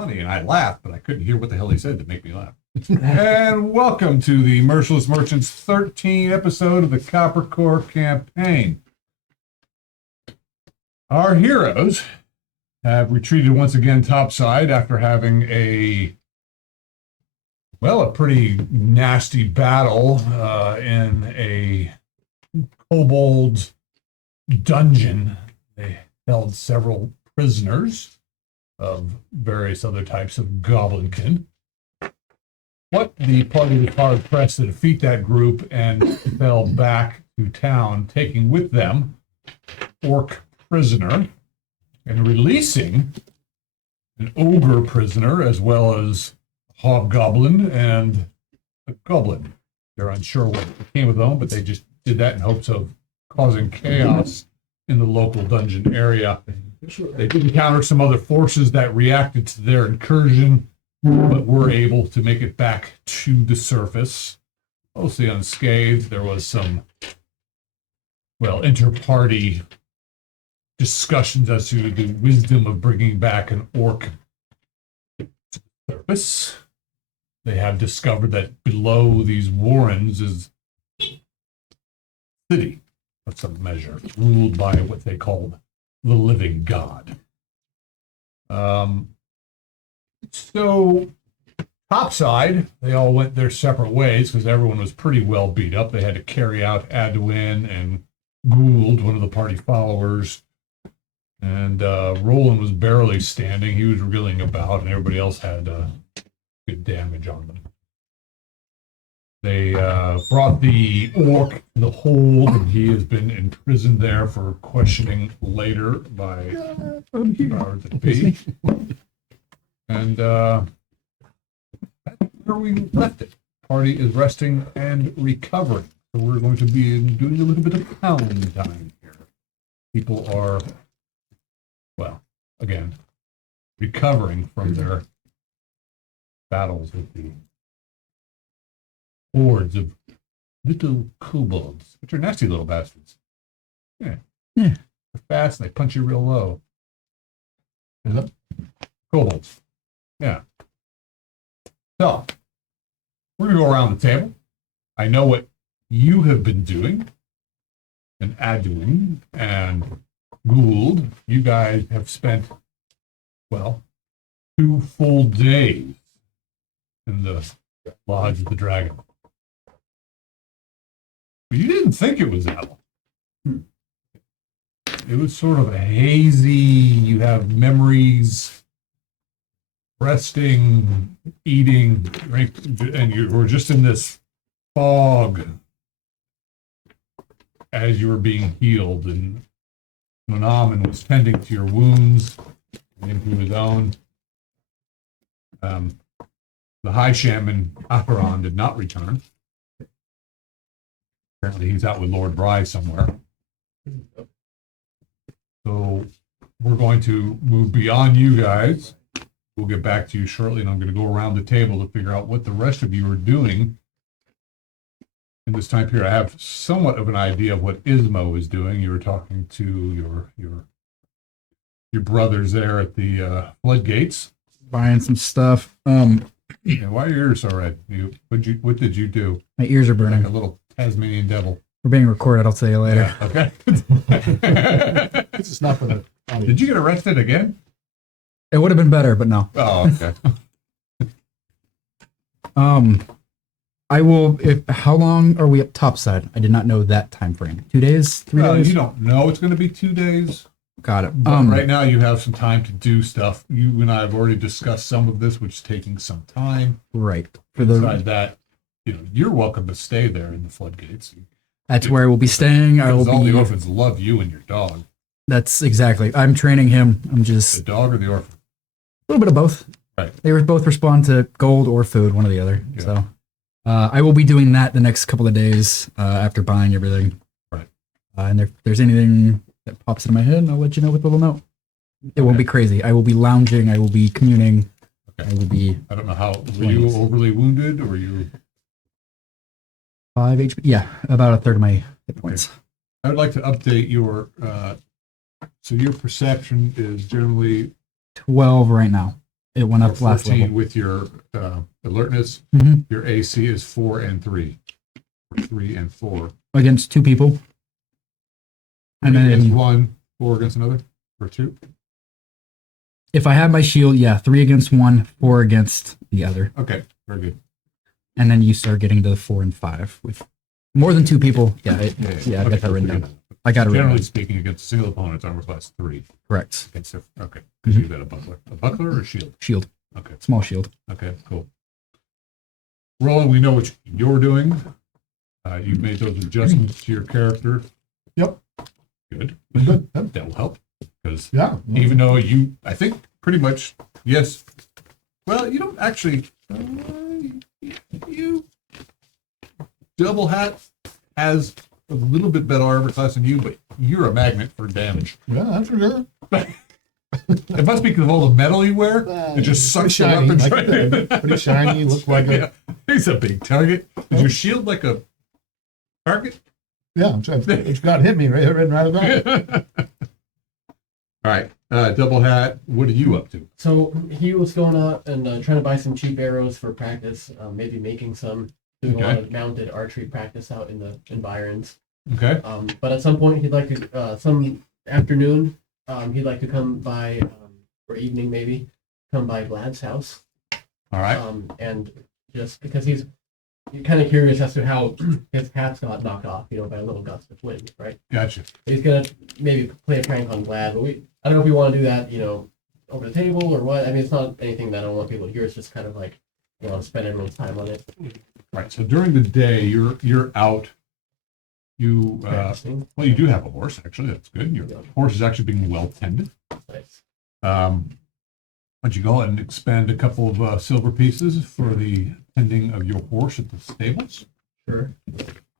funny, and I laughed, but I couldn't hear what the hell he said to make me laugh. And welcome to the Merciless Merchants 13th episode of the Copper Core campaign. Our heroes have retreated once again topside after having a pretty nasty battle in a kobold dungeon. They held several prisoners of various other types of goblinkin. What the party was hard pressed to defeat that group and fell back to town, taking with them orc prisoner and releasing an ogre prisoner as well as a hobgoblin and a goblin. They're unsure what became of them, but they just did that in hopes of causing chaos in the local dungeon area. They did encounter some other forces that reacted to their incursion, but were able to make it back to the surface, mostly unscathed. There was some, inter-party discussions as to the wisdom of bringing back an orc to the surface. They have discovered that below these warrens is a city of some measure, ruled by what they called the living god. So topside, they all went their separate ways because everyone was pretty well beat up. They had to carry out Adwin and Gould, one of the party followers. And Roland was barely standing. He was reeling about, and everybody else had good damage on them. They brought the orc to the hold, and he has been imprisoned there for questioning later by powers that be. And that's where we left it. Party is resting and recovering. So we're going to be doing a little bit of pound time here. People are, recovering from their battles with the hordes of little kobolds, which are nasty little bastards. Yeah. They're fast and they punch you real low. Kobolds. Yeah. So, we're going to go around the table. I know what you have been doing, and Adwin and Gould. You guys have spent, 2 full days in the Lodge of the Dragon. But you didn't think it was that long. It was sort of a hazy, you have memories, resting, eating, drink, and you were just in this fog as you were being healed. And when Amin was tending to your wounds and into his own, the High Shaman Acheron did not return. Apparently he's out with Lord Bry somewhere. So we're going to move beyond you guys. We'll get back to you shortly, and I'm going to go around the table to figure out what the rest of you are doing in this time period. I have somewhat of an idea of what Ismo is doing. You were talking to your brothers there at the floodgates, buying some stuff. Yeah, why are your ears so red? What did you do? My ears are burning. Like a little Tasmanian devil. We're being recorded. I'll tell you later. Yeah, okay. This is not for the audience. Did you get arrested again? It would have been better, but no. Oh, okay. I will. How long are we up topside? I did not know that time frame. 2 days? 3 days? You don't know it's going to be 2 days. Got it. But right now you have some time to do stuff. You and I have already discussed some of this, which is taking some time. Right. Besides that, you're welcome to stay there in the floodgates. That's where we'll be staying. I will all be. The orphans love you and your dog. That's exactly. I'm training him. I'm just the dog or the orphan. A little bit of both. Right. They were both respond to gold or food, one or the other. Yeah. So I will be doing that the next couple of days after buying everything. Right. And if there's anything that pops into my head, I'll let you know with a little note. It won't be crazy. I will be lounging. I will be communing. Okay. I will be. I don't know how. Were you overly wounded, or were you? 5 HP. Yeah, about a third of my hit points. Okay. I would like to update your. So your perception is generally 12 right now. it went up last 14 level. with your alertness. Mhm. Your AC is 4 and 3. 3 and 4. Against 2 people. And Three against then one, 4 against another, or 2. if I have my shield, yeah, 3 against 1, 4 against the other. Okay, very good. And then you start getting to the 4 and 5 with more than 2 people. Yeah, I got that written down. I got it written Generally down. speaking, against single opponents, armor class 3. Correct. Against okay, Mhm. you got a buckler. A buckler or a shield? Shield. Okay, Small shield. okay, cool. Roland, we know what you're doing. You've made those adjustments to your character. Yep. Good. Good. That will help because Yeah. even though you, I think, pretty much, yes. Well, you don't actually. You double hat has a little bit better armor class than you, but you're a magnet for damage. Yeah, that's for sure. It must be because of all the metal you wear. It just sucks the shiny, weapons like right I said, in. pretty shiny. Look like Yeah, he's a big target. Is your shield like a target? it's got hit me right about. All right, double hat. What are you up to? So he was going out and trying to buy some cheap arrows for practice, maybe making some, doing a lot Okay. of mounted archery practice out in the environs. Okay. But at some point he'd like to, some afternoon, he'd like to come by, or evening maybe, come by Vlad's house. All right. And just because he's kind of curious as to how his hats got knocked off, by a little gust of wind, right? Gotcha. He's gonna maybe play a prank on Vlad, but I don't know if we want to do that, over the table or what. I mean, it's not anything that I don't want people to hear. It's just kind of like, spend everyone's time on it. Right. So during the day, you're out. You Practicing. well, you do have a horse actually. That's good. Your horse is actually being well tended. Nice. Why don't you go and expend a couple of silver pieces for the tending of your horse at the stables? Sure.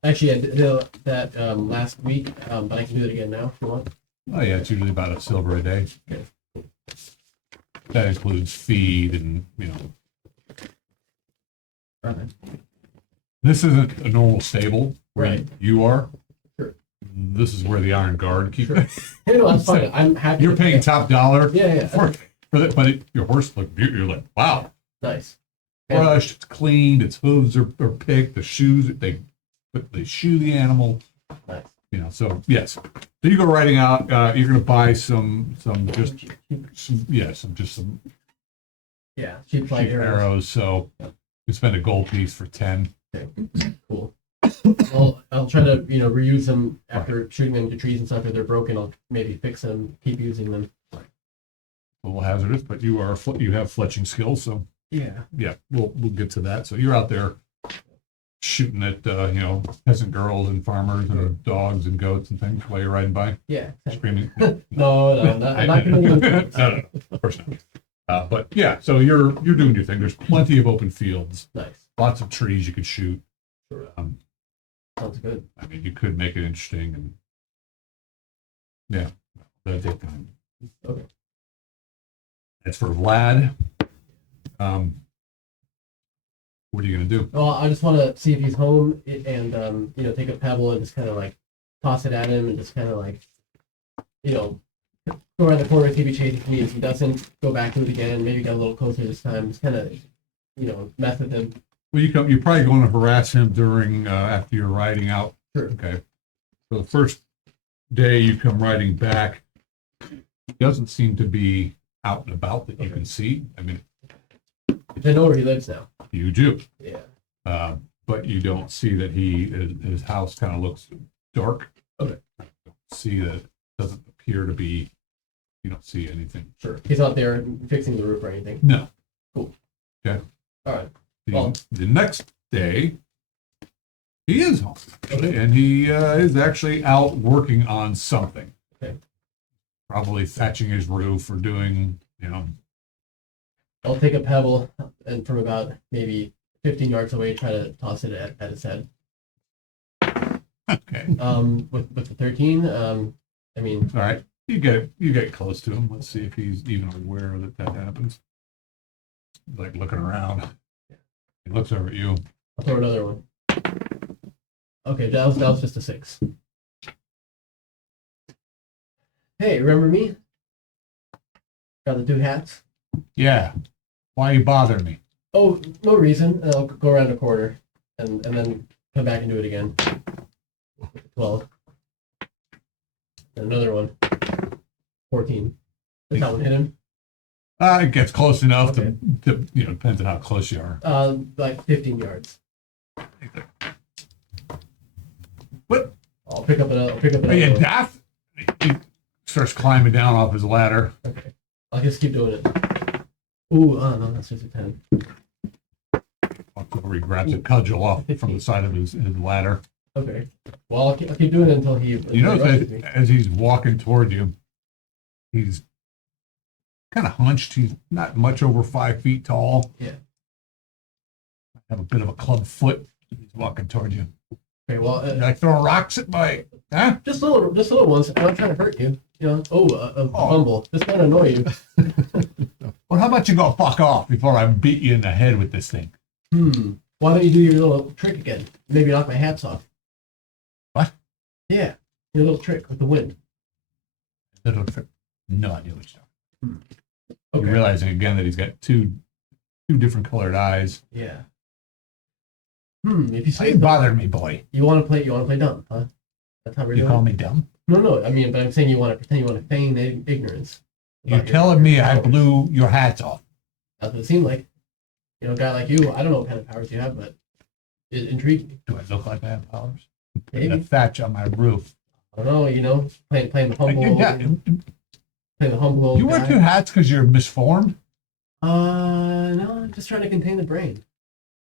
Actually, I did that last week, but I can do it again now if you want. Oh yeah, it's usually about a silver a day. Okay. That includes feed and Okay. This isn't a normal stable where Right. you are. Sure. This is where the Iron Guard keep. Sure. Hey, no, that's fine. I'm happy. You're to paying pay. top dollar Yeah. for that, but your horse look beautiful. You're like, wow, Nice. brushed, it's cleaned, its hooves are picked, the shoes they shoe the animal. Nice. So yes. So you go riding out. You're gonna buy some Yeah. Cheap flight cheap arrows. arrows. So you spend a gold piece for 10. Cool. I'll try to reuse them after shooting them into trees and stuff. If they're broken, I'll maybe fix them, keep using them. A little hazardous, but you have fletching skills, so Yeah. yeah, we'll get to that. So you're out there shooting at peasant girls and farmers and dogs and goats and things while you're riding by, Yeah. screaming. No, I'm not gonna do it. No, of course not. But yeah, so you're doing your thing. There's plenty of open fields, Nice. lots of trees you could shoot. Sure. Sounds good. I mean, you could make it interesting, and yeah, that'd take time. Okay. As for Vlad, what are you gonna do? Well, I just want to see if he's home and take a pebble and just kind of like toss it at him and just kind of like, go around the corner, see if he chases me. If he doesn't, go back to it again. Maybe get a little closer this time. Just kind of, mess with him. Well, you're probably going to harass him during after you're riding out. Sure. Okay. So the first day you come riding back, he doesn't seem to be out and about that you can see. I mean, I know where he lives now. you do, Yeah. but you don't see that his house kind of looks dark. Okay. You don't see that it doesn't appear to be. You don't see anything. Sure. He's not there fixing the roof or anything. No. Cool. Okay. All right. The, Well- the next day, he is home, Okay. and he is actually out working on something. Okay. Probably thatching his roof or doing, I'll take a pebble and from about maybe 15 yards away, try to toss it at his head. Okay. With the 13, I mean, All right. You get close to him. Let's see if he's even aware that happens. Like looking around. He looks over at you. I'll throw another one. Okay, that was just a 6. Hey, remember me? Got the 2 hats? Yeah. Why are you bothering me? Oh, no reason. I'll go around a corner and then come back and do it again. 12. And another one. 14. Does that one hit him? It gets close enough Okay. to, depends on how close you are. Like 15 yards. What? I'll pick up another. Are you daft? He starts climbing down off his ladder. Okay. I'll just keep doing it. Ooh, oh no, that's just a 10. Walks over, he grabs a cudgel off from the side of his ladder. Okay. Well, I'll keep doing it until he. You know, rushes me. as he's walking toward you, he's kind of hunched. He's not much over 5 feet tall. Yeah. Have a bit of a club foot. He's walking toward you. Okay. Well, You're like throwing rocks at my, huh? just little ones. I'm not trying to hurt you. You know. Oh, a fumble. Just gonna annoy you. Well, how about you go fuck off before I beat you in the head with this thing? Why don't you do your little trick again? Maybe knock my hats off. What? Yeah, your little trick with the wind. No idea what you're talking. Okay. You're realizing again that he's got two different colored eyes. Yeah. If you Why say you bothering me, boy? you want to play dumb, huh? That's how we're You doing. call me dumb? No. I mean, but I'm saying you want to pretend you want to feign ignorance. You're about your telling me I powers. blew your hats off. That's what it seemed like. You know, a guy like you. I don't know what kind of powers you have, but it intrigued me. Do I look like I have powers? Putting a Maybe. thatch on my roof. I don't know. You know, playing the humble. Yeah, Playing the humble. Old you wear guy. 2 hats because you're misformed? No, I'm just trying to contain the brain.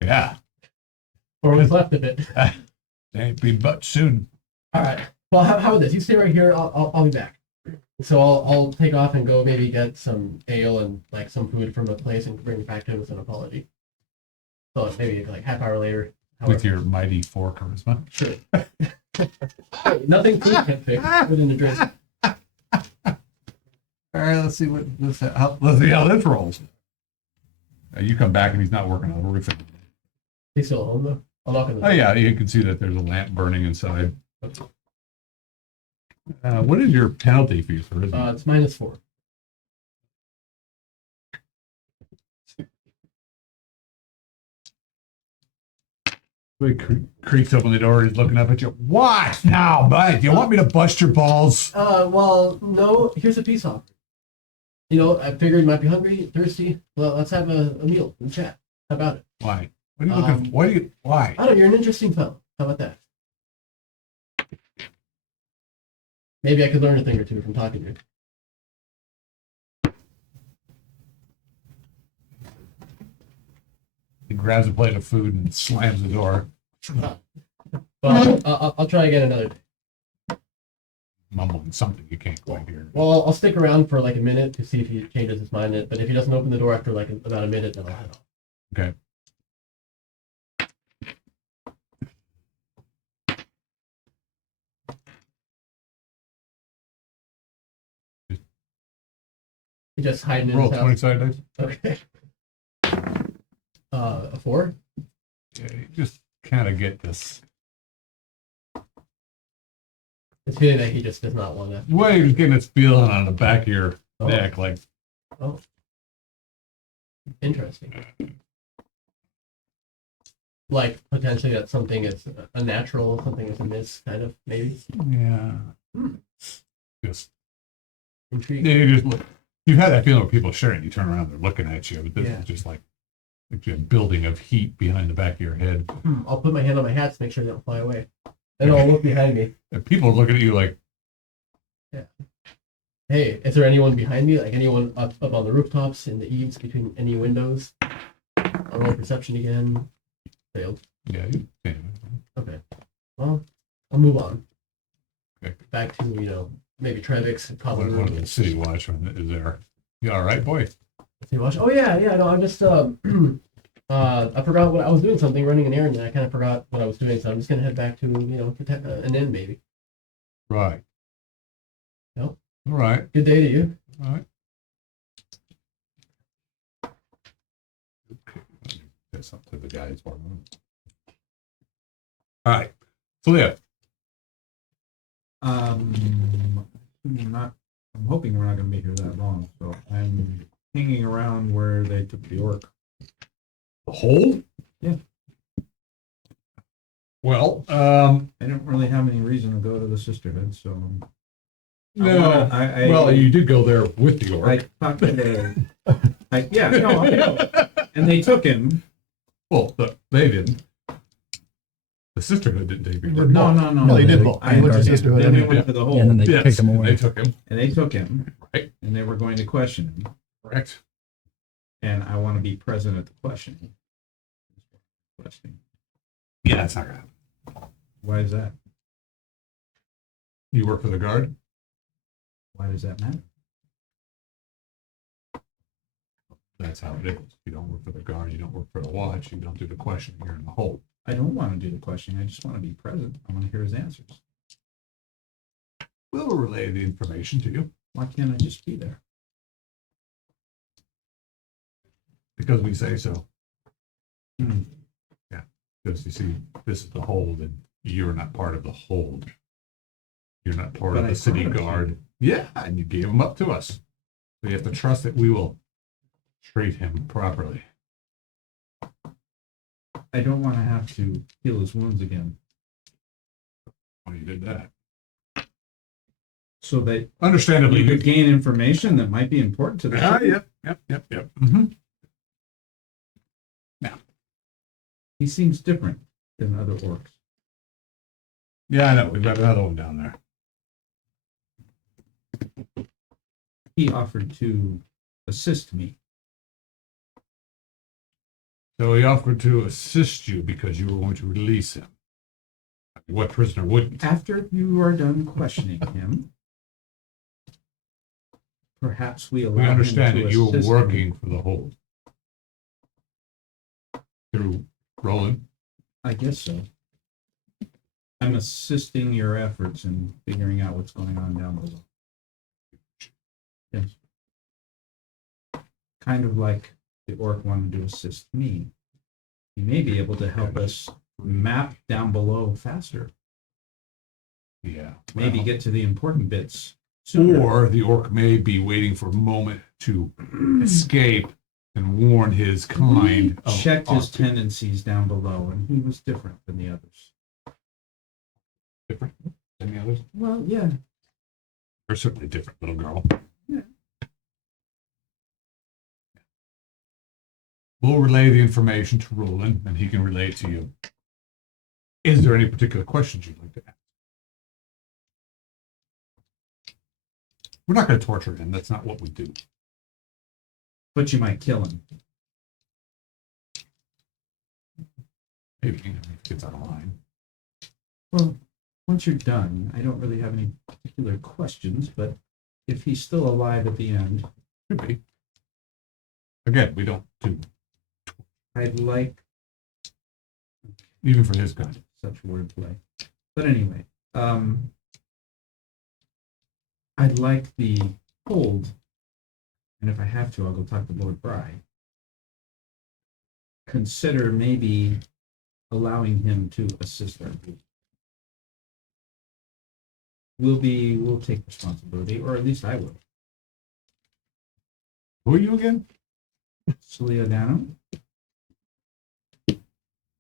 Yeah. Or what's left of it. Ain't be much soon. All right. Well, how about this? You stay right here. I'll be back. So I'll take off and go maybe get some ale and like some food from a place and bring it back to him with an apology. So maybe like half hour later. With your mighty 4 charisma. Sure. Hey, nothing food can fix. Put in the drink. All right, let's see let's see how this rolls. You come back and he's not working on the roof. He's still home though. I'll knock on the Oh yeah, you can see that there's a lamp burning inside. What is your penalty fee for this? It's -4. He creaks open the door. He's looking up at you. What now, bud? Do you want me to bust your balls? Well, no. Here's a peace offer. You know, I figured you might be hungry, thirsty. Well, let's have a meal and chat. How about it? Why? What are you looking for? Why? I don't know. You're an interesting fellow. How about that? Maybe I could learn a thing or two from talking to you. He grabs a plate of food and slams the door, Well, I'll try again another day. mumbling something you can't quite hear. Well, I'll stick around for like a minute to see if he changes his mind. But if he doesn't open the door after like about a minute, then I'll head off. Okay. He just hiding in Roll his 20 house. sided dice. Okay. A 4. Yeah, you just kind of get this. It's feeling that he just does not want to. Well, you're getting this feeling on the back of your Oh. neck, like Oh, interesting. Like potentially that something is a natural, something is amiss, kind of maybe. yeah. Hmm. Just Intrigued. you just look. You had that feeling where people are sharing. You turn around, they're looking at you, but this Yeah. is just like a building of heat behind the back of your head. I'll put my hand on my hats to make sure they don't fly away. Then I'll look behind me. And people are looking at you like, Hey, is there anyone behind me? Like anyone up on the rooftops, in the eaves, between any windows? I'll roll perception again. Failed. yeah, Okay. Well, I'll move on. Okay. Back to, maybe Trevix, common one of the room. city watchmen is there. You all right, boy? See, watch. Oh yeah, no, I'm just I forgot what I was doing something, running an errand, and I kind of forgot what I was doing, so I'm just gonna head back to protect an inn maybe. Right. Yep. All right. Good day to you. All right. Okay. That's up to the guys. All right. So yeah, I'm hoping we're not going to be here that long, so I'm hanging around where they took the orc? The hole? Yeah. Well, I don't really have any reason to go to the sisterhood, so no. Well, you did go there with the orc. I talked to I know. And they took him. Well, they didn't. The sisterhood didn't take me. No. No, they did both. I went to understand. sisterhood. Then we and- went to the hole, And then they Yes, kicked him and away. they took him. and they took him, Right. and they were going to question him, Correct. and I want to be present at the questioning. Yeah, that's not gonna happen. Why is that? You work for the guard? Why does that matter? That's how it is. You don't work for the guard, you don't work for the watch, you don't do the questioning, you're in the hole. I don't want to do the questioning. I just want to be present. I want to hear his answers. We'll relay the information to you Why can't I just be there? because we say so. Hmm. Yeah, because you see, this is the hold and you're not part of the hold. You're not part But of I the city promised you. guard. Yeah, and you gave him up to us. So you have to trust that we will treat him properly. I don't want to have to heal his wounds again, When you did that. so that Understandably, you could gain information that might be important to the ship. Yep. Mm-hmm. He seems different than other orcs. Yeah, I know. We've got another one down there. He offered to assist me. So he offered to assist you because you were going to release him. I mean, what prisoner wouldn't? After you are done questioning him, perhaps we allow We him understand to that you were assist working me. for the hold. Through Roland. I guess so. I'm assisting your efforts in figuring out what's going on down below. Yes. Kind of like the orc wanted to assist me. He may be able to help us map down below faster. Yeah. Maybe well, get to the important bits sooner. Or the orc may be waiting for a moment to escape and warn his kind of checked his our- tendencies down below, and he was different than the others. different than the others. Well, yeah. They're certainly different, little girl. Yeah. We'll relay the information to Roland, and he can relay it to you. Is there any particular questions you'd like to ask? We're not going to torture him. That's not what we do. But you might kill him. Maybe if it gets out of line. Well, once you're done, I don't really have any particular questions, but if he's still alive at the end, Could be. Again, we don't do I'd like even for his kind. such wordplay. But anyway, I'd like the hold, and if I have to, I'll go talk to Lord Bry. Consider maybe allowing him to assist our group. We'll take responsibility, or at least I will. Who are you again? Soliodano.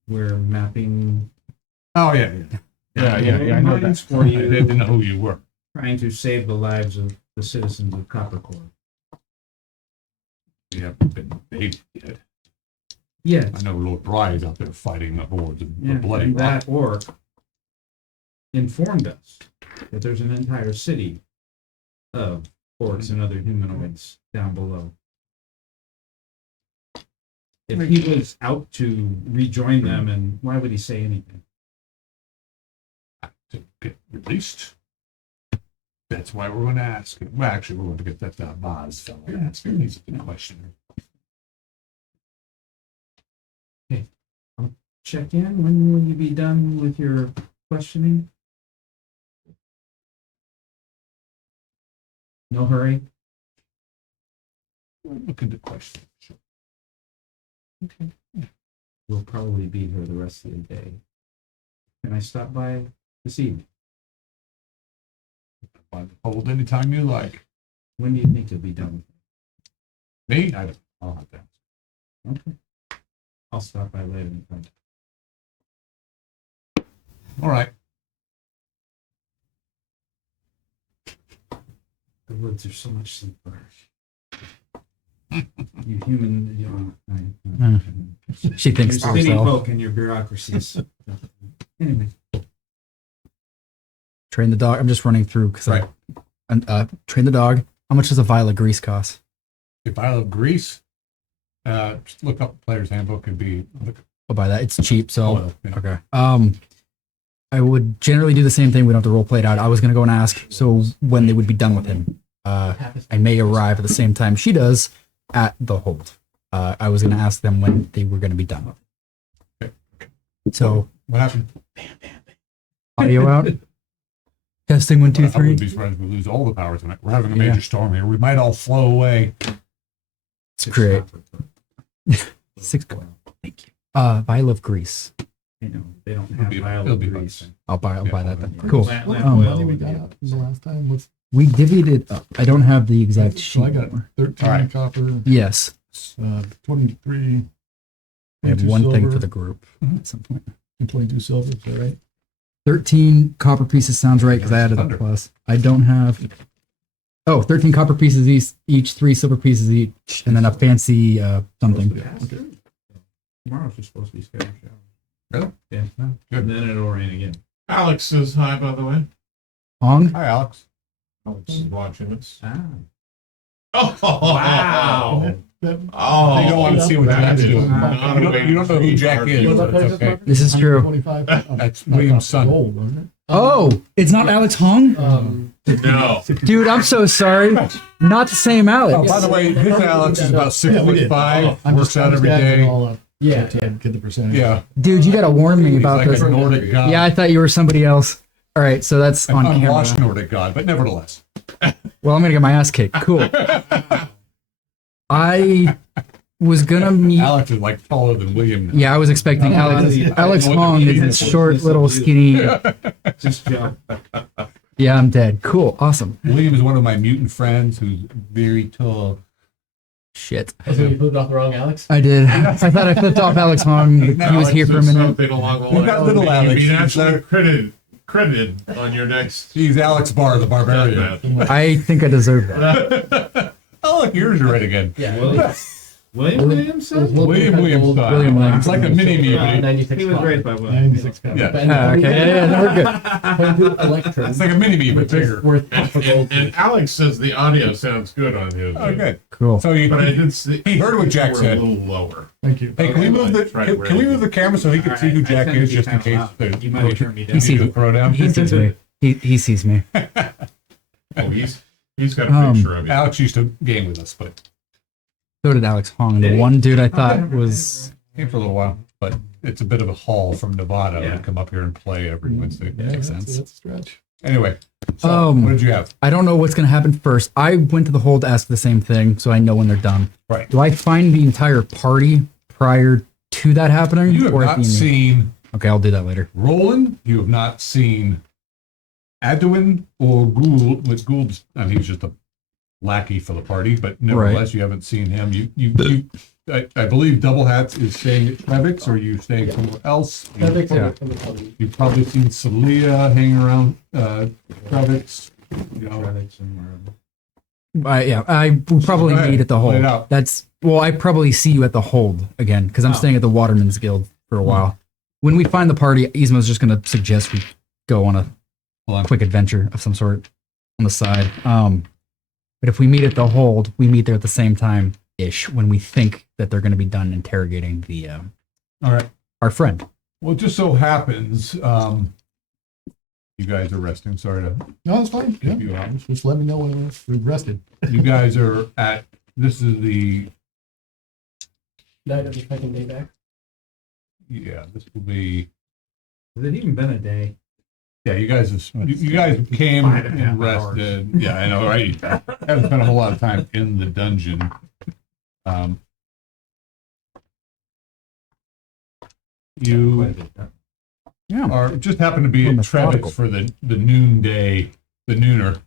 We're mapping Oh yeah. I know mines that. for I you, didn't know who you were. trying to save the lives of the citizens of Coppercore. We haven't been paid yet. Yes. I know Lord Bry is out there fighting aboard the Yeah, Bloody and Rock. that orc informed us that there's an entire city of orcs and other humanoids down below. If he was out to rejoin them, and why would he say anything? To get released. That's why we're going to ask him. Well, actually, we're going to get that Vaz fellow and ask him. He's a good question. Check in. When will you be done with your questioning? No hurry. We're looking to question. Sure. Okay. We'll probably be here the rest of the day. Can I stop by this evening? Hold anytime you like. When do you think you'll be done with it? Me? I'll have that. Okay. I'll stop by later. All right. The woods are so much simpler. You human, She thinks your to city herself. folk and your bureaucracies. Anyway, Train the dog. I'm just running through because Right. Train the dog. How much does a vial of grease cost? If I love grease, just look up Player's Handbook and I'll buy that. It's cheap, so oil. Yeah. okay. I would generally do the same thing. We don't have to role play it out. I was gonna go and ask so when they would be done with him. I may arrive at the same time she does at the hold. I was gonna ask them when they were gonna be done with it. So What happened? audio out. Testing 1, 2, I wouldn't 3. be surprised if we lose all the power tonight. We're having a Yeah. major storm here. We might all flow away. It's great. 6. Thank you. Vial of grease. you know, they don't It'll have be- vial it'll of be grease. I'll buy that then. Yeah. Cool. Lamp What Um, money we got out from the last time? What's We divvied it up. I don't have the exact sheet. so I got anymore. 13 All right. copper, Yes. 23. I have 22 one thing silver, for the group Mhm. at some point. and 22 silver. Is that right? 13 copper pieces sounds right because I added a Thunder. plus. I don't have. Oh, 13 copper pieces each 3 silver pieces each, and then a fancy something. Tomorrow's just supposed to be scheduled shower. Really? Yeah. Good. And then it'll rain again. Alex says hi, by the way. Hong? Hi, Alex. Alex is watching us. Ah. Oh, Wow. Oh, You don't want to see what that Jack's is doing. not You a don't, you don't know who Jack is, You but know it's okay. This is true. 25. That's William's son. Gold, wasn't it? Oh, it's not Alex Hong? No. Dude, I'm so sorry. Not the same Oh, Alex. by the way, his Alex is about Yeah, we did. 6'5", I'm works just out every adding it day. all up Yeah, to yeah. get the percentage. Yeah. Dude, you gotta warn me He's about like this. a Nordic god. Yeah, I thought you were somebody else. All right, so that's An on unwashed camera. Nordic god, but nevertheless. Well, I'm gonna get my ass kicked. Cool. I was gonna meet. Alex is like taller than William now. Yeah, I was expecting Alex. Alex Hong is this short, little, skinny. Just jump. Yeah, I'm dead. Cool, awesome. William is one of my mutant friends who's very tall. Shit, Oh, so you flipped off the wrong Alex? I did. I thought I flipped off Alex Hong. He was here for a minute. Something along the You got lines little of Alex. being actually credited on your next. He's Alex Barr, the barbarian. I think I deserve that. Oh, look, here's right again. Yeah. William Williamson? William Williams style. William Williams. It's like a mini me, but he- 96 He was copper. raised by William. 96 copper. yeah. Okay, yeah, no, we're good. 22 electrum, It's like a mini me, but which is bigger. worth half a gold. And Alex says the audio sounds good on his. Oh, good. Cool. So But I he did see. He heard what Jack we're said. A little lower. Thank you. Hey, can we Okay, move the that's right, can we move the camera so he can see who Jack is, just in case there's You might have turned me down. He sees a it. throwdown? He sees me. He sees me. Oh, he's got a picture of you. Alex used to game with us, but So did Alex Hong. The one dude I thought was. came for a little while. But it's a bit of a haul from Nevada Yeah. to come up here and play every Wednesday. Yeah, Makes that's sense. a stretch. Anyway, so what did you have? I don't know what's going to happen first. I went to the hold to ask the same thing, so I know when they're done. Right. Do I find the entire party prior to that happening? You have or at not the end? seen Okay, I'll do that later. Roland. You have not seen Adwin or Gould. With Gould's, I mean, he was just a lackey for the party, but nevertheless, you haven't seen him. I believe Double Hats is staying at Trevix, or are you staying somewhere else? Perfect. Yeah. You've probably seen Celia hanging around Trevix. You know, I will probably Go ahead, meet at the lay it hold. out. That's well, I probably see you at the hold again because I'm Oh. staying at the Waterman's Guild for a while. When we find the party, Isma's just going to suggest we go on a Hold on. quick adventure of some sort on the side. But if we meet at the hold, we meet there at the same time ish when we think that they're going to be done interrogating the all right. our friend. Well, it just so happens, you guys are resting. Sorry to No, that's fine. Yeah. keep you out. Just let me know when we've rested. You guys are at, this is Night of the second day back. this will be, Has it even been a day? yeah, you guys came 5.5 and rested. Yeah, I know, right? Haven't spent a whole lot of time in the dungeon. You Yeah. are just happen to be We're at methodical. Trevix for the nooner.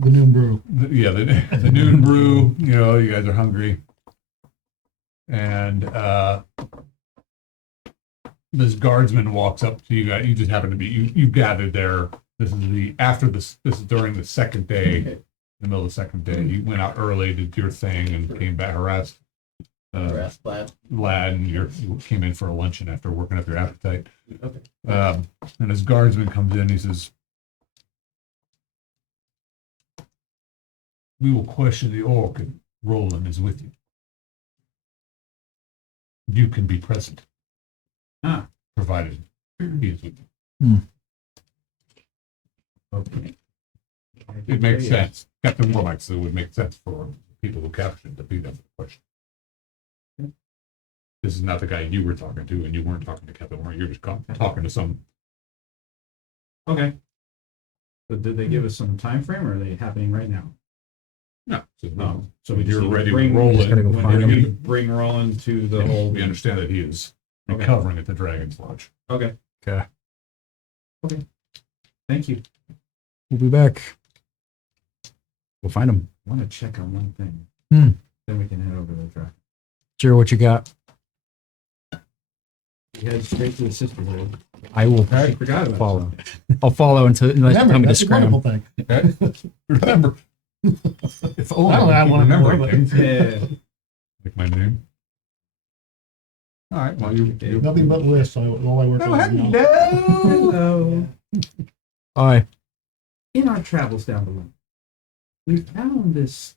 The noon brew. The noon brew. You know, you guys are hungry, and this guardsman walks up to you guys. You just happen to be you gathered there. This is during the second day. In the middle of the second day, you went out early, did your thing, and came back harassed. Lad. Lad, and you came in for a luncheon after working up your appetite. Okay. And his guardsman comes in. He says, "We will question the orc, and Roland is with you. You can be present, provided he is with you." Okay. It makes sense. Captain Warlock said it would make sense for people who captured to be there for the question. This is not the guy you were talking to, and you weren't talking to Captain Warlock. You're just talking to some. Okay. So did they give us some time frame, or are they happening right now? No. No. So we You're just ready to bring roll just it. gotta go when find they're him. gonna- bring Roland to the whole. We understand that he is Okay. recovering at the Dragon's Lodge. Okay. Okay. Thank you. We'll be back. We'll find him. I want to check on one thing. Then we can head over to the track. Sure, what you got? You head straight to the sister's room. I will I forgot about follow. I'll follow unless you Remember, tell me to that's a scram. wonderful thing. Okay? Remember, if only I don't have you one remember anymore, but- things. Yeah. Like my name. All right. Well, you. Nothing but lists. So all I work Oh, on. Hello. Aye. In our travels down the line, we found this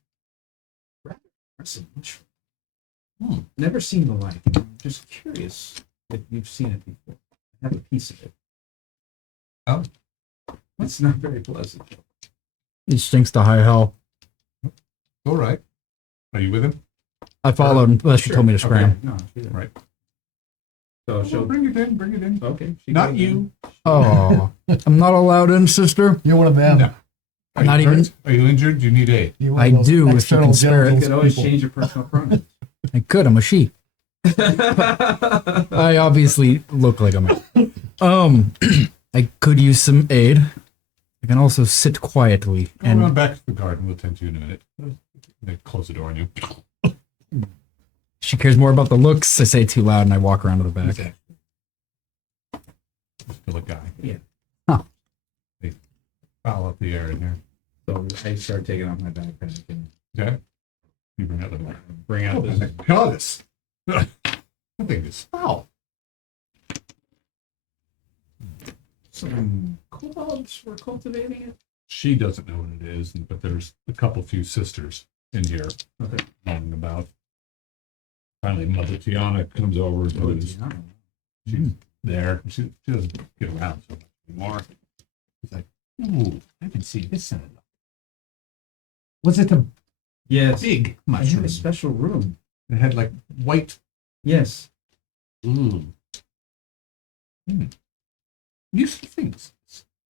rather impressive mushroom. Never seen the like. I'm just curious if you've seen it before. I have a piece of it. Oh. It's not very pleasant. It stinks to high hell. All right. Are you with him? I followed unless you told me to scram. Okay. No, she's Right. So Well, she'll. bring it in. Bring it in. Okay. She Not goes you. Oh, I'm not allowed in, sister. You're one of them. No. Are Not you even- hurt? Are you injured? Do you need aid? You're one of I those do, if you external can spare it. in. genitals You could always people. change your personal pronouns. I could. I'm a she. I obviously look like a man. I could use some aid. I can also sit quietly Go and around back to the garden. We'll tend to you in a minute. They close the door on you. she cares more about the looks. I say it too loud and I walk around to the back. Still a guy. Yeah. Huh. They foul up the air in here. So I start taking off my backpack and Okay. You bring out the bring out this. goddess. That thing is foul. Some kobolds were cultivating it. She doesn't know what it is, but there's a few sisters in here Okay. moaning about. Finally, Mother Tiana comes over. She's there. She doesn't get around so much anymore. She's like, "Ooh, I haven't seen this in a while. Was it a Yes. big I have mushroom? a special room. It had like white. Yes. Useful things.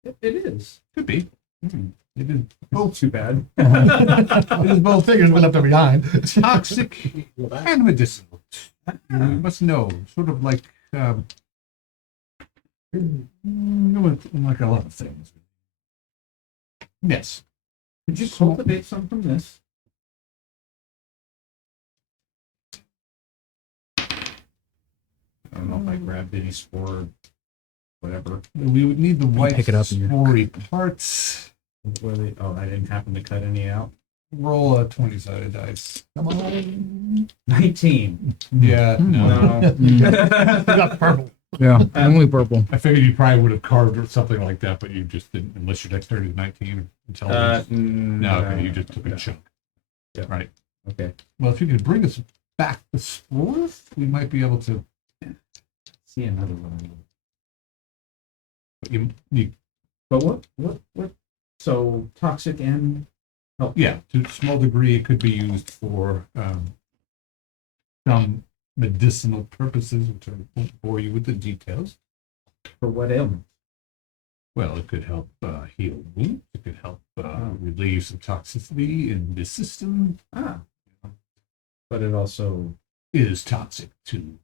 It is. Could be. It is Oh, too bad. There's both figures we left there behind. toxic and medicinal. You must know, sort of like like a lot of things. Yes. Could you cultivate some from this? I don't know if I grabbed any spore, whatever. We would need the white pick it up and you- spory parts. Were they? Oh, I didn't happen to cut any out. Roll a 20-sided dice. Come on. 19. Yeah, no. No. You got purple. Yeah, only purple. I figured you probably would have carved or something like that, but you just didn't, unless your dexterity is 19 or intelligence. No, okay, you just took a chunk. Yeah. Right. Okay. Well, if you could bring us back the spores, we might be able to. See another one. You But what? So toxic and help. yeah, to a small degree, it could be used for some medicinal purposes, which I won't bore you with the details. For what ailment? Well, it could help heal wounds. It could help relieve some toxicity in the system. But it also. It is toxic too.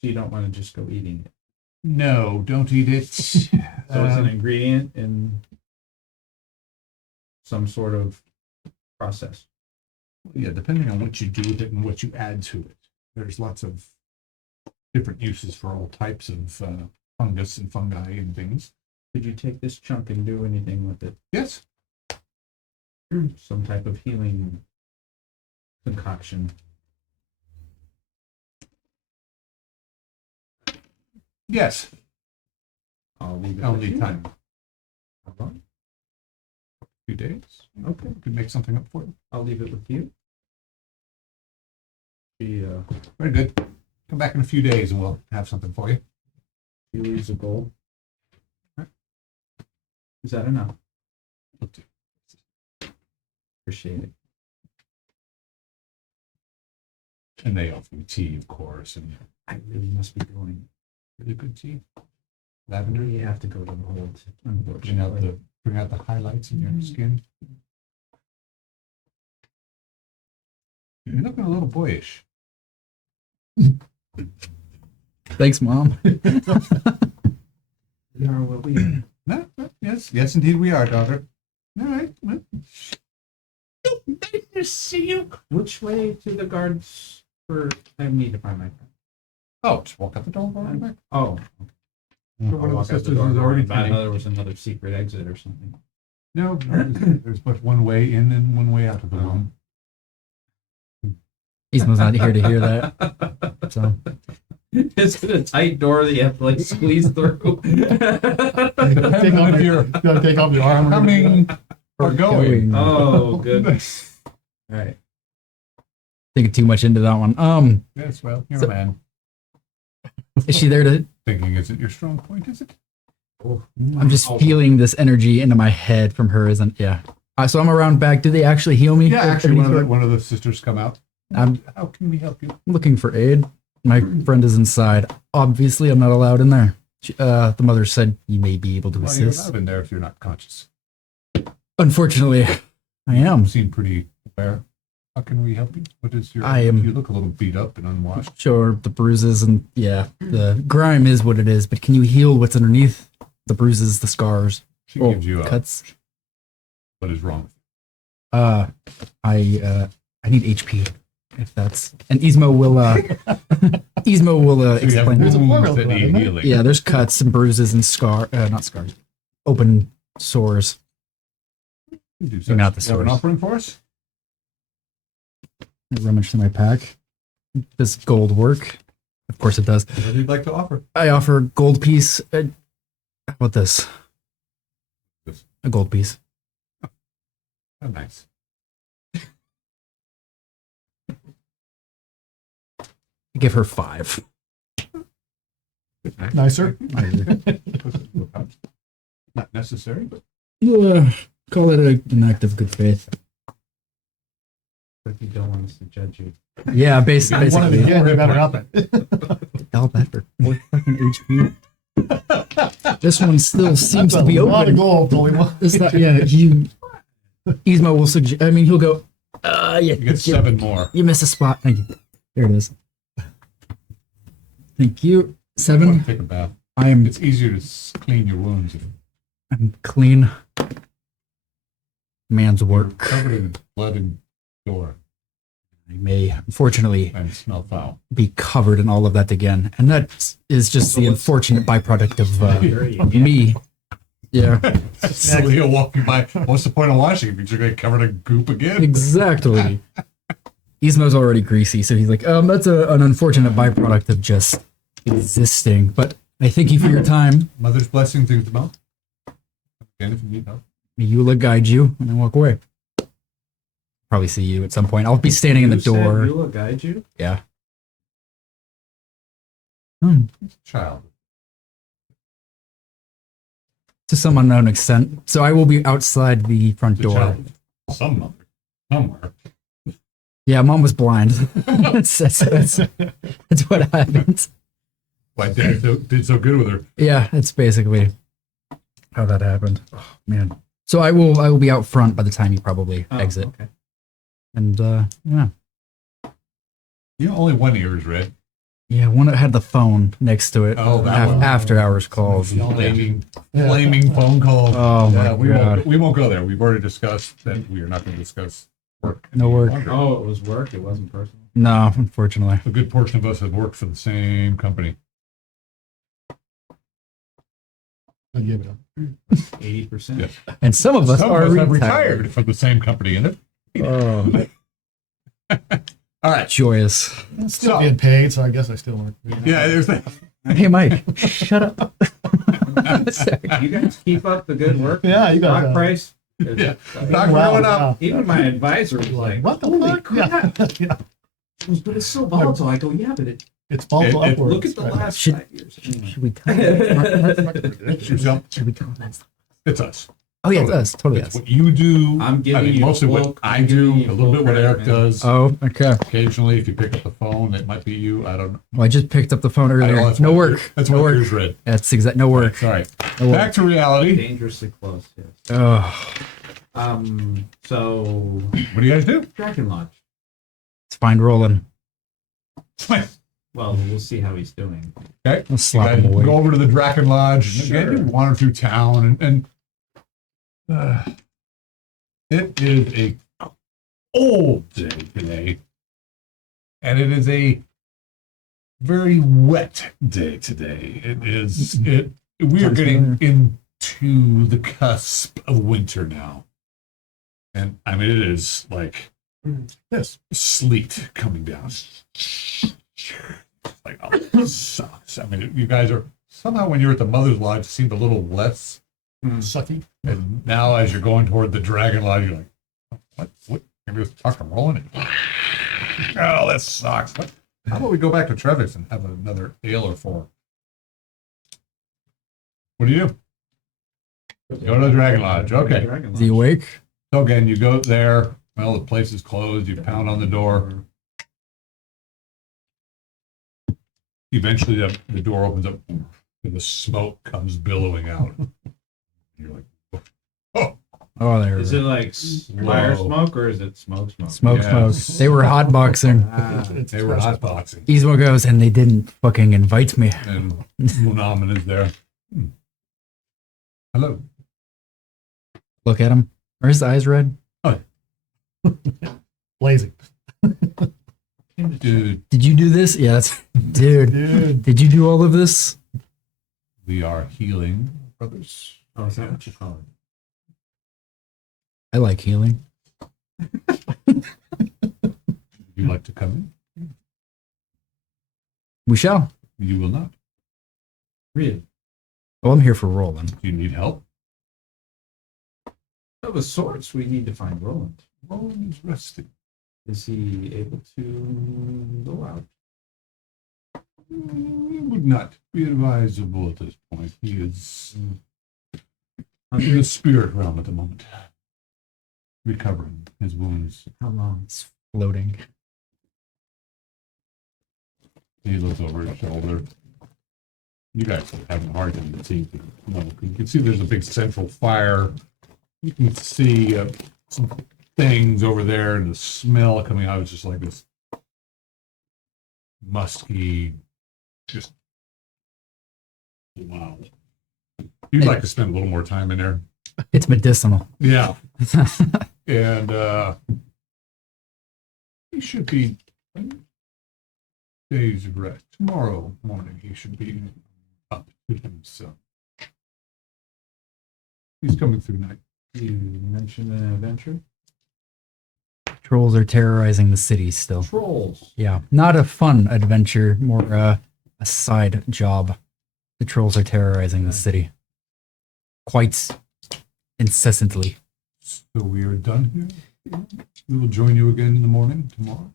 So you don't want to just go eating it. No, don't eat it. So it's an ingredient in some sort of process. Yeah, depending on what you do with it and what you add to it. There's lots of different uses for all types of fungus and fungi and things. Could you take this chunk and do anything with it? Yes. Some type of healing concoction. Yes. I'll leave it I'll with need you. time. How long? A few days. Okay, Could make something up for you. I'll leave it with you. Very good. Come back in a few days and we'll have something for you. She leaves a gold. Is that enough? Appreciate it. And they offer you tea, of course, and I really must be going. really good tea. I Lavender. really have to go to the hold, Bring out unfortunately. the highlights in your skin. You're looking a little boyish. Thanks, Mom. We are what we are. No, yes, indeed we are, daughter. All right. Well, nice to see you. Which way to the guards for I need to find my friend? Oh, just walk out the door and go right back. Oh, One of the sisters is already I planning. know there was another secret exit or something. No, there's but one way in and one way out of the room. Ismo's not here to hear that. So It's a tight door that you have to like squeeze through. Depending on if you're Gotta take off your armor. coming or going. Oh goodness! All right. thinking too much into that one. Yes, well, you're So- a man. Is she there to? Thinking isn't your strong point, is it? I'm just feeling this energy into my head from her. Isn't yeah. So I'm around back. Do they actually heal me? Yeah, Or actually, any one sort of one of the sisters come out. I'm How can we help you? looking for aid. My friend is inside. Obviously, I'm not allowed in there. The mother said you may be able to Well, you're assist. allowed in there if you're not conscious. Unfortunately, I am. You seem pretty aware. How can we help you? What is your? I am- You look a little beat up and unwashed. Sure, the bruises and yeah, the grime is what it is. But can you heal what's underneath? The bruises, the scars, She oh, gives you a. cuts. What is wrong? I need HP. If that's and Ismo will Ismo will So you have explain. There's a wounds formula that for that, need isn't there? healing. Yeah, there's cuts and bruises and not scars, open sores. You do Maybe not the You have an source. offering for us? I rummage through my pack. Does gold work? Of course it does. What do you like to offer? I offer gold piece. How about this? This. A gold piece. Oh, nice. I give her 5. Nicer. Not necessary, but Yeah, call it an act of good faith. But you don't want us to judge you. Yeah, One of basically. the kids, you better up it. All that for 4 fucking HP. This one still seems That's to be a lot of open. gold, only one. Yeah, Ismo will suggest. I mean, he'll go. Yeah, you get 7 more. You missed a spot. Thank you. There it is. Thank you. You want 7. to take a bath. I am. It's easier to clean your wounds if I'm clean. Man's you're work. covered in blood and gore I may, unfortunately, and smell foul. be covered in all of that again, and that is just the unfortunate byproduct of me. Yeah, Silly, he'll walk you by. What's the point of washing if you're going to cover in goop again? exactly. Ismo's already greasy, so he's like, that's an unfortunate byproduct of just existing. But I thank you for your time. Mother's blessing things to mouth. Again, if you need help. May Eula guide you, and then walk away. Probably see you at some point. I'll be standing in the You said door. Eula guide you? Yeah. Child. To some unknown extent. So I will be outside the front The door. child. Some mother. Somewhere. Yeah, Mom was blind. that's what happened. Why did so good with her? Yeah, that's basically how that happened. Oh, man. So I will be out front by the time you probably Oh, exit. Okay. And yeah. You know, only one ear is red. Yeah, one that had the phone next to it. Oh, that one. After hours calls. Flaming phone calls. Oh my we God. won't go there. We've already discussed that we are not going to discuss work. No work. longer. Oh, it was work. It wasn't personal. No, unfortunately. A good portion of us have worked for the same company. I give it up. 80%. Yeah. And some of us Some are of us have retired. retired from the same company, and it. Oh, All right. joyous. I'm still getting paid, so I guess I still work. Yeah, there's that. Hey, Mike, shut up. Sorry. You guys keep up the good work. Yeah, you got Stock price. Yeah. Uh, Stock Wow, going up. wow. Even my advisor was like, What the "Holy fuck? crap, Yeah. but it's so volatile." I go, "Yeah, but It's volatile It- upwards. look at the right? last Should- 5 years." Should we tell them? Should we tell them? It's us. Oh, yeah, it does. Totally It's does. what you do. I'm giving I mean, you mostly full- what I I'm do, giving you a little full bit what credit, Eric man. does. Oh, okay. Occasionally, if you pick up the phone, it might be you. I don't know. Well, I just picked up the phone I know earlier. that's No why work. That's No why work. yours read. That's exact. No work. Sorry. No work. Back to reality. Dangerously close. Yes. Oh, So What do you guys do? Dragon Lodge. it's fine rolling. Well, we'll see how he's doing. Okay. I'll slap You him guys away. go over to the Draken Lodge. Sure. Again, you wander through town, and it is a cold day today, and it is a very wet day today. It is it. We are Sounds getting familiar. into the cusp of winter now, and I mean it is like this sleet coming down. Like, oh, this sucks. I mean, you guys are somehow when you're at the Mother's Lodge, it seemed a little less Sucky. and now as you're going toward the Dragon Lodge, you're like, what? Maybe it's rock and rolling. Oh, that sucks. How about we go back to Trevis and have another ale or four? What do you do? Go to the Dragon Lodge. Okay. Dragon Is he Lodge. awake? So again, you go there. Well, the place is closed. You pound on the door. Eventually, the door opens up and the smoke comes billowing out. You're like, oh, Oh, there. Is it like fire smoke or is it smoke? Smoke, Yes. smoke. They were hotboxing. Ah, they were hotboxing. Ismo goes, and they didn't fucking invite me. And Munaman is there. Hello. Look at him. Are his eyes red? Blazing. Dude, Did you do this? Yeah, that's. Dude. Dude. Did you do all of this? we are healing, brothers. oh, is that what you call it? I like healing. Would you like to come in? We shall. You will not. Really? Well, I'm here for rolling. Do you need help? Of a sorts, we need to find Roland. Roland is resting. Is he able to go out? Would not be advisable at this point. He is in the spirit realm at the moment, recovering his wounds. How long? It's floating. He looks over his shoulder. You guys are having a hard time to see. You can see there's a big central fire. You can see some things over there, and the smell coming out is just like this musky, just wow. You'd like to spend a little more time in there. It's medicinal. Yeah. And he should be days of rest. Tomorrow morning he should be up to himself. He's coming through night. You mentioned an adventure? Trolls are terrorizing the city still. Trolls. Yeah, not a fun adventure, more a side job. The trolls are terrorizing the city quite incessantly. So we are done here. We will join you again in the morning tomorrow.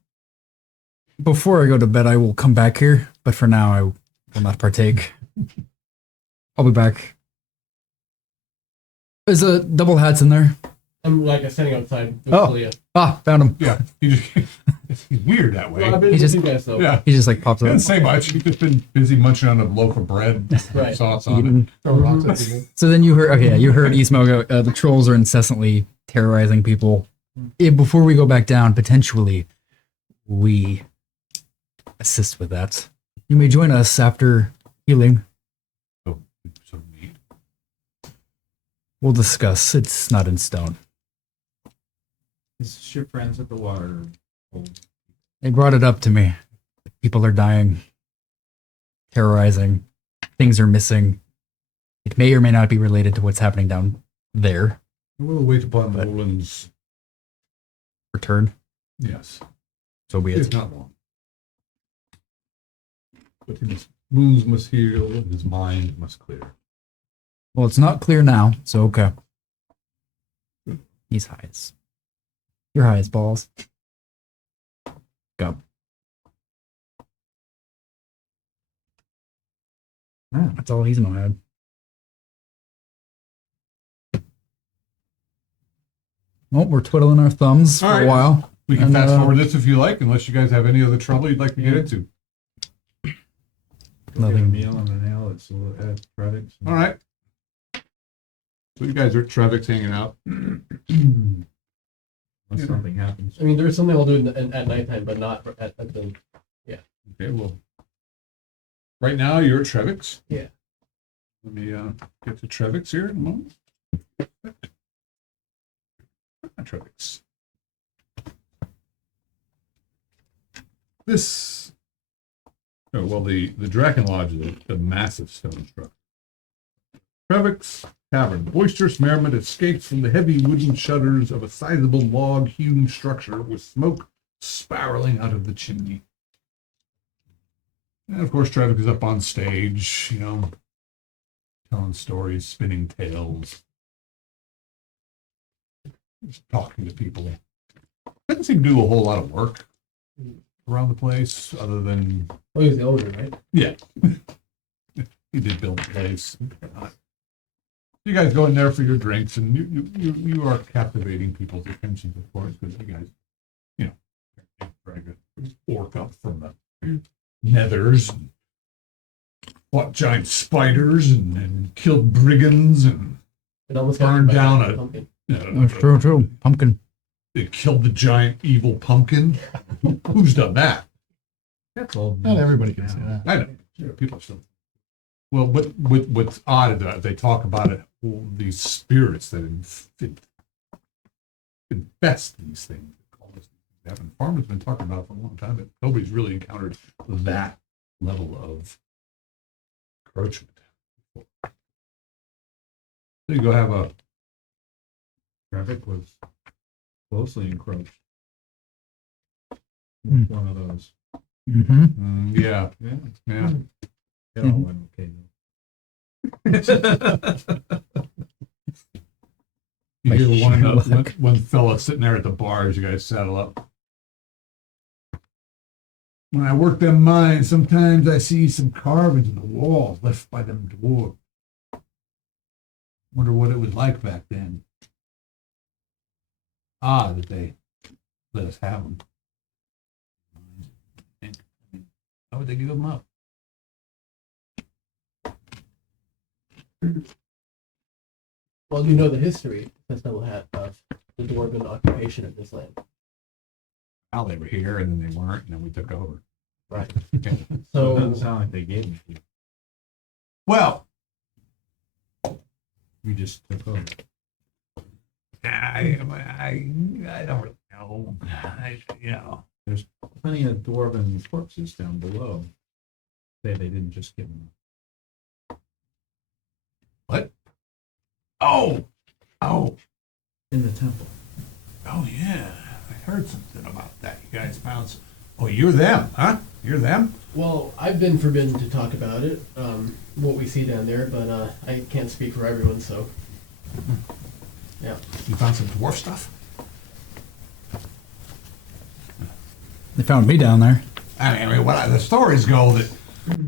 Before I go to bed, I will come back here, but for now, I will not partake. I'll be back. There's a double hats in there. I'm like standing outside. Oh. Celia. Ah, found him. Yeah. He's weird that way. Well, I've been He with just- you guys though. Yeah. He just like pops He up. didn't say much. He's just been busy munching on a loaf of bread, Right. sauce on it. Eating. Throw rocks at people. So then you heard, okay, yeah, you heard Ismo go, the trolls are incessantly terrorizing people. Before we go back down, potentially, we assist with that. You may join us after healing. So neat. We'll discuss. It's not in stone. Is this your friends at the water? They brought it up to me. People are dying, terrorizing, things are missing. It may or may not be related to what's happening down there. We'll wait upon Roland's. Return. Yes. So be It's it. not long. But his wounds must heal and his mind must clear. Well, it's not clear now, so okay. He's high as. You're high as balls. Go. That's all he's in my head. Well, we're twiddling our thumbs for All right. a while. We can And, fast forward this if you like, unless you guys have any other trouble you'd like to get into. Nothing. Nothing. A meal on the nail. It's products. All right. So you guys are at Trevix hanging out. Unless something happens. I mean, there's something I'll do at nighttime, but not at the. Okay, well, right now you're at Trevix. Yeah. Let me get to Trevix here in a moment. Trevix. This, oh, well, the Draken Lodge is a massive stone structure. Trevix Tavern. Boisterous merriment escapes from the heavy wooden shutters of a sizable log-hewn structure with smoke spiraling out of the chimney. And of course, Trevix is up on stage, you know, telling stories, spinning tales, just talking to people. Doesn't seem to do a whole lot of work around the place, other than Oh, he's the owner, right? yeah, he did build the place. You guys go in there for your drinks, and you are captivating people's attention, of course, because you guys, you know, drag an orc up from the nethers, and fought giant spiders, and killed brigands, and It almost Burned got down by a- pumpkin. That's true. Pumpkin. they killed the giant evil pumpkin. Who's done that? That's all. Not everybody can say that. I know. Yeah, people are still. Well, what's odd is that they talk about it, all these spirits that infest these things. All this happen. Farmers been talking about it for a long time, but nobody's really encountered that level of encroachment. So you go have a Traffic was closely encroached. Hmm. One of those. Mm-hmm. yeah. Yeah. It all went okay You Like, hear one Sherlock. one fella sitting there at the bar as you guys saddle up. When I work them mines, sometimes I see some carvings in the walls left by them dwarves. Wonder what it was like back then. Odd that they let us have them. How would they give them up? Well, you know the history Festival had of the dwarven occupation of this land. Well, they were here and then they weren't, and then we took over. Right. Okay. So it So doesn't sound like they gave it to you. Well, You just took over. I don't really know. You know. There's plenty of dwarven corpses down below. Say they didn't just give them. What? Oh, In the temple. oh yeah. I heard something about that. You guys found some. Oh, you're them, huh? You're them? well, I've been forbidden to talk about it, what we see down there, but I can't speak for everyone, so yeah. You found some dwarf stuff? They found me down there. I mean, the stories go that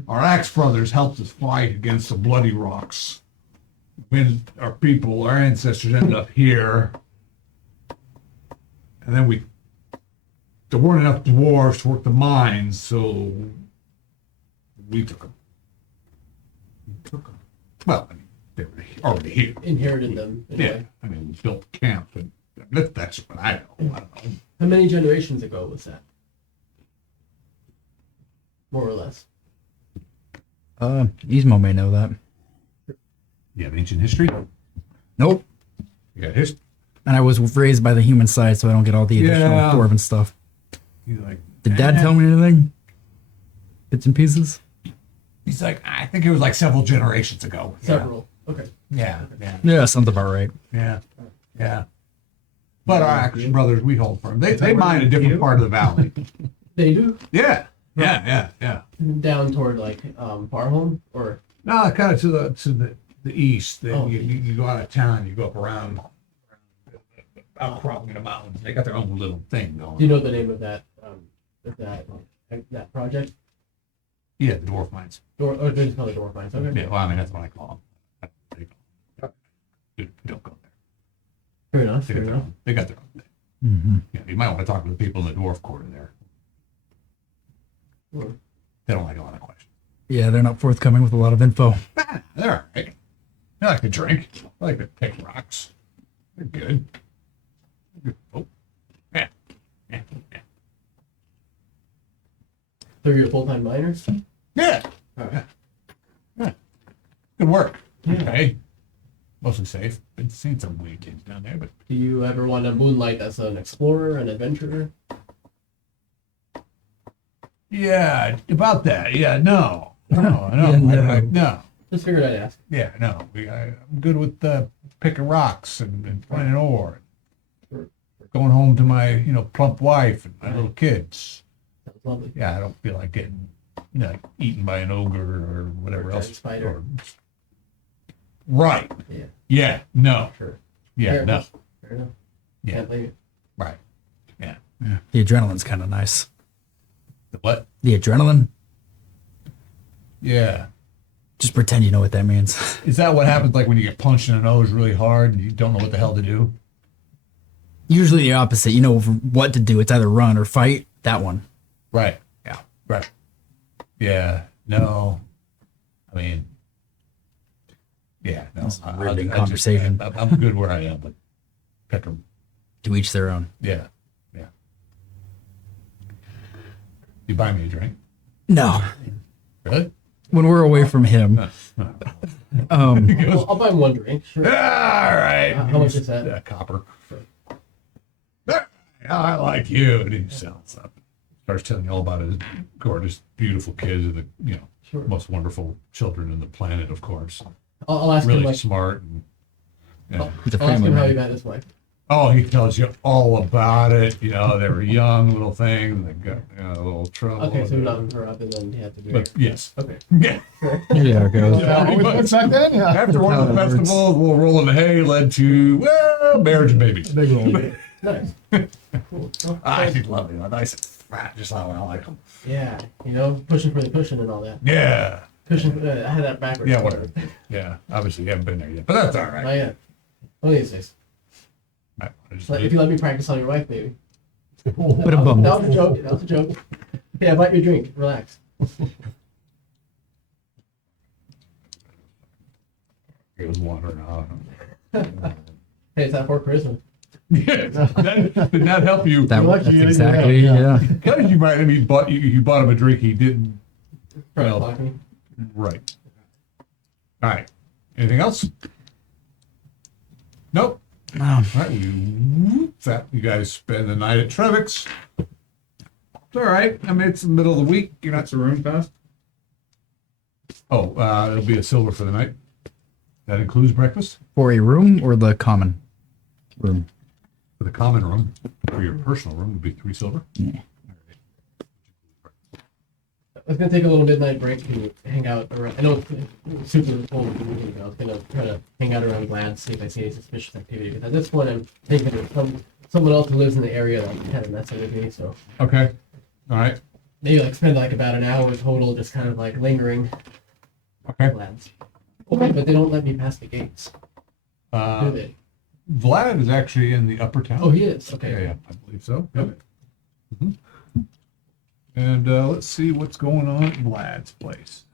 our Axe brothers helped us fight against the Bloody Rocks. When our people, our ancestors ended up here. And then there weren't enough dwarves to work the mines, so we took them. Well, I mean, they were already here. Inherited them in a Yeah, way. I mean, we built camp, and that's what I know. I don't know. How many generations ago was that? More or less. Ismo may know that. You have ancient history? Nope. You got history? And I was raised by the human side, so I don't get all the additional Yeah. dwarven stuff. He's like, Did Dad tell me anything? Bits and pieces? he's like, I think it was like several generations ago. Several. Okay. Yeah, yeah, Yeah, sounds about right. yeah, yeah. But our actual brothers, we hold firm. They mine a different part of the valley. They do Yeah, yeah. down toward like Farholm or No, kind of to the east. Then Oh. you go out of town, you go up around outcropping the mountains. They got their own little thing going. do you know the name of that that project? Yeah, the dwarf mines. Or they just call it Dwarf Mines. Okay. Yeah, well, I mean that's what I call them. Don't go there. Fair enough. They Fair got their enough. own. They got their own thing. Mm-hmm. Yeah, you might want to talk to the people in the dwarf quarter there. Sure. They don't like a lot of questions. Yeah, they're not forthcoming with a lot of info. They're all right. They like to drink. They like to pick rocks. They're good. Oh, yeah. So you're a full-time miner? Yeah. Alright. Good work. Yeah. Okay. Mostly safe. Been seeing some weird kids down there, but Do you ever want to moonlight as an explorer, an adventurer? yeah, about that. Yeah, no. No. Yeah, no. No. Just figured I'd ask. Yeah, no. I'm good with picking rocks and finding ore. Sure. Going home to my, plump wife and my little kids. Sounds lovely. Yeah, I don't feel like getting, eaten by an ogre or whatever Or a else. giant spider. Right. Yeah. Yeah. No. Sure. Yeah. Fair No. enough. Fair enough. Yeah. Can't blame you. Right. Yeah. Yeah. The adrenaline's kind of nice. The what? The adrenaline? Yeah. Just pretend you know what that means. Is that what happens like when you get punched in the nose really hard and you don't know what the hell to do? Usually the opposite. You know what to do. It's either run or fight. That one. Right. Yeah. Right. Yeah. No. I mean, yeah. No. That's a I- riveting I just- conversation. I'm good where I am, but pick 'em. To each their own. Yeah. Yeah. You buy me a drink? No. Really? When we're away from him. Well, I'll buy him one drink. Sure. All right. How much is that? Copper. I like you. And he sells something. Starts telling you all about his gorgeous, beautiful kids and the, Sure. most wonderful children on the planet, of course. I'll ask him Really like smart. And, yeah. He's a I'll ask family him how man. he met his wife. Oh, he tells you all about it. They were young little things. They got a little trouble. Okay, so he knocked her up and then he had to do But it. yes. Okay. Yeah. Yeah, it goes. Yeah, Always looks like that, yeah. After one of the How it works. festivals, we'll roll in the hay led to, marriage and babies. Big roll. Nice. Cool. Well, She's lovely. Nice and fat, just how I like them. yeah, pushing for the cushion and all that. Yeah. Cushion, I had that backwards. Yeah, whatever. Yeah. Obviously, you haven't been there yet, but that's all right. Not yet. Only these days. I just If you let me practice on your wife, baby. But a bum. That was a joke. That was a joke. Yeah, bite your drink. Relax. It was wandering out. Hey, it's that for Christmas. Yeah, did that help you? That, You're lucky that's you didn't do that, exactly, yeah. Because you might have you bought him a drink he didn't. Trying to Well, block me. right. All right. Anything else? Nope. Oh, All right. You guys spend the night at Trevick's. It's all right. I mean, it's the middle of the week. You're not. That's the room fast? Oh, it'll be a silver for the night. That includes breakfast for a room or the common room? for the common room. For your personal room would be 3 silver. Yeah. I was gonna take a little midnight break and hang out around. I know it's super cold, but I was gonna try to hang out around Glad, see if I see any suspicious activity. Because at this point, I'm thinking of someone else who lives in the area that kind of messing with me. So Okay. All right. maybe spend about an hour total, just kind of lingering. Okay. Glad's. Okay, but they don't let me pass the gates, do Uh, they? Vlad is actually in the upper town. Oh, he is. Okay. Yeah, I believe so. Yep. Mhm. And let's see what's going on at Vlad's place.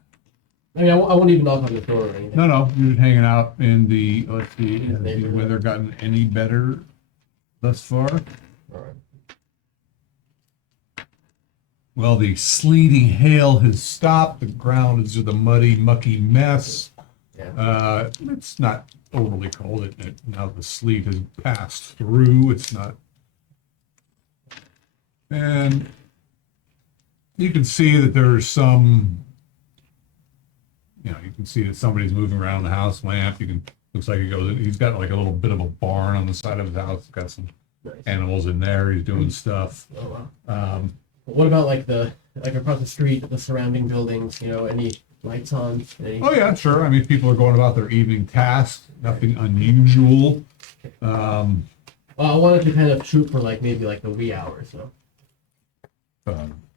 I mean, I won't even knock on the door or anything. No, you're just hanging out in the. Let's see, In the has the neighborhood. weather gotten any better thus far? All right. Well, the sleeting hail has stopped. The ground is just a muddy, mucky mess. Yeah. It's not overly cold. Now the sleet has passed through. It's not. And you can see that there's some, you can see that somebody's moving around the house lamp. Looks like he's got like a little bit of a barn on the side of his house. Got some Nice. animals in there. He's doing stuff. Oh wow. What about like across the street, the surrounding buildings? Any lights on? Oh yeah, sure. I mean, people are going about their evening tasks. Nothing unusual. Well, I wanted to kind of shoot for like maybe like the wee hours, so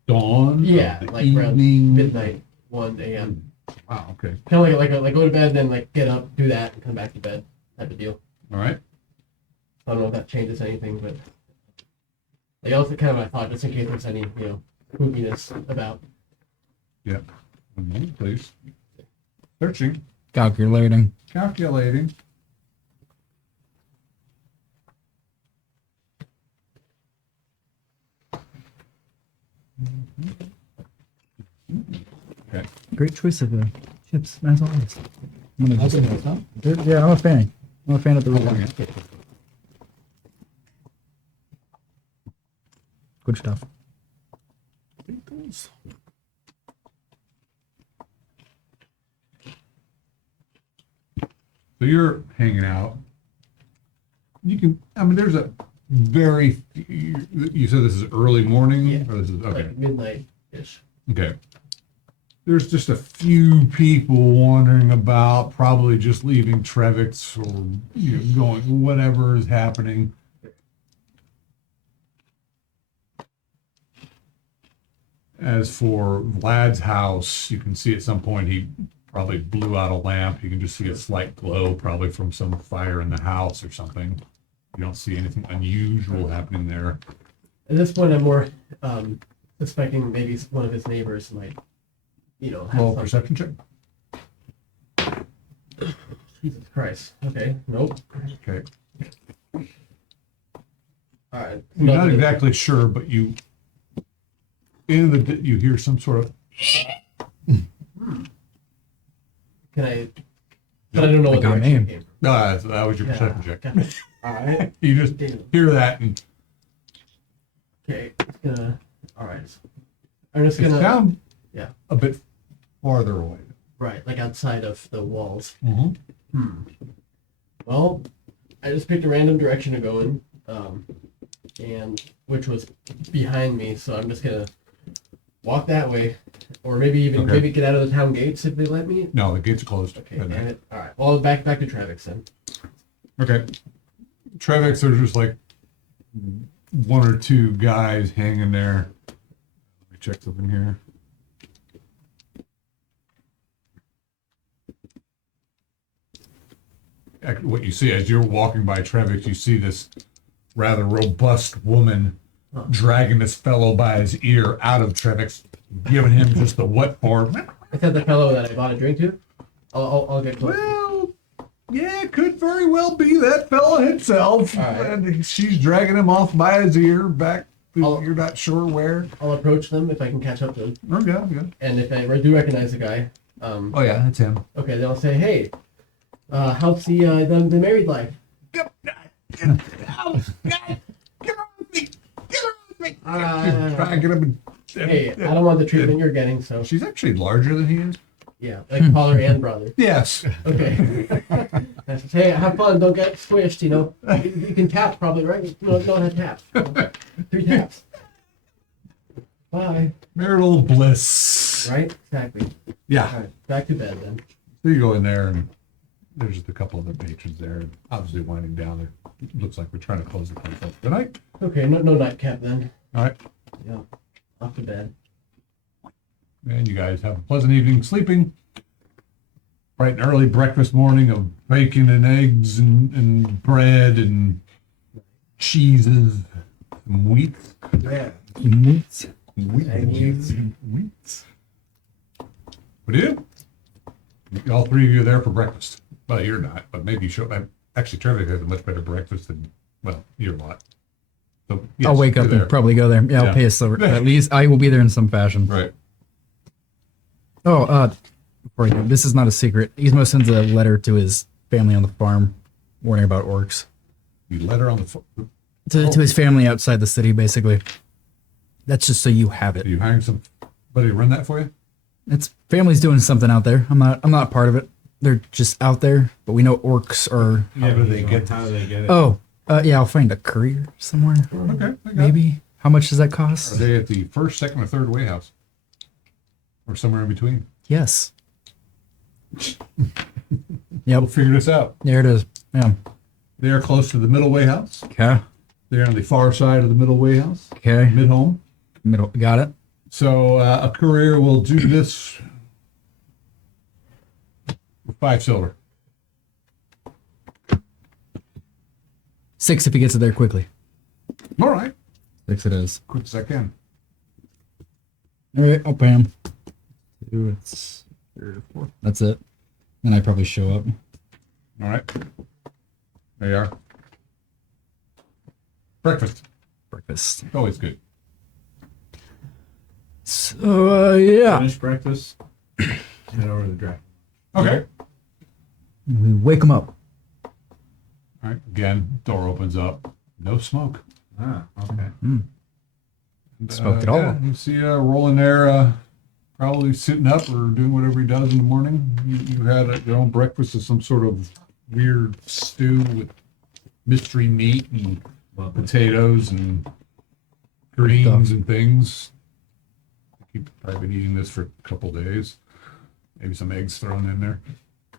Dawn. yeah, of the like around evening. midnight, 1 a.m. Wow. Okay. Kind of like go to bed, then like get up, do that, and come back to bed type of deal. All right. I don't know if that changes anything, but like also kind of my thought, just in case there's any spookiness about. Yeah. 1 moment, please. Searching. Calculating. Calculating. Okay. Great choice of chips, as always. I'm gonna just, yeah, I'm a fan. I'm a fan of the rule. Good stuff. So you're hanging out. There's a you said this is early morning? Yeah. Or this is, okay. Like midnight-ish. Okay. There's just a few people wandering about, probably just leaving Trevix or going whatever is happening. As for Vlad's house, you can see at some point he probably blew out a lamp. You can just see a slight glow, probably from some fire in the house or something. You don't see anything unusual happening there. At this point, I'm more suspecting maybe one of his neighbors might, have Roll a some- perception check. Jesus Christ. Okay. Nope. Okay. All right. You're not exactly sure, but you hear some sort of. Can I? But I don't know what got direction me. it came from. No, that was your perception check. Okay. All right. You just hear that and Okay. It's gonna. All right. I'm just it gonna. sounds Yeah. a bit farther away. Right, like outside of the walls. Mm-hmm. Well, I just picked a random direction to go in, and which was behind me. So I'm just gonna walk that way, or maybe Okay. get out of the town gates if they let me. No, the gates are closed. Okay, damn it. All right. Well, back to Travis then. Okay. Trevix, there's just like one or two guys hanging there. Let me check something here. What you see as you're walking by Trevix, you see this rather robust woman dragging this fellow by his ear out of Trevix, giving him just the what for. Is that the fellow that I bought a drink to? I'll get close. Well, yeah, it could very well be that fella himself. All right. And she's dragging him off by his ear back. I'll- You're not sure where. I'll approach them if I can catch up to them, Oh, yeah, yeah. and if I do recognize the guy, Oh, yeah, that's him. okay, then I'll say, hey, how's the married life? Dragging him. Hey, I don't want the treatment you're getting, so She's actually larger than he is. yeah, like father and brother. Yes. Okay. I said, hey, have fun. Don't get squished. You can tap probably, right? No, not tap. 3 taps. Bye. Marital bliss. Right? Exactly. Yeah. All right. Back to bed then. So you go in there, and there's just a couple of the patrons there, and obviously winding down. It looks like we're trying to close the place up tonight. Okay. No nightcap then. All right. Yeah. Off to bed. And you guys have a pleasant evening sleeping. Bright and early breakfast morning of bacon and eggs and bread and cheeses and wheat. Yeah. Meats. Wheat. Wheat. What do you? All three of you are there for breakfast. Well, you're not, but maybe you should. Actually, Trevor has a much better breakfast than, well, your lot. So, I'll yes, wake up you're there. and probably go there. Yeah, I'll Yeah. pay a silver. At least I will be there in some fashion. Right. Oh, before you go, this is not a secret. Yzmo sends a letter to his family on the farm, warning about orcs. You let her on the To his family outside the city, basically. That's just so you have Are it. you hiring somebody to run that for you? It's family's doing something out there. I'm not part of it. They're just out there, but we know orcs are. How do they get How do they get it? Oh, yeah, I'll find a courier somewhere. Okay. I got it. Maybe. How much does that Are cost? they at the first, second, or third way house? Or somewhere in between? Yes. We'll Yep. figure this out. There it is. Yeah. They are close to the middle way house. Okay. They're on the far side of the middle way house, Okay. mid home. Middle. Got it. So a courier will do this for 5 silver. 6 if he gets it there quickly. All right. 6 it is. Quick as I can. All right, I'll pay him. 2, it's 3 or 4. That's it. Then I probably show up. All right. There you are. Breakfast. Breakfast. Always good. So, yeah. Finish breakfast. Head over to the draft. Okay. We wake him up. All right. Again, door opens up. No smoke. Ah, okay. And, Smoked it all. Yeah, you see rolling there, probably sitting up or doing whatever he does in the morning. You had your own breakfast of some sort of weird stew with mystery meat and potatoes and greens and things. You've probably been eating this for a couple days. Maybe some eggs thrown in there.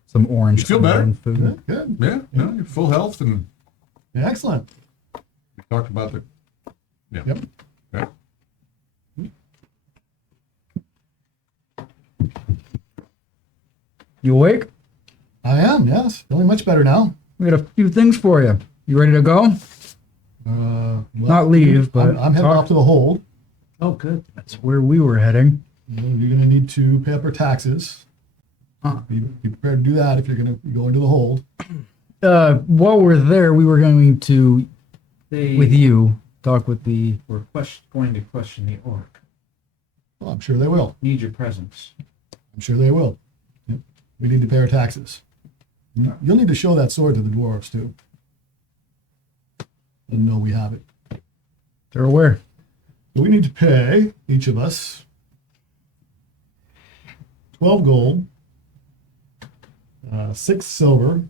Some orange. You feel better? iron food. Good. Yeah, no, you're full health, and Yeah, excellent. we talked about the. Yeah. Yep. Okay. You awake? I am, yes. Feeling much better now. We got a few things for you. You ready to go? Well, Not leave, but I'm heading talk. off to the hold. Oh, good. That's where we were heading. You're going to need to pay up your taxes. Be prepared to do that if you're going to go into the hold. While we're there, we were going to, They with you, talk with the. were going to question the orc. Well, I'm sure they will. Need your presence. I'm sure they will. Yep. We need to pay our taxes. You'll need to show that sword to the dwarves, too. And know we have it. They're aware. So we need to pay, each of us, 12 gold, 6 silver,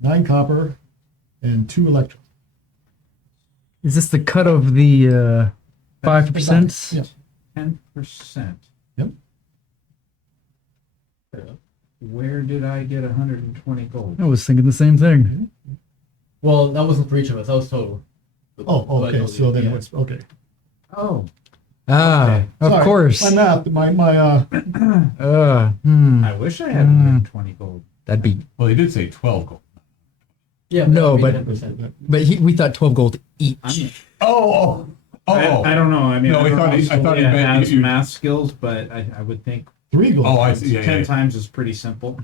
9 copper, and 2 electrum. Is this the cut of the 5%? Yes. 10%. Yep. Where did I get 120 gold? I was thinking the same thing. Well, that wasn't for each of us. That was total. Oh, But I okay. told So you, then yeah. it's okay. Oh, Ah, Okay. of Sorry, course. My math, I wish I had 120 gold. That'd be. Well, he did say 12 gold. Yeah, No, that would be but- 10%. But we thought 12 gold each. Oh. I don't know. I mean, No, I I don't thought know he- if I thought he Solia meant has you- math skills, but I would think 3 gold. Oh, I see. Yeah, 10 yeah. times is pretty simple.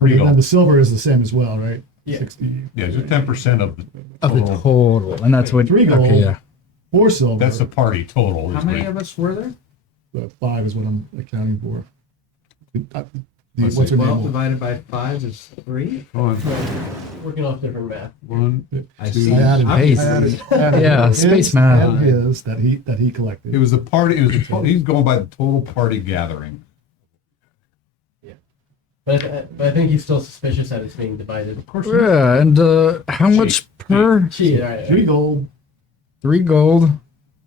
Pretty And gold. then the silver is the same as well, right? Yeah. 60. Yeah, just 10% of the Of the total. And that's what. 3 gold. Okay, yeah. 4 silver. That's the party total. How is many great. of us were there? 5 is what I'm accounting for. Let's What's see. her 12 name? divided by 5 is 3. Hold on. Working off different math. 1, I 2. see. I added, Pace. I added, Yeah, his space math. and his that he collected. It was the party. It was the total, he's going by the total party gathering. But I think he's still suspicious that it's being divided. Of course. Yeah, and how much per? Cheat. All right. 3 gold 3 gold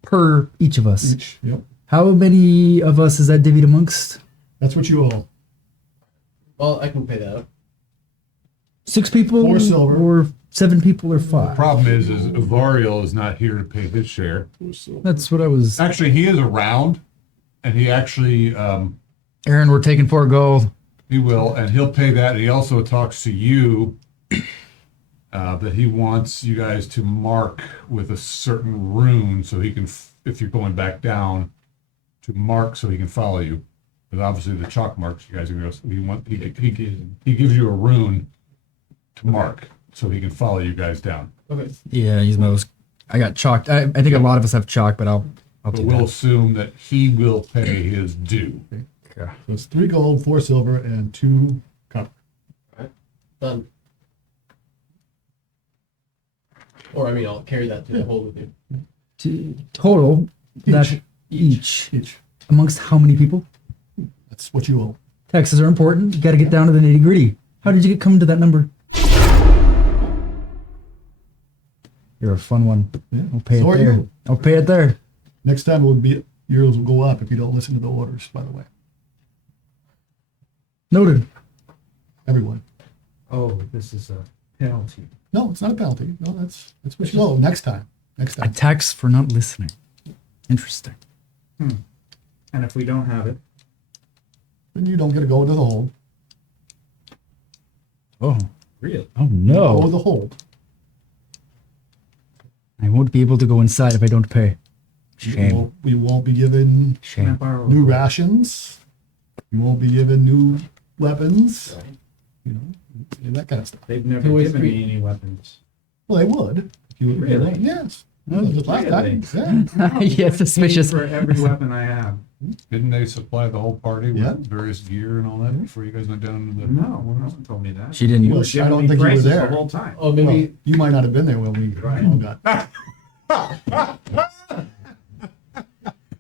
per each of us. each. Yep. How many of us is that divvied amongst? That's what you owe. Well, I can pay that up. 6 people? 4 silver. Or 7 people or 5? Problem is Avariel is not here to pay his share. That's what I was. Actually, he is around, and he actually Aaron, we're taking 4 gold. he will, and he'll pay that. He also talks to you that he wants you guys to mark with a certain rune, so he can, if you're going back down, to mark so he can follow you. Because obviously the chalk marks you guys are going to. He gives you a rune to mark so he can follow you guys down. Okay. Yeah, he's most I got chalked. I think a lot of us have chalk, but I'll But do we'll that. assume that he will pay his due. So it's 3 gold, 4 silver, and 2 copper. Done. Or I mean, I'll carry that to the hold with you. Total, that each Each. amongst how many people? That's what you owe. Taxes are important. You got to get down to the nitty gritty. How did you come to that number? You're a fun one. Yeah. I'll pay So it are there. you. I'll pay it there. Next time it would be yours will go up if you don't listen to the orders, by the way. Noted. Everyone. Oh, this is a penalty. No, it's not a penalty. No, that's what you owe. Next time. Next A time. tax for not listening. Interesting. And if we don't have it, Then you don't get to go to the hold. Oh. really? Oh Go no. to the hold. I won't be able to go inside if I don't pay. Shame. We won't be given Can I Shame. borrow? new rations. You won't be given new weapons. You know, and that kind of stuff. They've never Two-way given street. me any weapons. Well, they would. If you Really? Yes. Oh, Just last time. Yeah. Yeah, suspicious. For every weapon I have. Didn't they supply the whole party with Yeah. various gear and all that before you guys went down to the? No, no one told me that. She didn't Well, use. I don't Giving me think you were prices there. the whole time. Oh, Well, maybe you might not have been there when we all got.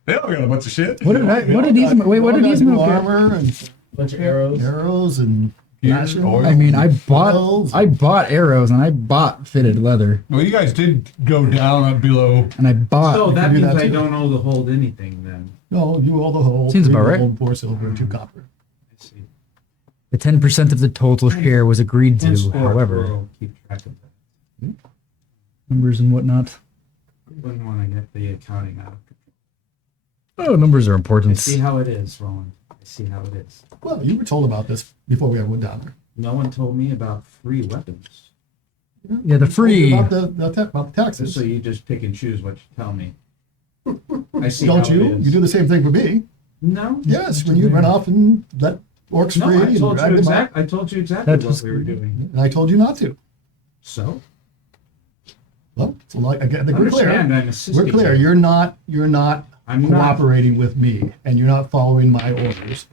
They all got a bunch of shit. What did what did Ismail get? Armor and a bunch of arrows. arrows and Gear, rations. oil. I mean, I Bells. bought arrows and I bought fitted leather Well, you guys did go down below. and I bought. So that do means that I too. don't owe the hold anything then. No, you owe the whole. Seems 3 about right. gold, 4 silver, and 2 copper. I see. The 10% of the total share was agreed to. Henceforth, However, we'll keep track of that. numbers and whatnot. Wouldn't want to get the accounting out of control. Oh, numbers are I important. see how it is, Roland. I see how it is. Well, you were told about this before we ever went down there. No one told me about free weapons. Yeah, the free. About the taxes. So you just pick and choose what you tell me. I see Don't how you? it is. You do the same thing for me. No. Yes, when you run off and let orcs No, free I and told drag you them out, I told you exactly That what was- we were doing. and I told you not to. So Well, so like I think we're clear. understand I'm assisting. We're clear. you. You're not I'm not. cooperating with me, and you're not following my orders.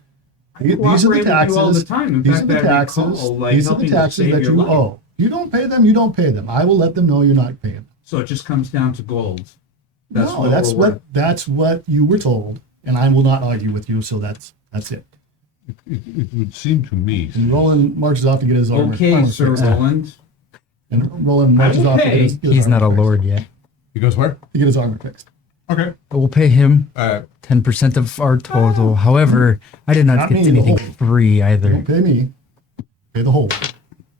I These are cooperate the with you all the taxes. time. In These fact, are the I taxes. recall, like, These are the helping to taxes save that your you life. owe. You don't pay them. You don't pay them. I will let them know you're not paying them. So it just comes down to gold. That's No, what that's we're what worth. that's what you were told, and I will not argue with you. So that's it. It would seem to me. And Roland marches off to get his armor. Okay, armor Sir fixed. Roland. And Roland marches will off to get pay. his He's not a armor fixed. lord yet. He goes where? To get his armor fixed. Okay. But we'll pay him Uh, 10% of our total. However, I did not Not get me, anything the whole. free You either. don't pay me. Pay the whole. So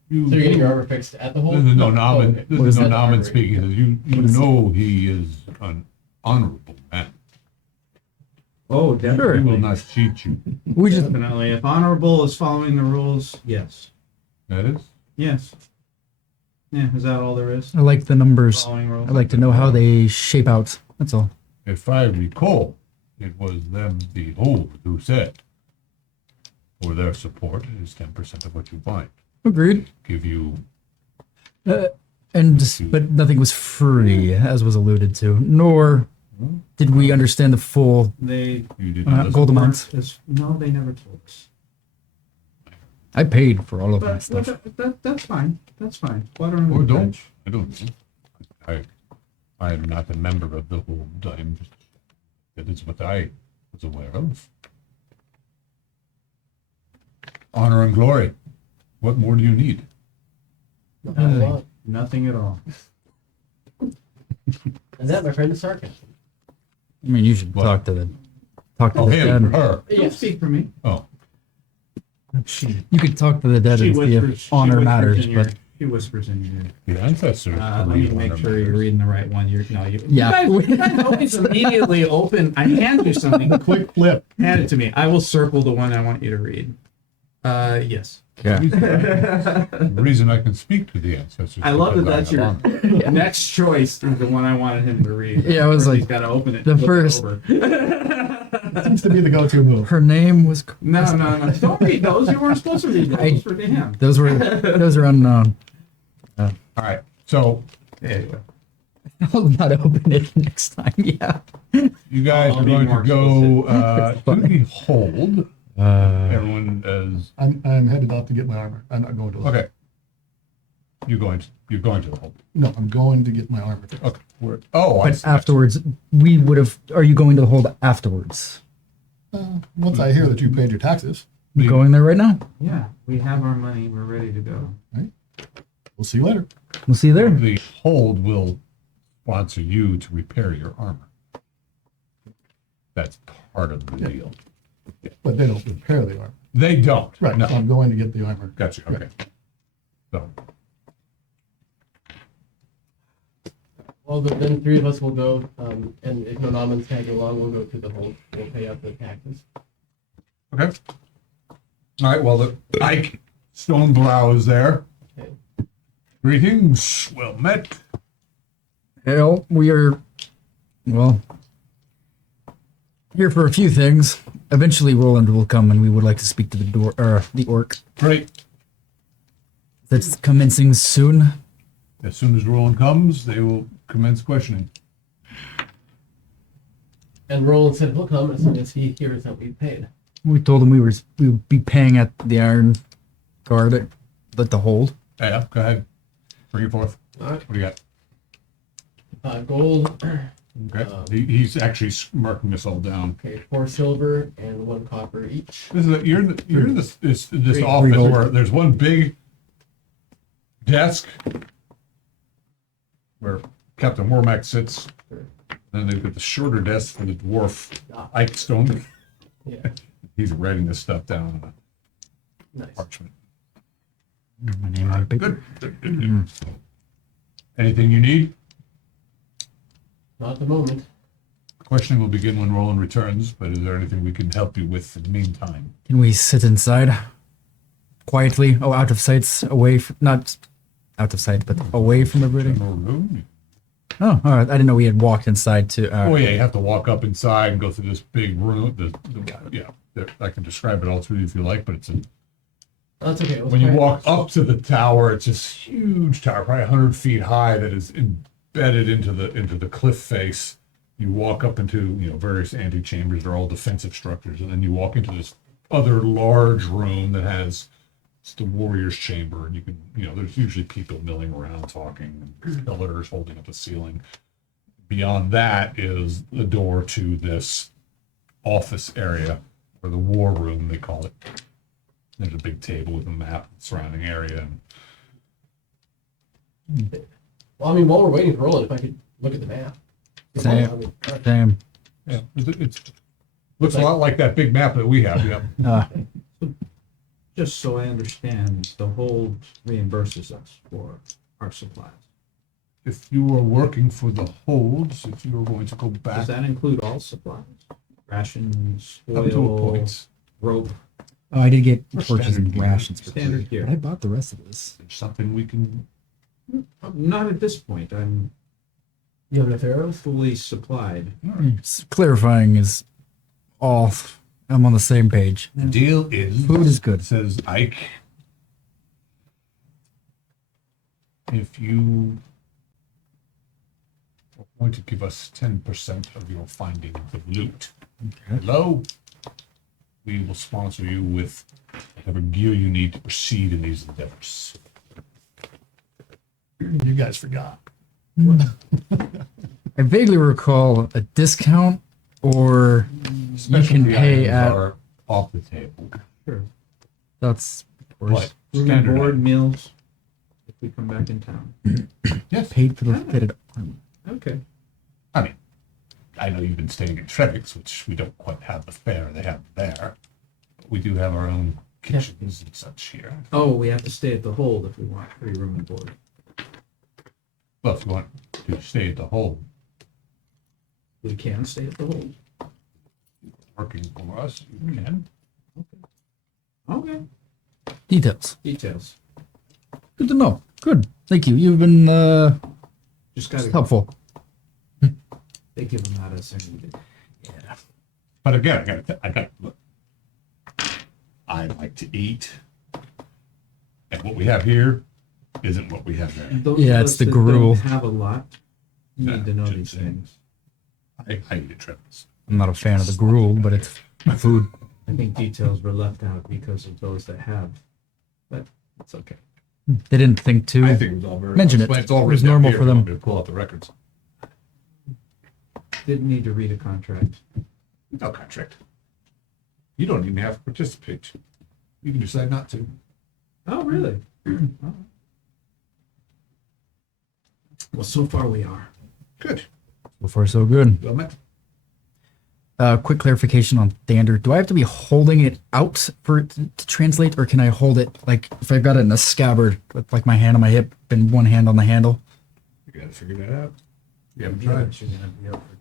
you're getting your armor fixed at the hole? This is no Oh, Naaman. okay. This What is is no that? Naaman speaking. He says, You know he is an honorable man. Oh, He definitely. will not cheat you. We just Definitely. If honorable is following the rules, yes. That is. Yes. Yeah, is that all there is? I like the numbers. Following rules? I like to know how they shape out. That's all. If I recall, it was them, the hold, who said, for their support is 10% of what you find. Agreed. Give you But nothing was free, as was alluded to. Nor did we understand the full They you did gold amounts. no, they never told us. I paid for all of my But stuff. that's fine. That's fine. Water under Or the don't. bridge. I don't know. I am not a member of the hold. I'm just, that is what I was aware of. Honor and glory. What more do you need? Not a lot. Nothing at all. And that, my friend, is sarcasm. I mean, you should What? talk to the Oh, him, dead. her. Don't speak for me. Oh, You could talk to the dead She and see whispers. if She honor whispers matters. in your- But she whispers in your ear. the ancestors. Let believe me make honor sure you're matters. reading the right one. You Yeah. You guys always immediately open. I hand you something. Quick flip. Hand it to me. I will circle the one I want you to read. Yes. yeah, The reason I can speak to the ancestors. I love that because that's your have honor. next choice is the one I wanted him to read. Yeah, I was First like, he's got to open it. the flip it first- over. Seems to be the go-to move. her name was. No. Don't read those. You weren't supposed to read those. I- For him. Those are unknown. All right. So Anyway. I'll not open it next time. Yeah. You guys I'll are be going to more go That's to fine. the hold. Everyone is I'm headed off to get my armor. I'm not going to. okay. You're going to the hold. No, I'm going to get my armor fixed. Okay. I But see. afterwards, we would have. Are you going to the hold afterwards? Once I hear that you paid your taxes, You going there right now? Yeah, we have our money. We're ready to go. we'll see you later. We'll see you there. The hold will sponsor you to repair your armor. That's part of the deal. But they don't repair the armor. They don't. Right. No. So I'm going to get the armor. Gotcha. Okay. So Well, then three of us will go, and if no Nomin's tag along, we'll go to the hold. We'll pay up the taxes. okay. All right. Well, the Ike Stonebrow is there. Okay. Greetings. Well met. Well, we are, well, here for a few things. Eventually, Roland will come, and we would like to speak to the orc. Great. That's commencing soon. As soon as Roland comes, they will commence questioning. And Roland said he'll come as soon as he hears that we've paid. We told him we would be paying at the Iron Guard at the hold. Yeah. Go ahead. Bring it forth. All right. What do you got? 5 gold. Okay. He's actually marking this all down. Okay, 4 silver and 1 copper each. This is you're in this Three office gold. where there's one big desk where Captain Wormack sits. Then they've got the shorter desk for the dwarf Ike Stone. Yeah, He's writing this stuff down on a nice. parchment. My name on paper. Good. Anything you need? Not at the moment. Questioning will begin when Roland returns, but is there anything we can help you with in the meantime? Can we sit inside quietly? Oh, out of sight, away from, not out of sight, but away from everybody. General room? Oh, all right. I didn't know we had walked inside to. Oh yeah, you have to walk up inside and go through this big room. I can describe it all to you if you like, but it's a That's okay. when you walk up to the tower, it's this huge tower, probably 100 feet high, that is embedded into the cliff face. You walk up into various antechambers. They're all defensive structures, and then you walk into this other large room that has it's the warrior's chamber, and you can there's usually people milling around talking, and pillars holding up the ceiling. Beyond that is the door to this office area, or the war room they call it. There's a big table with a map surrounding area. Well, I mean, while we're waiting for Roland, if I could look at the map. Same. I mean, all right. Damn. Yeah, it looks a lot like that big map that we have. Yeah. Just so I understand, the hold reimburses us for our supplies. If you are working for the holds, if you are going to go back Does that include all supplies? Rations, up to a oil, point, rope, Oh, I did get Or torches standard and gear. rations for standard free. gear. But I bought the rest of this. there's something we can. Not at this point. I'm You have enough arrows? fully supplied. Clarifying is off. I'm on the same page. The deal is Food is good. says Ike. If you are going to give us 10% of your findings of loot, hello, we will sponsor you with whatever gear you need to proceed in these endeavors. You guys forgot. I vaguely recall a discount, or you can Specialty pay items at. are off the table. Sure. That's of But course Room and standard board, items. meals, if we come back in town. Yes. paid for the fitted armor. Okay. I mean, I know you've been staying at Trevix, which we don't quite have the fare they have there. But we do have our own kitchens and such here. Oh, we have to stay at the hold if we want free room and board. Well, if you want to stay at the hold, We can stay at the hold. working for us, you can. Okay. Details. Details. Good to know. Good. Thank you. You've been Just gotta helpful. they give them out as I needed. But again, look, I like to eat, and what we have here isn't what we have there. Those Yeah, of it's us the that gruel. Don't have a lot. You need to know shouldn't these say. things. I eat triplets. I'm not a fan of the gruel, but it's food. I think details were left out because of those that have, but it's okay. They didn't think to. I think it was all very. Mention it. It's all It was written down normal here for if you them. want me to pull out the records. Didn't need to read a contract. No contract. You don't even have to participate. You can decide not to. Oh, really? Oh. Well, so far we are. Good. So far, so good. Well met. Quick clarification on Thunder. Do I have to be holding it out for it to translate, or can I hold it like if I've got it in a scabbard with like my hand on my hip and one hand on the handle? You gotta figure that out. You haven't Yeah, tried. but you're gonna be up for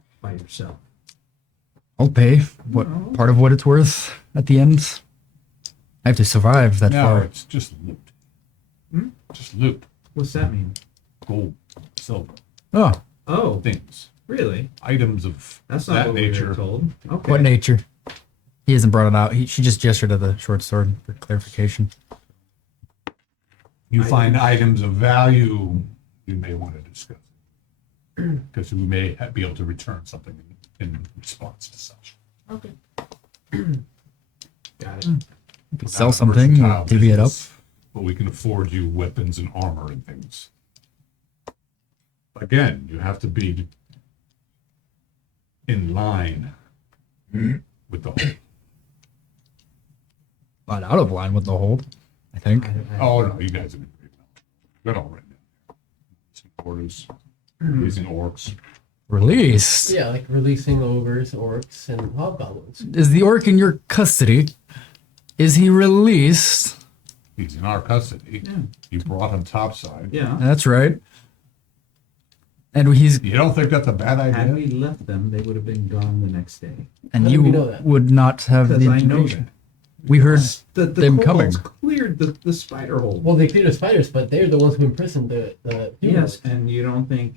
10% by yourself. I'll pay what part of what it's worth at the end. I have to survive that No, far. it's just loot. Hmm? Just loot. What's that mean? Gold, silver, Oh, Oh, things, really? items of That's not that what we nature. were told. Okay. what nature? He hasn't brought it out. She just gestured at the short sword for clarification. You find items of value, you may want to discuss. Because we may be able to return something in response to such. Okay. Got it. You could sell Not a something, versatile divvy it up. business, but we can afford you weapons and armor and things. Again, you have to be in line with the whole. Not out of line with the hold, I think. Oh, no, you guys have been pretty well. Got all written down. Orders, using orcs. Released. Yeah, like releasing ogres, orcs, and hobgoblins. Is the orc in your custody? Is he released? He's in our custody. Yeah. You brought him topside. Yeah. That's right. And he's You don't think that's a bad Had idea? we left them, they would have been gone the next day. and How you do we know that? would not have Because the I know information. that. We heard The them kobolds coming. cleared the spider hole. Well, they cleared the spiders, but they're the ones who imprisoned the humanoids. Yes, and you don't think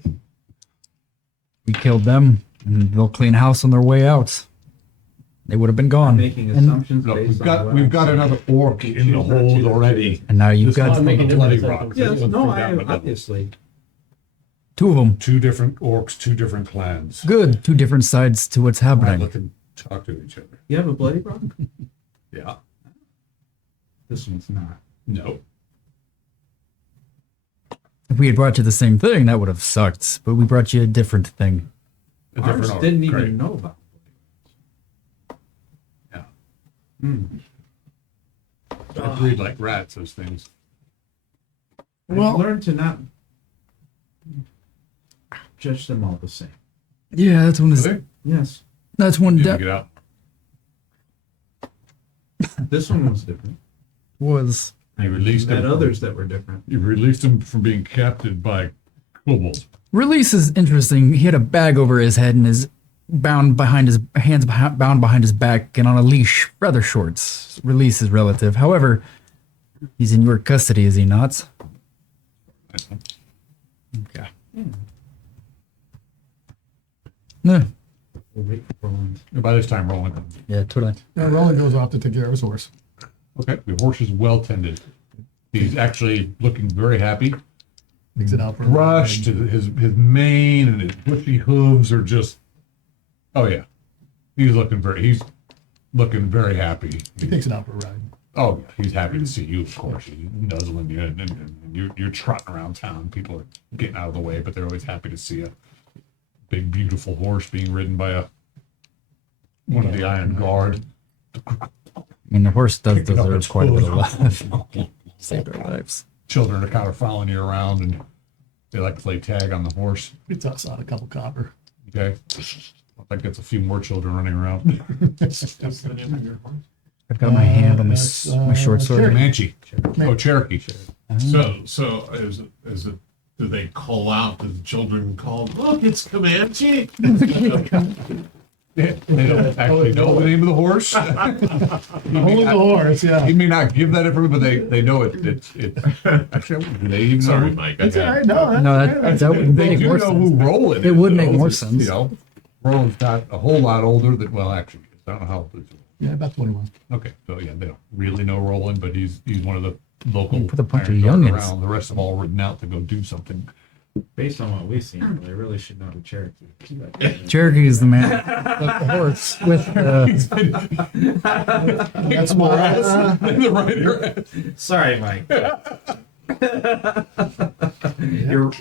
we killed them, and they'll clean house on their way out. They would have been gone. making And, assumptions Look, based we've on got what we've I got see. another orc in the hold already. and now you've This got one's making from the Bloody different Rock. Yes, no, I Down the middle. obviously. two of them. Two different orcs, two different clans. Good. Two different sides to what's Right, happening. let them talk to each other. You have a bloody rock? Yeah. This one's not. No. If we had brought you the same thing, that would have sucked. But we brought you a different thing. A Ours different orc. didn't even Great. know about Yeah. Hmm. They breed like rats, those things. Well- I've learned to not judge them all the same. Yeah, that's one. Really? Yes, That's one. You get out. this one was different. Was You released Met them. others that were different. You released them from being captured by kobolds. Release is interesting. He had a bag over his head and is bound behind his hands bound behind his back and on a leash, rather short. Release is relative. However, he's in your custody, is he not? Okay. No. We'll wait for Roland. By this time, Roland. Yeah, totally. Now Roland goes off to take care of his horse. Okay, the horse is well tended. He's actually looking very happy. Takes it out for a Brushed, ride. his mane and his bushy hooves are just. Oh yeah, he's looking very happy. He takes it out for a ride. Oh yeah, he's happy to see you. Of course, he's nuzzling you, and you're trotting around town. People are getting out of the way, but they're always happy to see a big, beautiful horse being ridden by one of the Iron Guard. I mean, the horse does Kicking up deserve its quite a bit of hooves. love. Saved our lives. Children are kind of following you around, and they like to play tag on the horse. He toss out a couple copper. Okay, I think that's a few more children running around. I've got my hand on That's, my short sword. Comanche. Oh, Cherokee. So is it? Do they call out? Do the children call? Look, it's Comanche. They don't actually know the name of the horse. Only the horse, yeah. He may not give that information, but they know it. It's actually, do they even Sorry, know? Mike. That's all had- right. No, No, that's that would They make do more know sense. who Roland is. It would make though. more It's, sense. You know, Roland's not a whole lot older than, well, actually, I don't know how old he is. yeah, about 21. Okay, so yeah, they don't really know Roland, but he's one of the local You put a bunch of Iron Guard youngins. around. The rest of them all ridden out to go do something. Based on what we've seen, they really should know the Cherokee. Cherokee is the man. The horse with That's why. The writer. Sorry, Mike.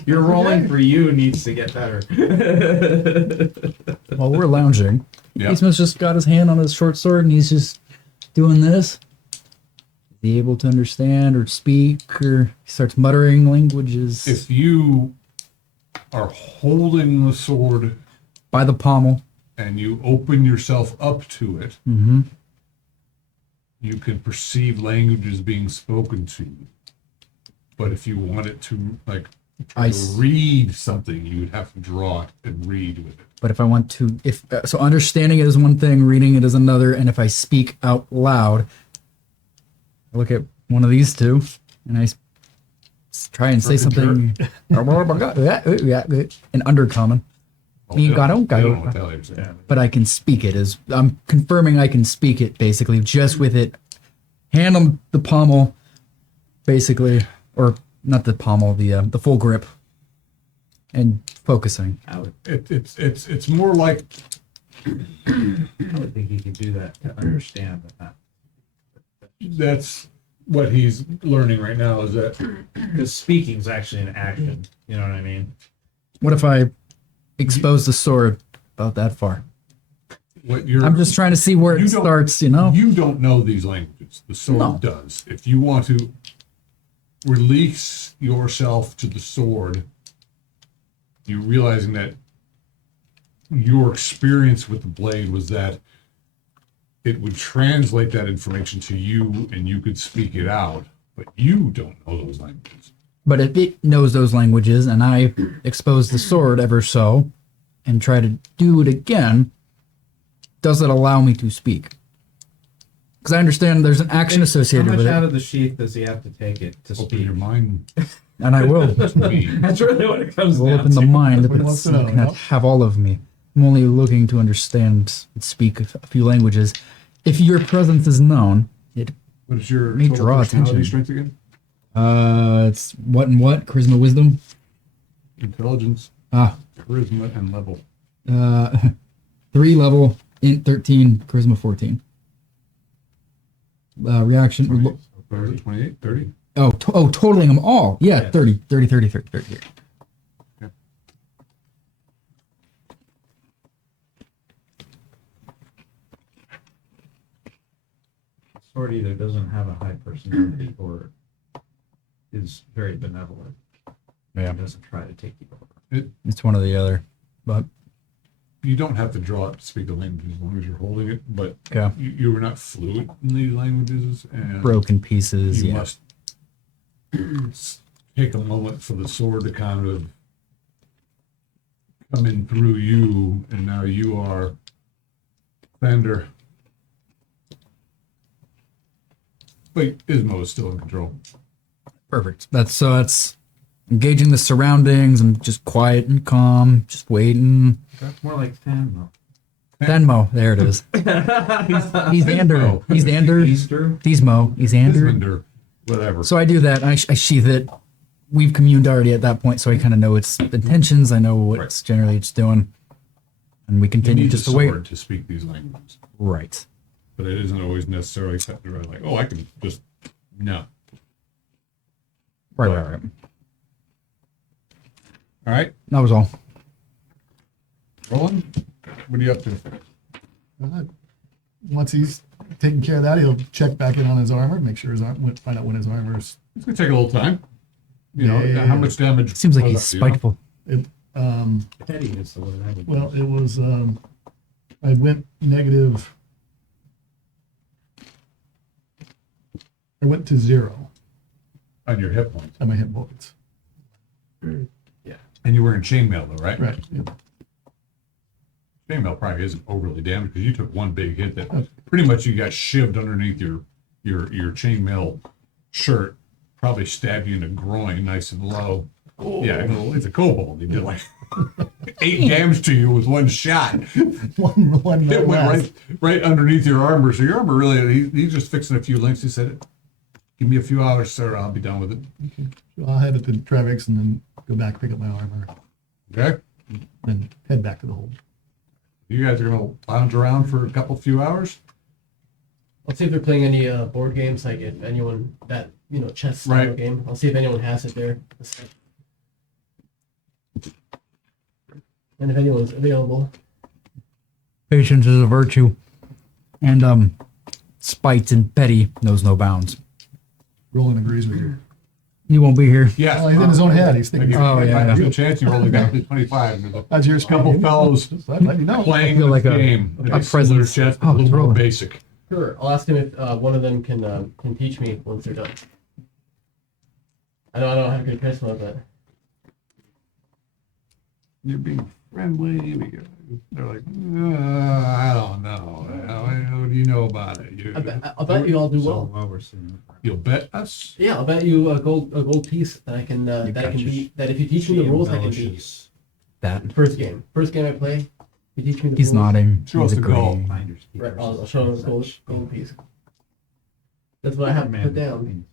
Your rolling for you needs to get better. while we're lounging, Yeah. Eastman's just got his hand on his short sword and he's just doing this. Is he able to understand or speak, or he starts muttering languages If you are holding the sword by the pommel? and you open yourself up to it, Mm-hmm. you can perceive languages being spoken to you. But if you want it to, like, I to s- read something, you would have to draw it and read with it. But if I want to, so understanding it is one thing, reading it is another, and if I speak out loud, I look at one of these two, and I try and say something in undercommon. Well, You they got don't- it, they got don't it. know what the hell you're saying. But I can speak it. As I'm confirming, I can speak it basically just with it, hand on the pommel, basically, or not the pommel, the full grip, and focusing. I would It's more like think he could do that to understand, but not. that's what he's learning right now is that Because speaking's actually an action. You know what I mean? What if I expose the sword about that far? what you're. I'm just trying to see where You it don't- starts. You know. You don't know these languages. The sword No. does. If you want to release yourself to the sword, you realizing that your experience with the blade was that it would translate that information to you and you could speak it out, but you don't know those languages. But if it knows those languages, and I expose the sword ever so, and try to do it again, does it allow me to speak? Because I understand there's an action associated How much with out it, of the sheath does he have to take it to Open speak? your mind and I will. to me. That's really what it comes Will down open the to. mind, That's what but he wants it's to not know, gonna yep. have all of me. I'm only looking to understand and speak a few languages. If your presence is known, it What is your May total draw personality attention. strength again? it's what and what? Charisma, wisdom. Intelligence, Ah, charisma, and level. 3 level, int 13, charisma 14. Reaction. 28, 28, 30? Totaling them all. Yeah, Yes. 30, 30, 30, 30, 30. Sword either doesn't have a high personality or is very benevolent. Yeah. It doesn't try to take you over. It's one or the other. But You don't have to draw it to speak the language as long as you're holding it, but yeah, you are not fluent in these languages, and broken pieces. you Yeah. must take a moment for the sword to kind of come in through you, and now you are Thunder. Wait, Ismo is still in control. Perfect. That's engaging the surroundings and just quiet and calm, just waiting. More like Thanmo. Thenmo, there it is. He's Ander. He's Ander. Easter. He's Mo. He's Ander. Ismander, whatever. So I do that. I sheath it. We've communed already at that point, so I kind of know its intentions. I know what it's generally it's doing, and we You continue need just the to wait. sword to speak these languages, Right. but it isn't always necessarily cut and dry. Like, oh, I can just no. Right. All right, That was all. Roland, what are you up to? Once he's taken care of that, he'll check back in on his armor, make sure his armor, find out when his armor's. It's gonna take a little time. You know, Yeah. how much damage? Seems like was he's that, you know? spiteful. Petty is the word I would Well, use. it was, I went negative. I went to 0 On your hit points. on my hit points. And you're wearing chainmail though, right? Right. Yep. Chainmail probably isn't overly damaged because you took one big hit that pretty much you got shivved underneath your chainmail shirt, probably stabbed you in the groin nice and low. Yeah, it's a kobold. He did like 8 damage to you with one shot. One It went last. right underneath your armor. So your armor really, he's just fixing a few links. He said, "Give me a few hours, sir. I'll be done with it." So I'll head up to Trevix and then go back, pick up my armor, Okay. then head back to the hold. You guys are gonna lounge around for a few hours. I'll see if they're playing any board games, like if anyone that chess style Right. game. I'll see if anyone has it there, and if anyone's available. Patience is a virtue, and spite and petty knows no bounds. Roland agrees with you. You won't be here. Yeah. Oh, he's in his own head. He's thinking. Oh, yeah. There's a chance you rolled exactly 25. There's a That's your couple fellows Let me know. playing feel this like a game. It's presence. similar chess, but Oh, a little it's more rolling. basic. Sure, I'll ask him if one of them can teach me once they're done. I don't have good charisma, but You're being friendly. They're like, I don't know. What do you know about it? I'll bet you all do So well. while we're sitting, You'll bet us? Yeah, I'll bet you a gold piece that I can that I can gotcha. beat. That if you teach me the rules, I can beat. embellishes That First game I play, you teach me the he's rules. nodding. Show us He's the goal. agreeing. finders Right, keepers I'll show him the and gold such. piece. That's what I have to Man, put down.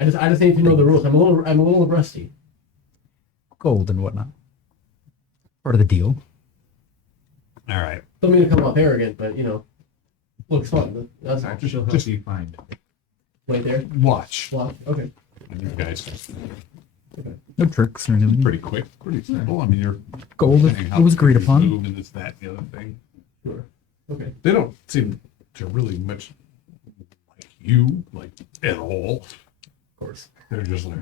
I just need to know the rules. I'm a little rusty. Gold and whatnot. Part of the deal. All right. Don't mean to come off arrogant, but looks fun. That's all. She'll help you find. Right there. Watch. Block. Okay. And you guys No tricks or anything. pretty quick, pretty simple. I mean, you're Gold. saying It how was agreed you upon. move and this, that, and the other thing. Sure. Okay. They don't seem to really much like you, like at all. Of course. They're just like,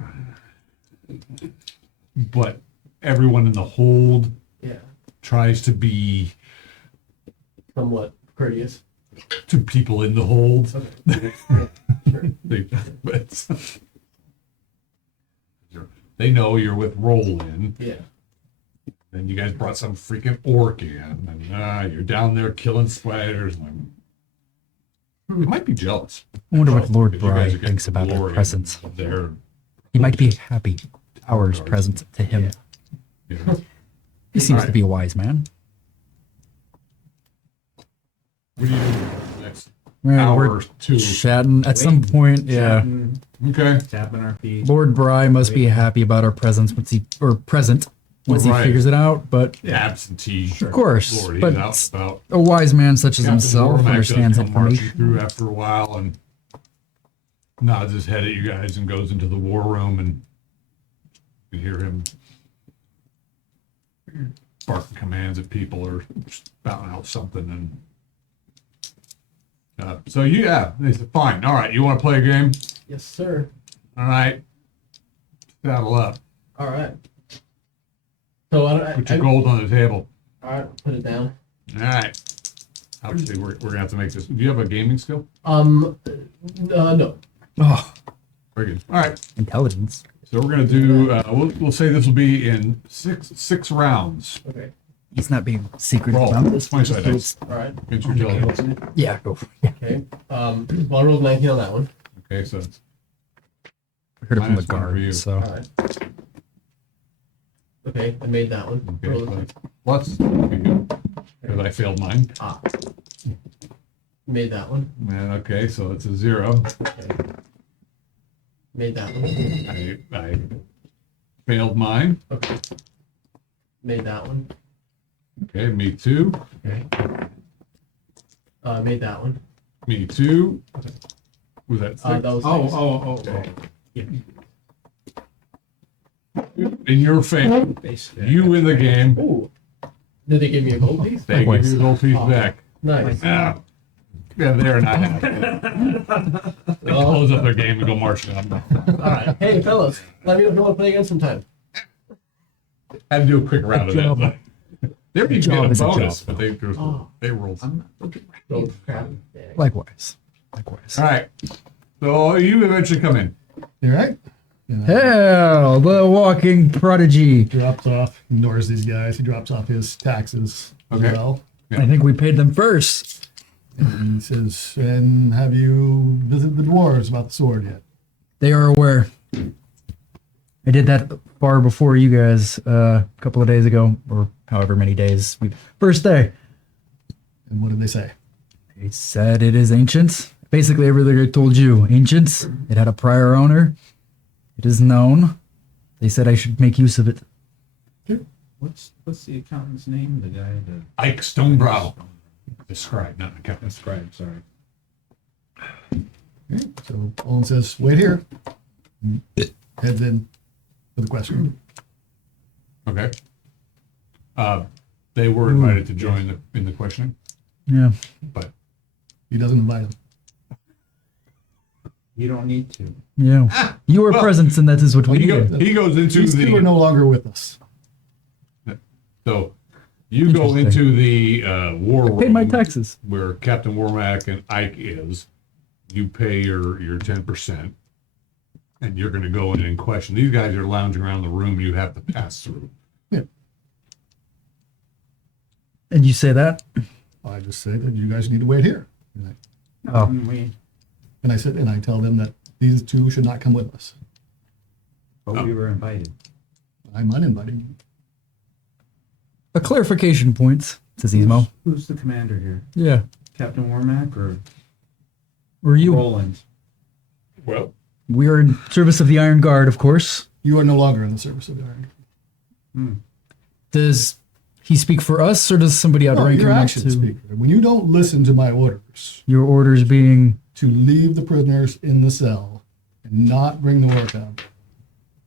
but everyone in the hold Yeah. tries to be Somewhat courteous. to people in the hold. Okay. Yeah, sure. But they know you're with Roland, Yeah. and you guys brought some freaking orc in, and you're down there killing spiders. And you might be jealous. I wonder what Lord Because you guys Bry are getting thinks about our glory presence. of their, He might be happy. Ours present to him. you know. He seems to be a wise man. What do you do next Right, hour we're or two? chatting at some point. Yeah, Chatting, Okay. tapping our feet. Lord Bry must be happy about our presence present once he Right. figures it out. But Absentee. of course, Lord, he's but out and about. a wise man such as Captain himself Wormack does understands come marching information. through after a while and nods his head at you guys and goes into the war room, and you hear him barking commands at people or spouting out something. And so they said, fine, all right, you want to play a game? Yes, sir. All right, saddle up, All right. So put your gold on the table. all right, put it down. All right. Obviously, we're gonna have to make this. Do you have a gaming skill? No. Oh, Very good. All right. intelligence. So we're gonna do. We'll say this will be in six rounds. Okay. He's not being secretive Roll. about this. My side dice. All right. Against your intelligence. Yeah, go for it. Okay. Well, I rolled 19 on that one. Okay, so it's I heard it from the Minus one for you. guard. So All right. Okay, I made that one. okay. Rolled So a- it's plus because I failed mine. Ah. Made that one. And okay, so it's a 0. Okay. Made that one. I failed mine. Okay. Made that one. Okay, me too. Okay. Made that one. Me too. Was that 6? That was Oh. Yeah. In your favor, Basically. you win the game. Ooh. Did they give me a gold piece? They give you the gold piece Oh. back. Nice. Yeah, they're not happy. They close up their game and go marching on. All right. Hey, fellas, let me know if you want to play again sometime. Had to do a quick round of that. But they were even job getting a is a bonus, job, but Oh. they rolled. Gold crap. likewise, likewise. All right. So you eventually come in. You all right? Hell, the walking prodigy. Drops off, ignores these guys. He drops off his taxes Okay. as well. Yeah. I think we paid them first. And he says, and have you visited the dwarves about the sword yet? They are aware. I did that far before you guys a couple of days ago, or however many days. First day. And what did they say? They said it is ancient. Basically everything I told you. Ancient. It had a prior owner. It is known. They said I should make use of it. What's the accountant's name? The guy that Ike Stonebrow. Describe, not account. that's right. Sorry. Okay, so Olin says, wait here. Heads in for the question. Okay. They were invited to join in the questioning, Yeah. but He doesn't invite him. You don't need to. Yeah. You are well, present, and that is what we he, need. he goes into These two are no longer with us. So you go Interesting. into the war room Paid my taxes. where Captain Wormack and Ike is. You pay your 10%, and you're going to go in and question. These guys are lounging around the room. You have to pass through. And you say that? I just say that you guys need to wait here. Oh. And I said, and I tell them that these two should not come with us. But we were invited. I'm uninvited. A clarification point, says Emo. Who's the commander here? Yeah. Captain Wormack or Were you? Roland? Well, We are in service of the Iron Guard, of course. You are no longer in the service of the Iron. Does he speak for us, or does somebody No, outrank your him up actions to speak. When you don't listen to my orders your orders being? to leave the prisoners in the cell and not bring the work up,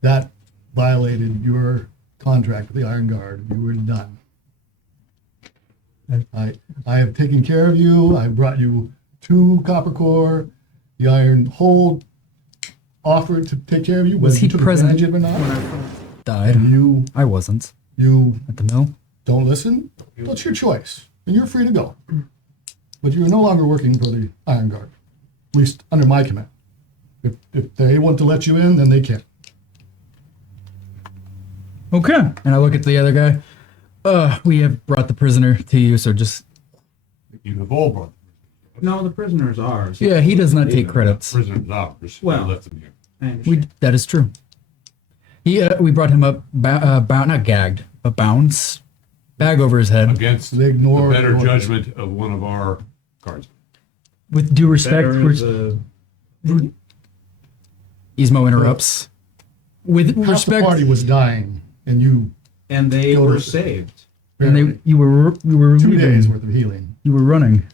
that violated your contract with the Iron Guard. You were done. I have taken care of you. I brought you 2 copper core. The Iron Hold offered to take care of you. Was whether he you took present advantage of it or not. Died. You I wasn't you at the mill. don't listen. Well, it's your choice, and you're free to go. But you're no longer working for the Iron Guard, at least under my command. If they want to let you in, then they can. Okay. And I look at the other guy. We have brought the prisoner to you, so just you have all brought No, the prisoner's ours. yeah. He does not take credits. prisoners ours. Well- We left them here. I understand. That is true. We brought him up, bound, not gagged, but bound, bag over his head. Against They the ignore better orders. judgment of one of our guardsmen. With due respect, Better is a- Ismo interrupts. With Half the respect, party was dying, and you and they Go were to- saved. and you were 2 leaving. days worth of healing. You were running.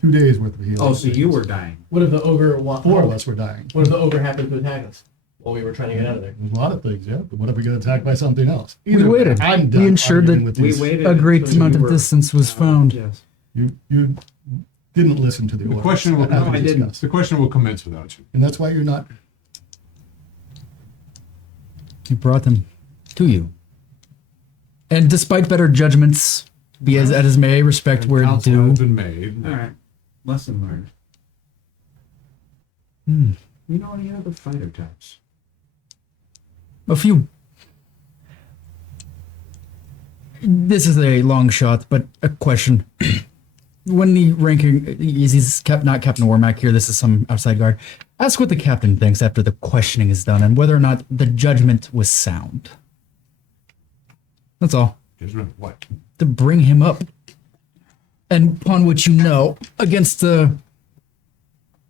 2 days worth of healing. Oh, so you were dying. What if the ogre? 4 of us were dying. What if the ogre happened to attack us while we were trying to get out of there? There's a lot of things, yeah. But what if we get attacked by something else? We waited. I'm done We ensured arguing that with We these. waited. A great until amount you of were- distance was found. Yes. You didn't listen to the orders. question will- as No, we I didn't. discussed. The question will commence without you. And that's why you're not. He brought them to you. And despite better judgments, be as may, respect where Counsel due. has been made. All right. Lesson learned. You know any other fighter types? A few. This is a long shot, but a question. When the ranking, he's not Captain Wormack here, this is some outside guard. Ask what the captain thinks after the questioning is done and whether or not the judgment was sound. That's all. Judgment of what? To bring him up. And upon which you know, against the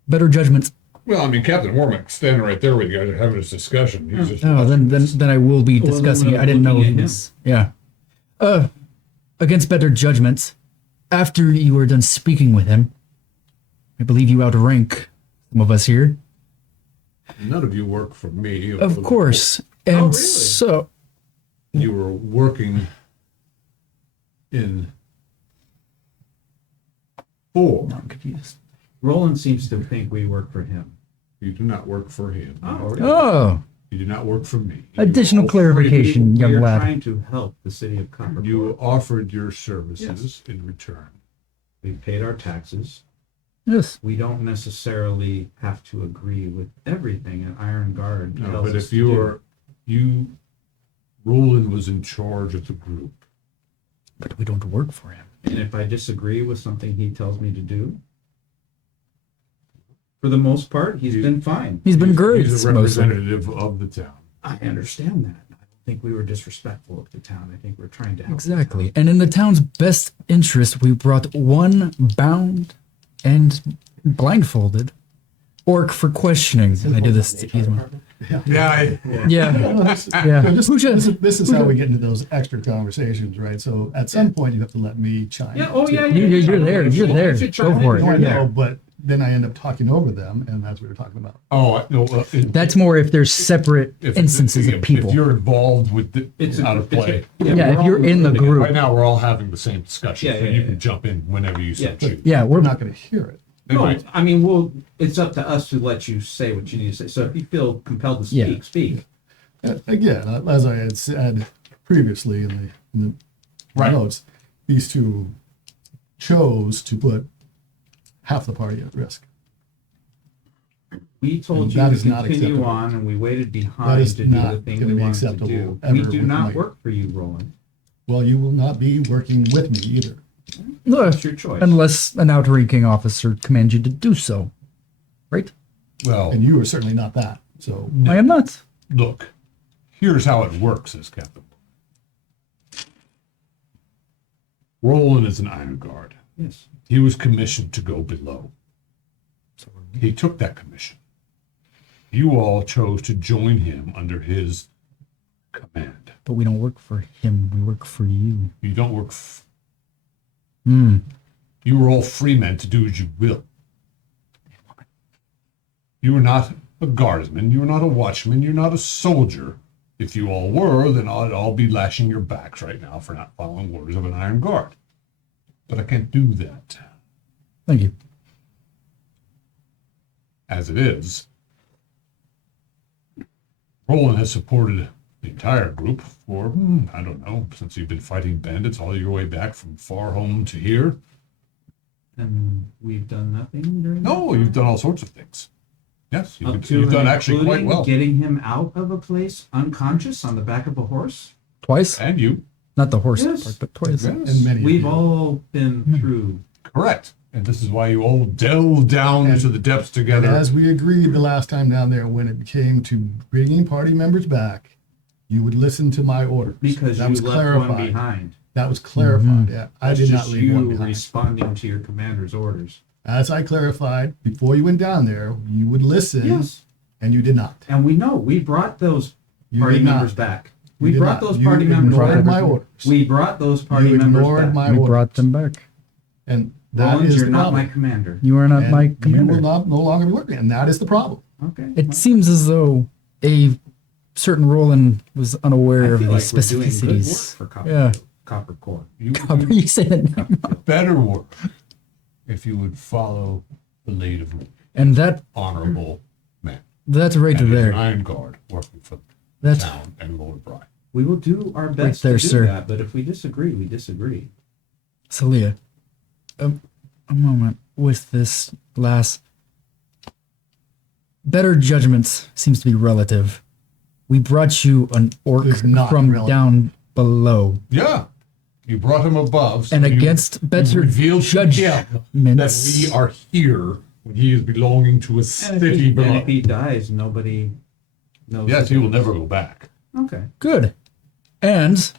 better judgment. Well, I mean, Captain Wormack's standing right there with you guys are having this discussion. He's just Oh, then I will be discussing it. I didn't know looking he at was. Yeah. Against better judgment, after you were done speaking with him, I believe you outrank some of us here. none of you work for me. Of course. And really? so You were working in for. I'm confused. Roland seems to think we work for him. You do not work for him. Oh, really? Oh, You do not work for me. additional You clarification, we young are lad. trying to help the city of Copperport. You offered your services in return. We paid our taxes. Yes. We don't necessarily have to agree with everything an Iron Guard No, tells but us if to you do. were, Roland was in charge of the group. But we don't work for him. And if I disagree with something he tells me to do, for the most part, he's been fine. He's been great. He's a mostly. representative of the town. I understand that. I don't think we were disrespectful of the town. I think we're trying to help. the Exactly. town. And in the town's best interest, we brought one bound and blindfolded orc for questioning. I do this to Isma. Yeah, Yeah. So Yeah. just- Who should- this is how we get into those extra conversations, right? So at some point you have to let me chime. Yeah. in, Oh too. yeah. You're there. You're there. You should Go chime for in. it. No, I You're there. know, but then I end up talking over them, and that's what we're talking about. Oh, no. That's more if there's separate instances of people. If you're involved with the, It's out of play. Yeah, we're if you're all in the including it. group. Right now, we're all having the same discussion, Yeah, so yeah, you yeah. can jump in whenever you so Yeah. choose. Yeah, We're we're not going to hear it. No, Right. I mean, it's up to us to let you say what you need to say. So if you feel compelled to Yeah. speak. Again, as I had said previously in the Right. notes, these two chose to put half the party at risk. We told And you that to is not continue acceptable. on, and we waited That behind is to do not the thing gonna we be wanted to acceptable do. ever We do with not my- work for you, Roland. Well, you will not be working with me either. no, It's your choice. unless an outranking officer commands you to do so. Right? Well, And you are certainly not that. So I am not. look, here's how it works, says Captain. Roland is an Iron Guard. Yes. He was commissioned to go below. He took that commission. You all chose to join him under his command. But we don't work for him. We work for you. You don't work. Hmm. You are all free men to do as you will. You are not a guardsman. You are not a watchman. You're not a soldier. If you all were, then I'd all be lashing your backs right now for not following orders of an Iron Guard. But I can't do that. Thank you. As it is, Roland has supported the entire group for, I don't know, since you've been fighting bandits all your way back from far home to here. And we've done nothing during No, that you've time? done all sorts of things. Yes, Up you've, to you've done and actually quite including well. Getting him out of a place unconscious on the back of a horse. Twice? And you. Not the horse Yes. part, but twice. Yes, and many of We've you. all been through. correct. And this is why you all delve down into the depths together. As we agreed the last time down there, when it came to bringing party members back, you would listen to my orders. Because that you was left clarified. one behind. That was clarified. Yeah, I That's did not just leave one you behind. responding to your commander's orders. As I clarified before you went down there, you would listen, Yes. and you did not. And we know we brought those You party did not. members back. You We did brought not. those You party members ignored back. my orders. We brought those party You members ignored back. my We orders. brought them back. And that Roland, is you're the not problem. my commander. You are not And my You commander. will not no longer be working, and that is the problem. Okay. It seems as though a certain Roland was unaware I of the feel like we're doing good work specificities. for Copper, Yeah. Copper Core. You Copper, you say that. better work if you would follow the lead of an And that honorable man. that's right And he's an there. Iron Guard working for the That's town and Lord Bry. We will do our best there, to do sir. that, but if we disagree, we disagree. Celia. A moment with this last. Better judgment seems to be relative. We brought you an orc It's not from relative. down below, Yeah. You brought him above. so and you- against you better revealed to him judgments. that we are here when he is belonging to a And city and below. if he dies, nobody knows. Yes, he will never go back. Okay. Good. And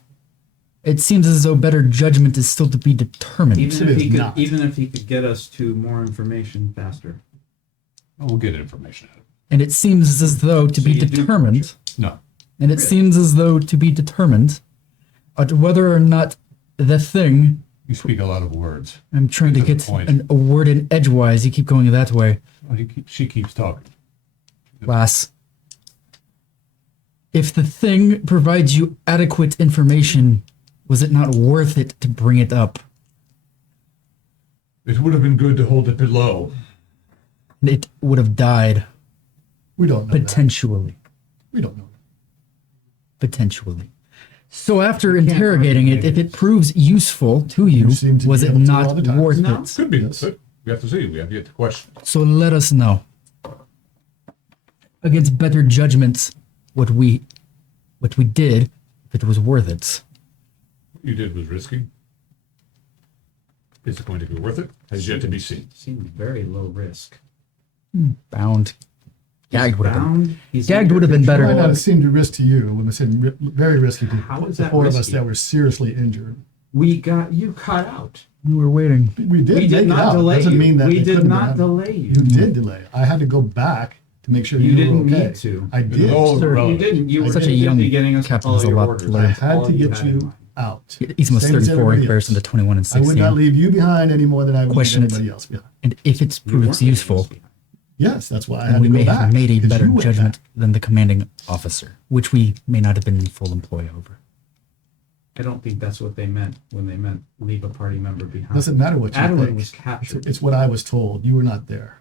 it seems as though better judgment is still to be determined. Even It if is he could, not. even if he could get us to more information faster. We'll get information out of And it seems as though to So be you do- determined, it. No. and it seems as though to be determined, whether or not the thing, You speak a lot of words. I'm trying to To the get point. a word in edgewise. You keep going that way, Well, she keeps talking. lass. If the thing provides you adequate information, was it not worth it to bring it up? It would have been good to hold it below. It would have died, We don't know that. potentially. We don't know. Potentially. So after interrogating it, if it proves useful to you, You seem to was be it able to all not the time. worth No. it? Could be. Yes. But we have to see. We have yet to question. So let us know. Against better judgments, what we did, if it was worth it. What you did was risky. Is it going to be worth it? Has yet to be seen. Seems very low risk. Bound. Gagged would have been. Bound. He's Gagged under would have been control. It might not better. have seemed a risk to you when it seemed very risky to How is the that four of us risky? that were seriously injured. We got you cut out. We were waiting. We did We make did it not out. delay Doesn't you. mean that We they did couldn't not have. delay you. You did delay. I had to go back to make sure You you, didn't were okay. need to. I did. all Sir, You relevant. didn't. You were Such a just young busy getting us to captain follow has a your lot to orders. learn. I That's had all to you get had in you mind. out. He's almost Same as 34 in everybody comparison to else. 21 and I would 16. not leave you behind any more than I would Question leave it. anybody else behind. And if it You weren't proves leaving useful, us behind. Yes, that's why I then had we to go may back. have made a because better you went judgment back. than the commanding officer, which we may not have been in full employ over. I don't think that's what they meant when they meant leave a party member behind. Doesn't matter what you Adeline think. was captured. It's what I was told. You were not there.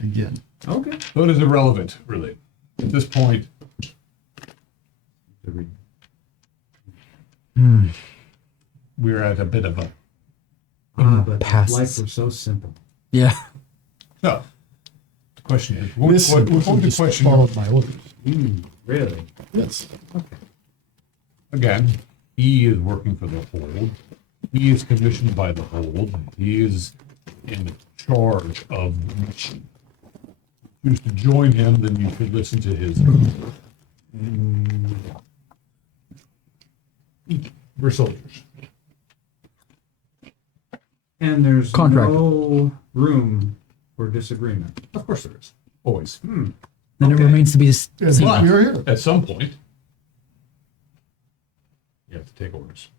Again. Okay. So it is irrelevant, really. At this point, we're at a bit of a. But Passes. life was so simple. Yeah. So, the question is, Listen, we're going to just question followed my orders. Really? Yes. again. He is working for the hold. He is commissioned by the hold. He is in charge of the mission. If you choose to join him, then you should listen to his. We're soldiers. And there's Contract. no room for disagreement. Of course there is. Always. Then it Okay. remains to be Yes, seen. but you're here. At some point, you have to take orders.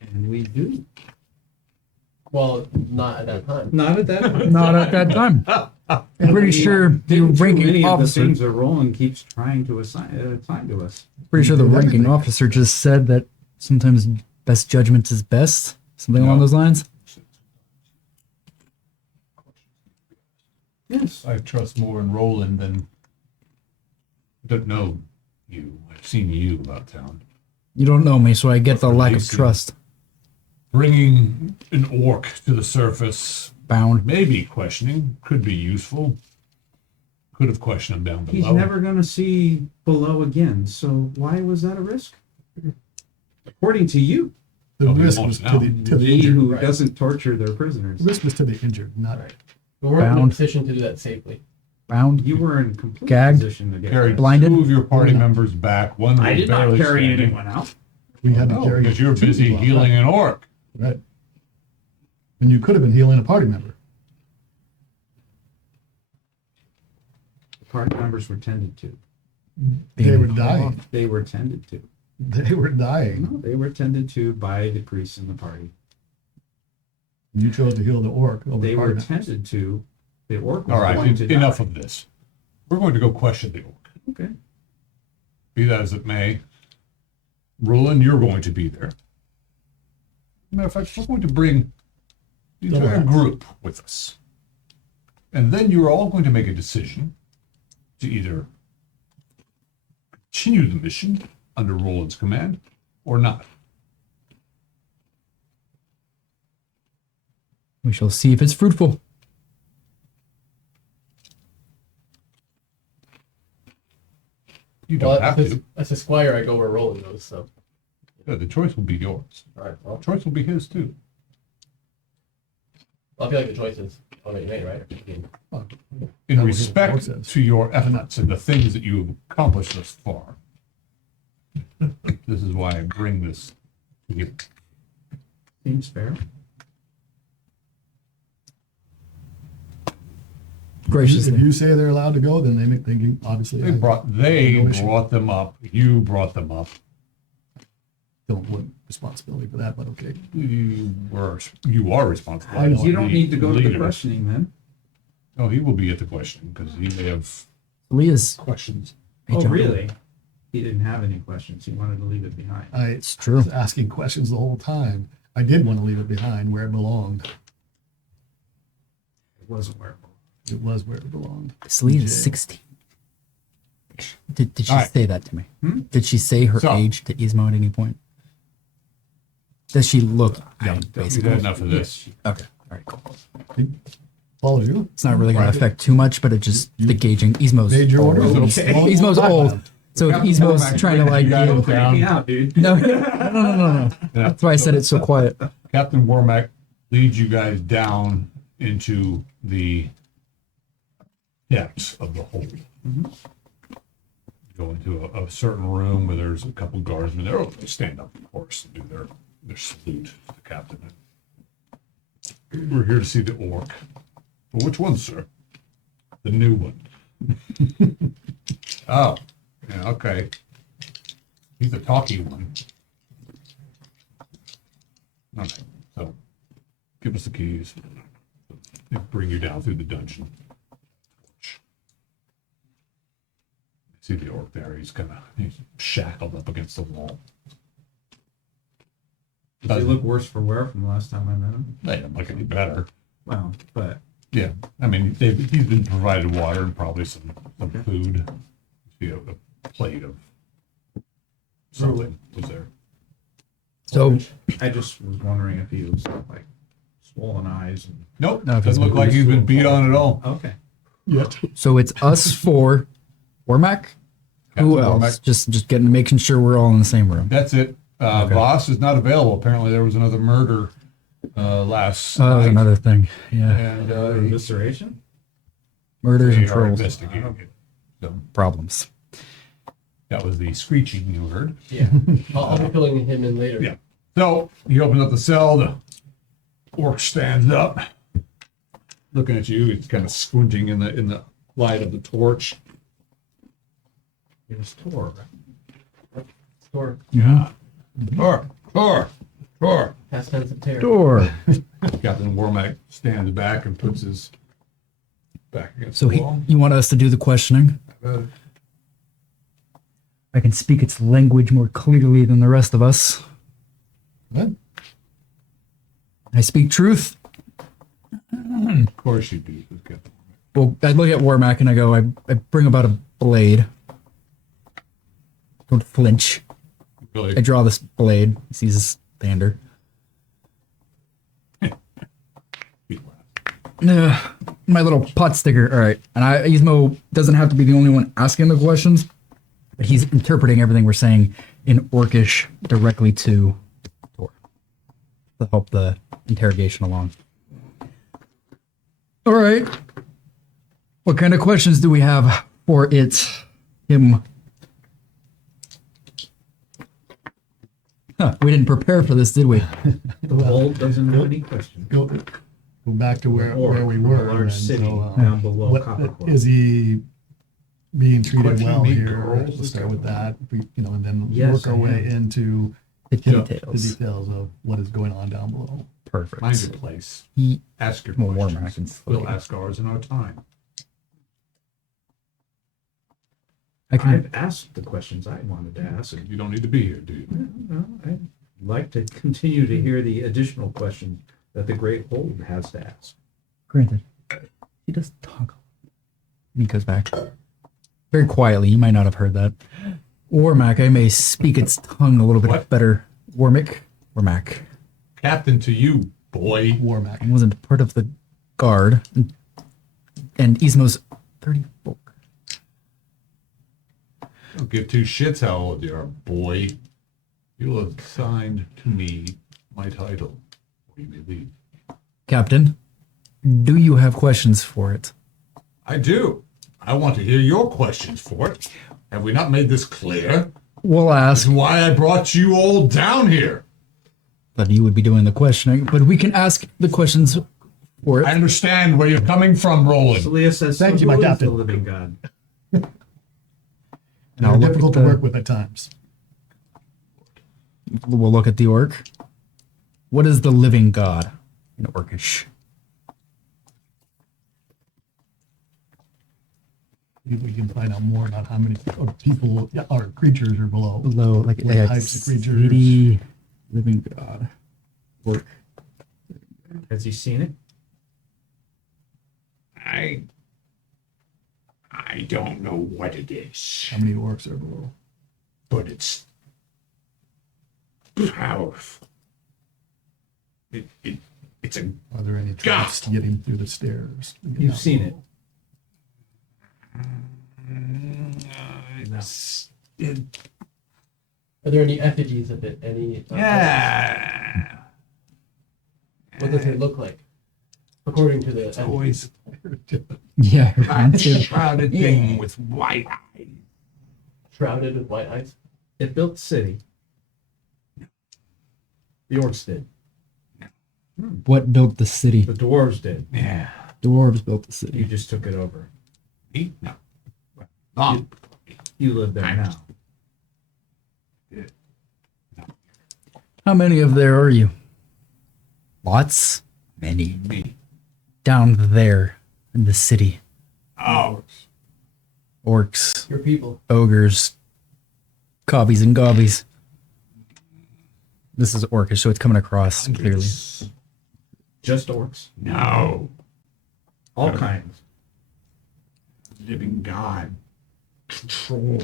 And we do. Well, not at that time. Not at that point. Not at that time. I'm pretty sure the Didn't do ranking any of the officer. things that Roland keeps trying to assign to us. Pretty sure the Did ranking everything. officer just said that sometimes best judgment is best. Something along No. those lines. Yes. I trust more in Roland than. I don't know you. I've seen you about town. You don't know me, so I get the Or lack of Lacey. trust. Bringing an orc to the surface, Bound. maybe questioning, could be useful. Could have questioned him down below. He's never going to see below again. So why was that a risk? According to you, The Well, he risk won't was now. to the he injured. who Right. doesn't torture their prisoners. The risk was to the injured, not We weren't in a Bound. position to do that safely. Bound. You were in complete Gagged. position to get Carried Blinded? two of your party members back. One I was did not barely carry standing. anyone out. we had to No, carry because you're two busy people out. healing an orc. Right. And you could have been healing a party member. The party members were tended to. They were dying. They were tended to. They were dying. No, they were tended to by the priests in the party. You chose to heal the orc over They the were party members. tended to. The orc was All right, going to enough die. of this. We're going to go question the orc. Okay. Be that as it may, Roland, you're going to be there. Matter of fact, we're going to bring the Double entire X. group with us. And then you're all going to make a decision to either continue the mission under Roland's command or not. We shall see if it's fruitful. You don't Well, have as, to. as a squire, I go where Roland goes. So, Yeah, the choice will be yours. all right. Well, The choice will be his too. I feel like the choice is already made, right? I mean, In That was what the respect orc says. to your efforts and the things that you have accomplished thus far, this is why I bring this to you. Seems fair. Graciously. If you say they're allowed to go, then they can obviously They I brought no issue. them up. You brought them up. don't want responsibility for that, but okay. You are responsible. I know. You don't need to go to the Leader. questioning then. No, he will be at the questioning because he may have Leah's. questions. Oh, John. really? He didn't have any questions. He wanted to leave it behind. It's true. was asking questions the whole time. I did want to leave it behind where it belonged. It wasn't where it belonged. It was where it belonged. Celine is Jay. 16. Did she All right. say that to me? Hmm? Did she say her So- age to Ismo at any point? Does she look young, We've basically? had enough of this. Okay. All right, cool. Follow you. It's not really going Right. to affect too much, but it just, the gauging. Ismo's Made your old. orders. Okay. Ismo's old. So if Ismo's Captain trying to like, you guys you know, down. Me out, dude. no, no. That's why I said it so quiet. Captain Wormack leads you guys down into the depths of the hold. Go into a certain room where there's a couple guardsmen there. Oh, they stand up, of course, and do their salute to the captain. We're here to see the orc. Well, which one, sir? The new one. Oh, yeah, okay. He's a talky one. Okay, so give us the keys. They bring you down through the dungeon. See the orc there? He's shackled up against the wall. Does he look worse for wear from the last time I met him? They don't look any better. Well, but Yeah, I mean, he's been provided water and probably some food. See a plate of something was there. So I just was wondering if he was like swollen eyes. And... Nope, No, doesn't look like he's been beat on at all. Okay. Yet. so it's us four. Warmac? Who Captain else? Warmac. Just making sure we're all in the same room. That's it. Okay. Voss is not available. Apparently, there was another murder last Oh, that was night, another thing. Yeah. and Evisceration? Murders and they are trolls. investigating it. So Problems. that was the screeching you heard. Yeah. I'll be filling him in later. Yeah. So he opens up the cell. The orc stands up, looking at you. He's kind of squinting in the light of the torch. It was Tor. Store. Yeah. Tor. Past tense of terror. Door. Captain Warmac stands back and puts his back against So the wall. you want us to do the questioning? I can speak its language more clearly than the rest of us. What? I speak truth. Of course you do. says Captain Warmac. Well, I look at Warmac and I go, I bring about a blade. Don't flinch. Really? I draw this blade. He sees his standard. My little pot sticker. All right. And Yzmo doesn't have to be the only one asking the questions, but he's interpreting everything we're saying in Orcish directly to Tor to help the interrogation along. All right. What kind of questions do we have for him? Huh, we didn't prepare for this, did we? The Hold doesn't have any questions. Go back to where we A were. large then. city So, down below what Coppercore. is he being treated What you well mean, here? girls? Let's start with that. And then Yes, work our I way am. into The the details. details of what is going on down below. Perfect. Mind your place. He, Ask your Well, Warmac questions. and stuff. We'll ask ours in our time. I can. I've asked the questions I wanted to ask. You don't need to be here, do you? No, I'd like to continue to hear the additional questions that the Great Hold has to ask. Granted, he does talk. He goes back very quietly. You might not have heard that. Warmac, I may speak its tongue a little bit What? better. Warmac. Captain to you, boy. Warmac. I wasn't part of the guard. And Yzmo's 30 folk. Don't give two shits how old you are, boy. You'll have signed to me my title. Or you may leave. Captain, do you have questions for it? I do. I want to hear your questions for it. Have we not made this clear? We'll That's ask why I brought you all down here. that you would be doing the questioning, but we can ask the questions for it. I understand where you're coming from, Roland. Celia says, Thank so you, my who is captain. the living God? And I'll They're look difficult at to the- work with at times. We'll look at the orc. What is the living god in Orcish? We can find out more about how many people or creatures are below. Below, like What types of creatures? 80 living god. Orc. Has he seen it? I don't know what it is, How many orcs are below? but it's powerful. It's a Are there any traps to get him through the stairs? to get You've down seen below? it. Are there any effigies of it? Any? yeah. What does it look like? According to the effigy? Always Yeah. a shrouded thing with white eyes. Shrouded with white eyes. It built the city. The orcs did. What built the city? The dwarves did. Yeah. Dwarves built the You city. just took it over. No. Oh, You live there now. How many of there are you? Lots? Many. me. Down there in the city. Oh, Orcs, Your people. ogres, cobbies and gobbies. This is orcish, so it's coming across clearly. Just orcs. no. All kinds. Living God controls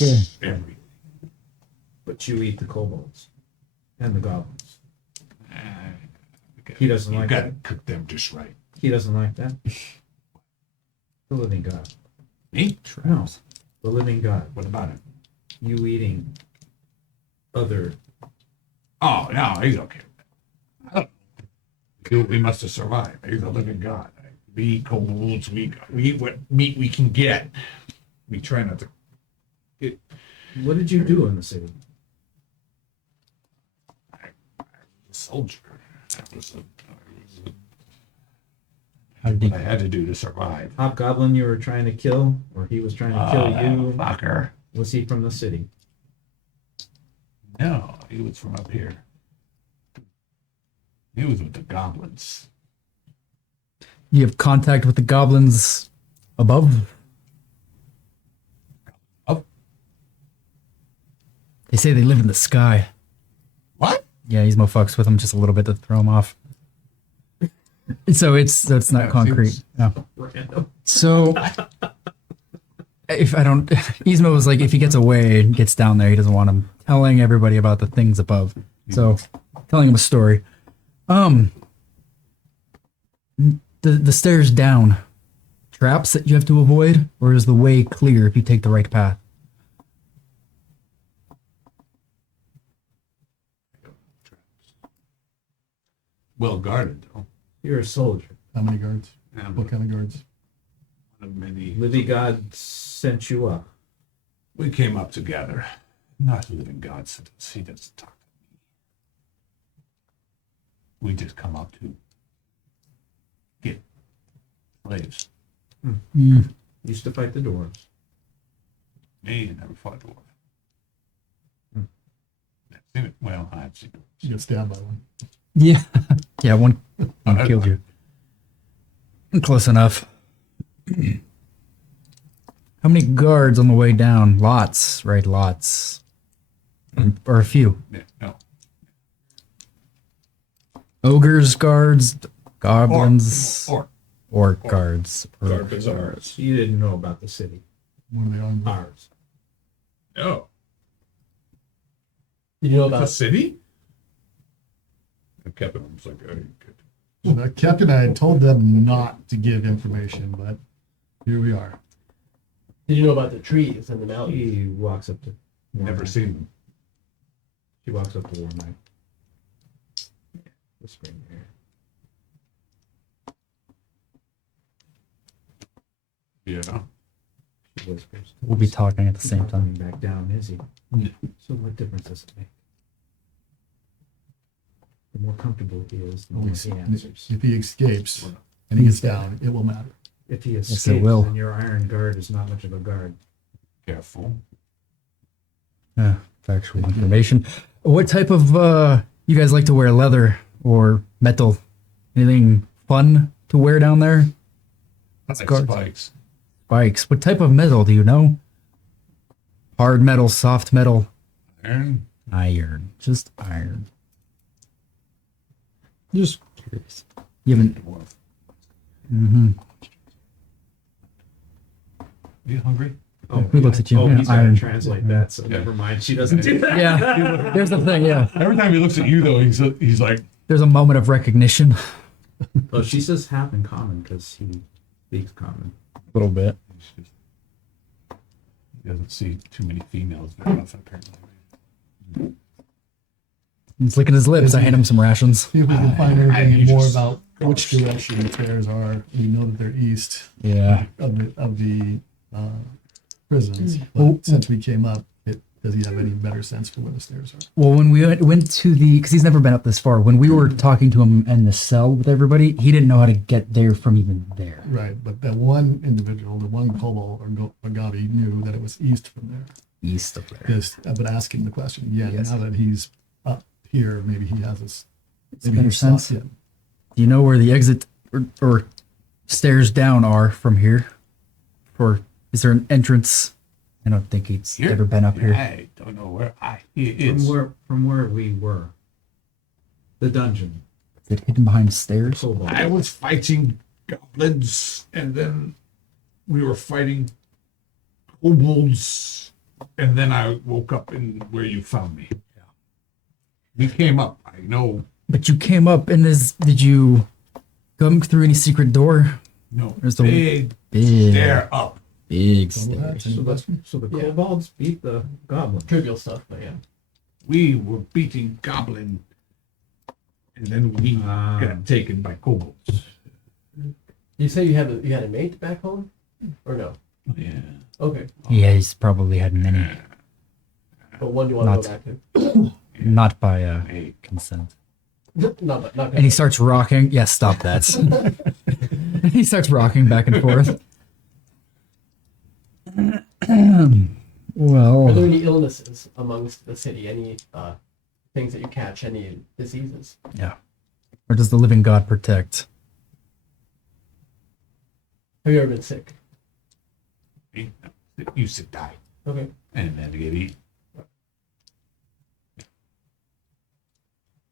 Okay. everything. But you eat the kobolds and the goblins. Okay. He doesn't You like gotta that. cook them just right. He doesn't like that. The living God. Me? No. The living God. What about it? You eating other. Oh, no, he's okay with that. I don't know. We must have survived. He's a living God. We eat kobolds. We eat what meat we can get. We try not to. What did you do in the city? Soldier. That was How did what I had to do to survive. Hobgoblin you were trying to kill, or he was trying to kill you? Fucker. Was he from the city? No, he was from up here. He was with the goblins. you have contact with the goblins above? Up? They say they live in the sky. What? Yeah, he's fucks with them just a little bit to throw him off. So it's not Yeah, concrete. seems- No. Random. So if I don't, Yzma was like, if he gets away and gets down there, he doesn't want him telling everybody about the things above. So telling him a story. The stairs down, traps that you have to avoid, or is the way clear if you take the right path? Well guarded, though. You're a soldier. How many guards? And What kind of guards? one of many. Living God sent you up. We came up together. Not the living God sent us. He doesn't talk to me. We just come up to get slaves. Used to fight the dwarves. Me, I never fought dwarf. Hmm. I've seen it. Well, I've seen it. You get stabbed by one. Yeah. Yeah, one killed you. Close enough. How many guards on the way down? Lots, right? Lots. Or a few. Yeah, no. Ogres guards, goblins, Or orc guards. Dark as ours. So you didn't know about the city. What are they on? Ours. No. Did you know The about city? I kept it. I was like, oh, good. Well, the captain, I had told them not to give information, but here we are. Did you know about the trees and the mountains? He walks up to. Never seen them. She walks up to War Knight. Whispering in her ear. Yeah. She whispers. We'll be talking at the same Not coming time. back down, is he? No. So what difference does it make? The more comfortable he is, the Well, more he answers. If he escapes and he gets down, it will matter. If he it escapes, will. then your iron guard is not much of a guard. Careful. Factual information. What type of you guys like to wear? Leather or metal? Anything fun to wear down there? Like guards. spikes. Spikes. What type of metal do you know? Hard metal, soft metal, Iron. iron. Just iron. Just curious. You haven't. You hungry? Oh, Who looks at you? Oh, Yeah, he's gonna iron. translate that, so never mind. She doesn't do that. Yeah. There's the thing. Yeah. Every time he looks at you, though, he's like, There's a moment of recognition. Oh, she says half in common because he speaks common. A little bit. he doesn't see too many females very often, apparently. He's licking his lips. I hand him some rations. See if we can find you anything more just- about which direction the stairs are. We know that they're east Yeah. of the prisons. Oh. But since we came up, it does he have any better sense for where the stairs are? Well, when we went to the, because he's never been up this far, when we were talking to him in the cell with everybody, he didn't know how to get there from even there. Right, but that one individual, the one kobold or Gabi, knew that it was east from there. East of there. Because I've been asking the question again. Yes. Now that he's up here, maybe he has this. It's better sense. Yeah. Do you know where the exit or stairs down are from here? Or is there an entrance? I don't think he's Here? ever been up here. I don't know where he is. From where we were. The dungeon. Is it hidden behind stairs? Kobold. I was fighting goblins, and then we were fighting kobolds, and then I woke up in where you found me. Yeah. We came up. I know. But you came up and did you come through any secret door? No. There's the Big big, stair up. big Double that. stairs. So the Yeah. kobolds beat the goblin. Trivial stuff, but yeah. We were beating goblin, and then we Ah. got taken by kobolds. You say you had a mate back home, or no? Yeah. Okay, Yeah, he's probably had many, but one you want to go back to? not by Hey, consent. Not And he starts rocking. Yeah, stop that. He starts rocking back and forth. Well, Are there any illnesses amongst the city? Any things that you catch? Any diseases? yeah. Or does the living God protect? Have you ever been sick? you sit die, Okay. and then get eaten.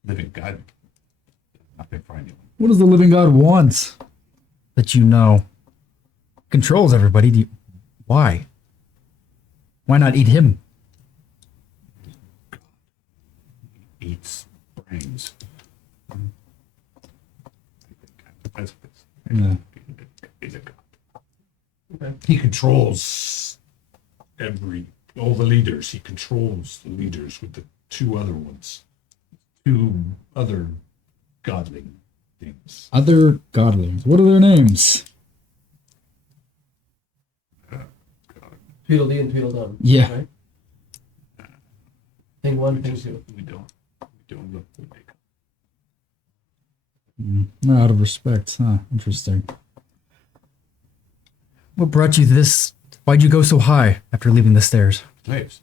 Living God, nothing for anyone. What does the living God want? That you know controls everybody. Why? Why not eat him? Eats brains. That's Yeah. he's a god. Okay. He controls all the leaders. He controls the leaders with the two other ones. Two other godling things. Other godlings. What are their names? Tweedledee and Tweedledum. Yeah. Right? Thing one, thing two. We don't look like Out of respect, huh? Interesting. What brought you this? Why'd you go so high after leaving the stairs? slaves.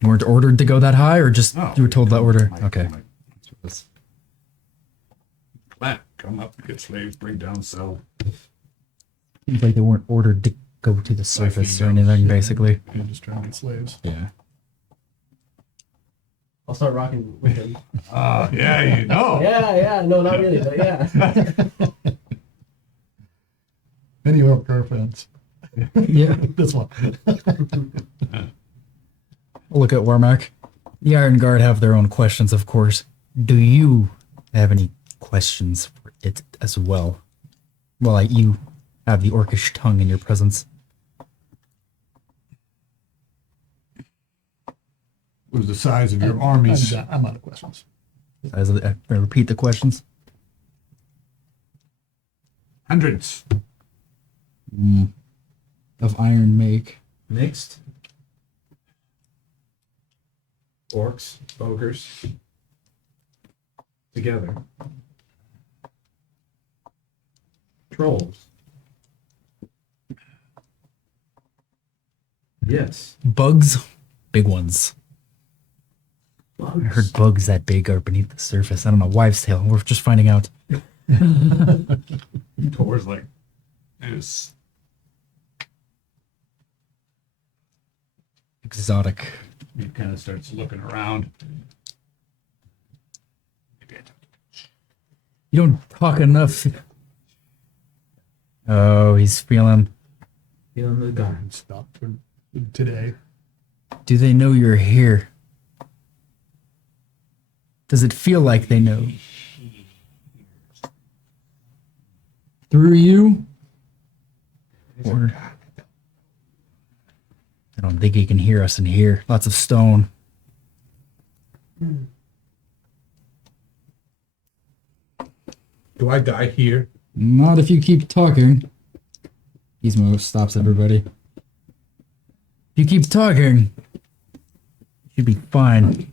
You weren't ordered to go that high, or just No. you were told that order? My- Okay. my- Come up, get slaves, bring down, sell. Seems like they weren't ordered to go to the surface or anything, basically. You're just trying to get slaves. Yeah. I'll start rocking with him. Yeah, you know. Yeah, no, not really, but yeah. Many York fans. Yeah. This one. Look at Warmack. The Iron Guard have their own questions, of course. Do you have any questions for it as well? Well, you have the orcish tongue in your presence. What was the size of your armies? I'm out of questions. As I repeat the questions. Hundreds. Of iron make. Mixed. Orcs, ogres. Together. Trolls. Yes. Bugs. Big ones. I heard bugs that big are beneath the surface. I don't know. Wives' tale. We're just finding out. Tor's like, it's Exotic. he kind of starts looking around. You don't talk enough. Oh, he's feeling. Feeling the god. Stop for today. Do they know you're here? Does it feel like they know? Through you? Or I don't think he can hear us in here. Lots of stone. Do I die here? Not if you keep talking. Gizmo stops everybody. you keep talking, you'd be fine.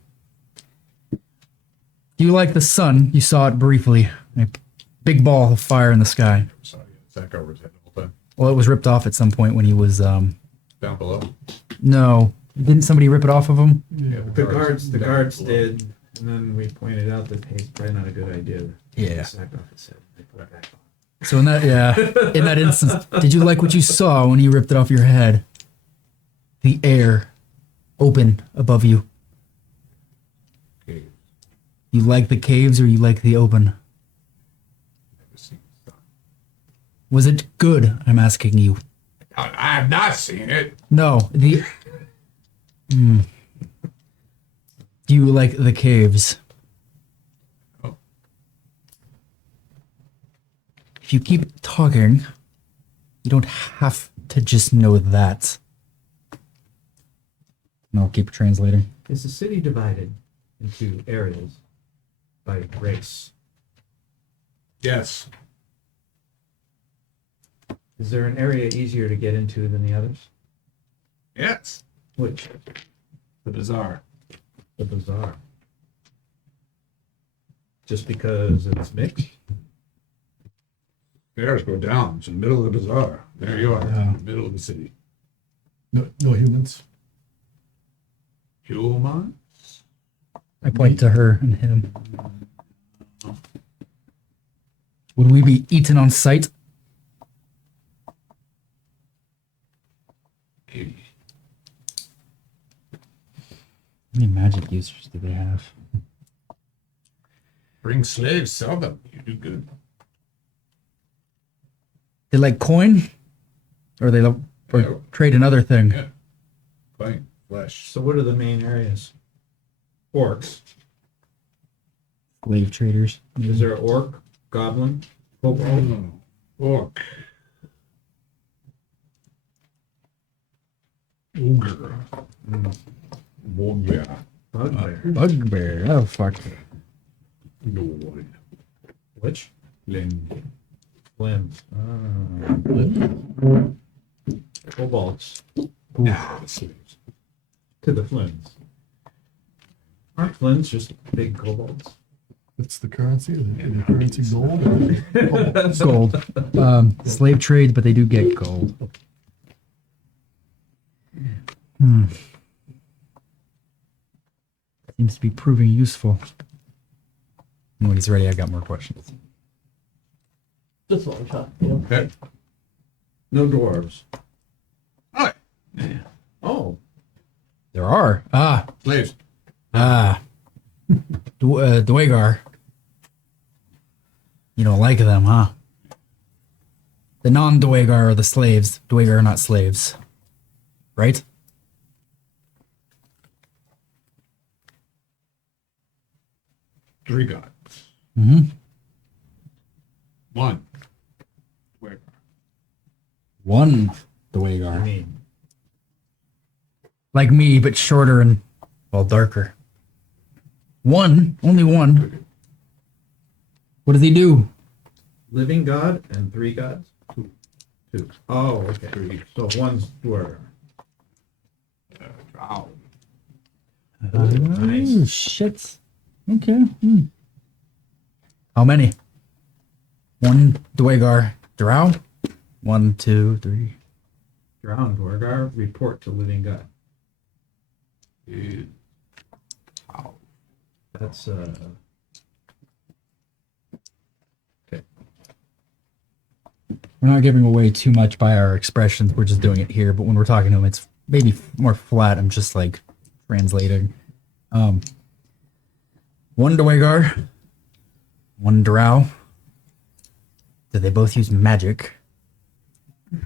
Do you like the sun? You saw it briefly. A big ball of fire in the sky. Sorry, Zach over his head the whole time. Well, it was ripped off at some point when he was, Down below. no. Didn't somebody rip it off of him? Yeah, The guards did, and then we pointed out that hey, it's probably not a good idea to Yeah. sack off his head. They put it back on. So in that instance, did you like what you saw when he ripped it off your head? The air open above you. Okay. You like the caves or you like the open? Never seen the sun. Was it good? I'm asking you. I have not seen it. No, the. Do you like the caves? Oh. If you keep talking, you don't have to just know that. And I'll keep translating. Is the city divided into areas by race? Yes. Is there an area easier to get into than the others? Yes. Which? The bazaar. The bazaar. Just because it's mixed? Stairs go down. It's in the middle of the bazaar. There you are. Yeah. In the middle of the city. No humans. Human? I point to her and him. Would we be eaten on sight? Okay. How many magic users do they have? Bring slaves, sell them. You do good. They like coin? Or they Yeah. trade another thing? Yeah. Fine. Flesh. So what are the main areas? Orcs. Slave traders. Is there an orc, goblin, kobold? Orc. Ogre. Bogbear. Bugbear? Bugbear. Oh, fuck. Lord. Which? Len. Limbs. Kobolds. Nah, slaves. To the Flins. Aren't Flins just big kobolds? What's the currency? The currency gold? Or Gold. Slave trade, but they do get gold. Seems to be proving useful. When he's ready, I got more questions. Just a long shot, you know. Okay. No dwarves. Hi. Oh, There are. Slaves. Dwagar. You don't like them, huh? The non-Dwagar are the slaves. Dwagar are not slaves. Right? Three gods. Mm-hmm. One. Where? One I Dwagar. mean, Like me, but shorter and, well, darker. One. Only one. What does he do? living god and three gods? Two. Oh, okay. Three. So one's dwarf. Drow. Nice. Oh, shit. Okay. How many? One Dwagar. Drow? 1, 2, 3. Drowned Dwargar, report to living god. Is how? That's okay. We're not giving away too much by our expressions. We're just doing it here. But when we're talking to him, it's maybe more flat. I'm just like translating. One Dwagar, one Drow. Do they both use magic? They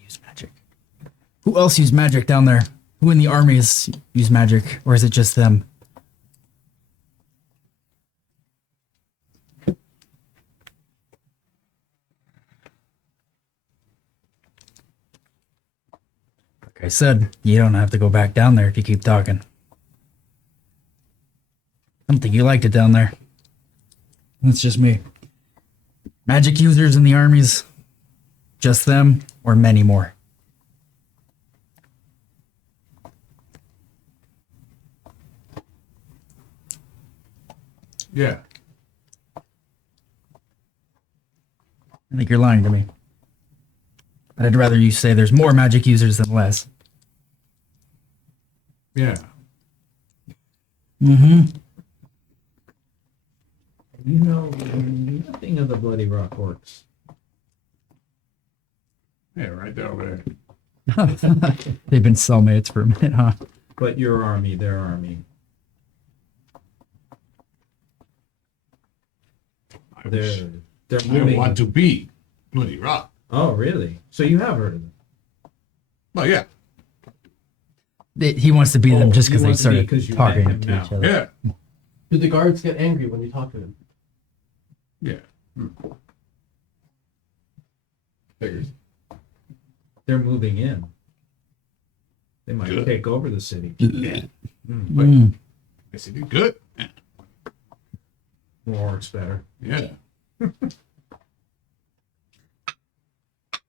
use magic. Who else use magic down there? Who in the armies use magic? Or is it just them? Like I said, you don't have to go back down there if you keep talking. I don't think you liked it down there. That's just me. Magic users in the armies, just them or many more? Yeah. I think you're lying to me. But I'd rather you say there's more magic users than less. Yeah. Mm-hmm. You know nothing of the Bloody Rock Orcs. Yeah, right there over there. They've been cellmates for a minute, huh? But your army, their army. I wish- They're I moving. want to be Bloody Rock. Oh, really? So you have heard of them? Well, yeah. He wants to be them just you because they want to be started 'cause you talking met him to now. each other. Yeah. Do the guards get angry when you talk to them? Yeah. Figures. They're moving in. They might Good. take over the city. Mm. I said, you good? Yeah. More orcs better. Yeah.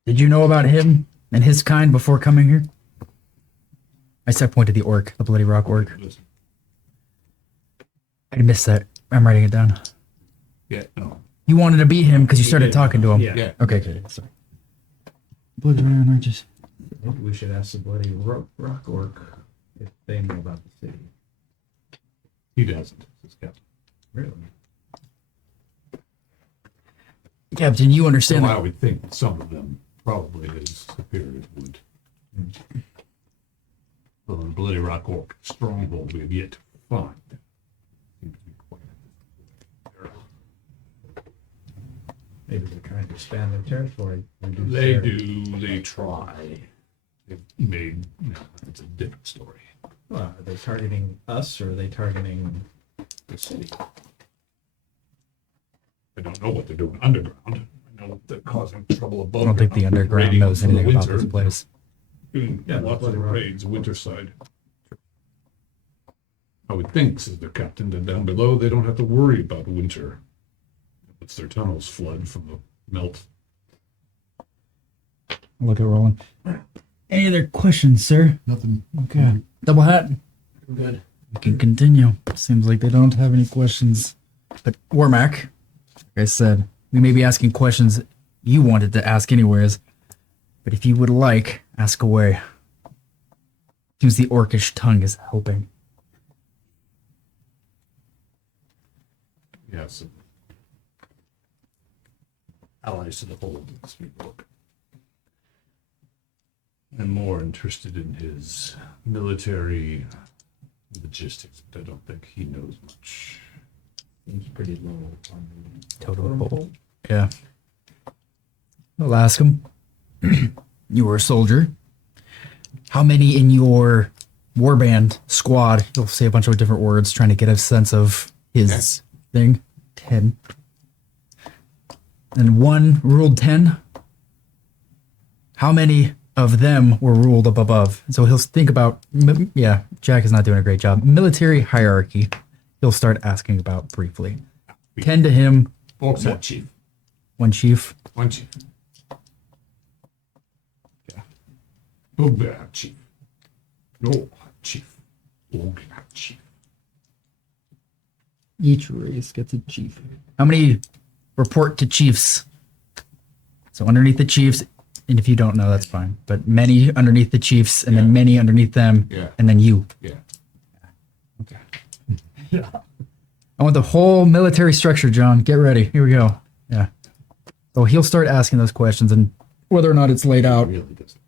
Did you know about him and his kind before coming here? I said point to the orc, the Bloody Rock orc. Listen. I missed that. I'm writing it down. Yeah, no. You wanted to beat him because you He started did. talking to him. Yeah. Yeah. Okay, good. Sorry. Bloody Rock, just Maybe we should ask the Bloody Rock Orc if they know about the city. He doesn't. It's Captain. Really? Captain, you So understand I that? would think some of them, probably his superiors, would. Well, the Bloody Rock Orc stronghold we have yet to find. Seems to be quite Maybe they're trying to expand their territory. reduce They their- do, they try. They've made, no, it's a different story. Well, are they targeting us or are they targeting the city? I don't know what they're doing underground. I know they're causing trouble above. I don't think the ground, underground raiding knows for the anything about winter, this place. Doing Yeah, lots of Bloody Rock. raids, winter side. I would think, says the captain, that down below they don't have to worry about winter. It's their tunnels flood from the melt. Look at Roland. Any other questions, sir? Nothing. Okay. Double hat. I'm good. We can continue. Seems like they don't have any questions. But Warmac, like I said, we may be asking questions you wanted to ask anyways. But if you would like, ask away. Seems the orcish tongue is helping. Yes. Allies to the whole of this new book. I'm more interested in his military logistics, but I don't think he knows much. Seems pretty low on the Total totem pole. pole. Yeah. I'll ask him. You were a soldier. How many in your warband squad? He'll say a bunch of different words trying to get a sense of his thing. 10. And one ruled 10. How many of them were ruled up above? So he'll think about, yeah, Jack is not doing a great job. Military hierarchy. He'll start asking about briefly. 10 to him, Folks had chief. one chief. One chief. Yeah. Bugbear chief. No chief. Bugbear chief. Each race gets a chief. How many report to chiefs? So underneath the chiefs, and if you don't know, that's fine. But many underneath the chiefs, and then Yeah. many underneath them, Yeah. and then you. Yeah. Okay. I want the whole military structure, John. Get ready. Here we go. Yeah. So he'll start asking those questions, and whether or not it's laid out, Really doesn't.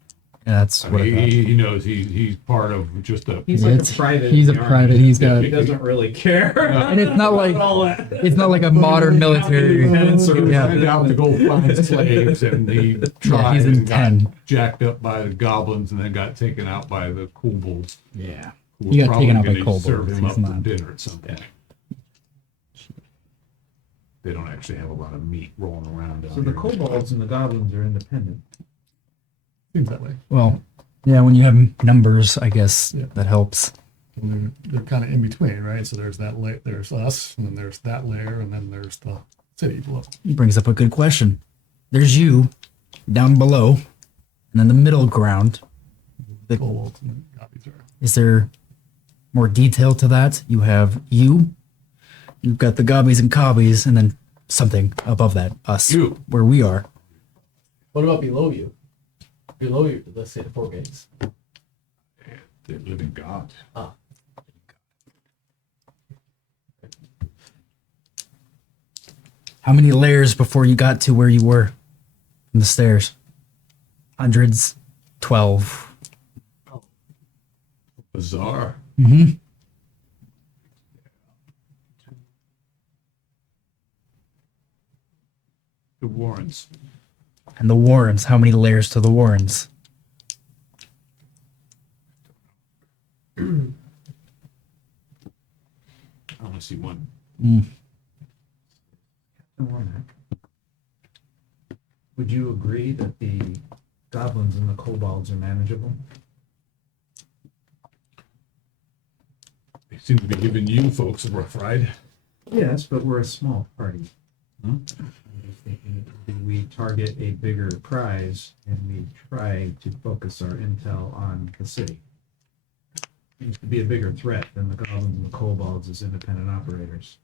yeah, that's I what I mean, thought. he knows he's part of just a. He's like It's- a private. he's a in the private, army. he's got- He doesn't really care. And it's not like all that. it's not like a modern military. Defense or- Yeah. Sent out to go find slaves, and he tried he's in and got 10. jacked up by the goblins, and then got taken out by the kobolds. Yeah. Who He were got taken probably out by gonna kobolds, serve him he's up for not. dinner at some point. They don't actually have a lot of meat rolling around down So the here. kobolds and the goblins are independent. Seems that way. Well, yeah, when you have numbers, I guess Yeah. that helps. And they're kind of in between, right? So there's that layer, there's us, and then there's that layer, and then there's the city below. He brings up a good question. There's you down below, and then the middle ground. The- Kobolds and goblins are. Is there more detail to that? You have you You've got the gobbies and cobbies, and then something above that, us, You. where we are. What about below you? Below you, let's say the four gates. The living God. Ah. How many layers before you got to where you were in the stairs? Hundreds. 12. Bizarre. Mm-hmm. The Warrens. And the Warrens. How many layers to the Warrens? I only see one. Would you agree that the goblins and the kobolds are manageable? They seem to be giving you folks a rough ride. Yes, but we're a small party. Hmm? I'm just thinking, do we target a bigger prize and we try to focus our intel on the city? Seems to be a bigger threat than the goblins and the kobolds as independent operators.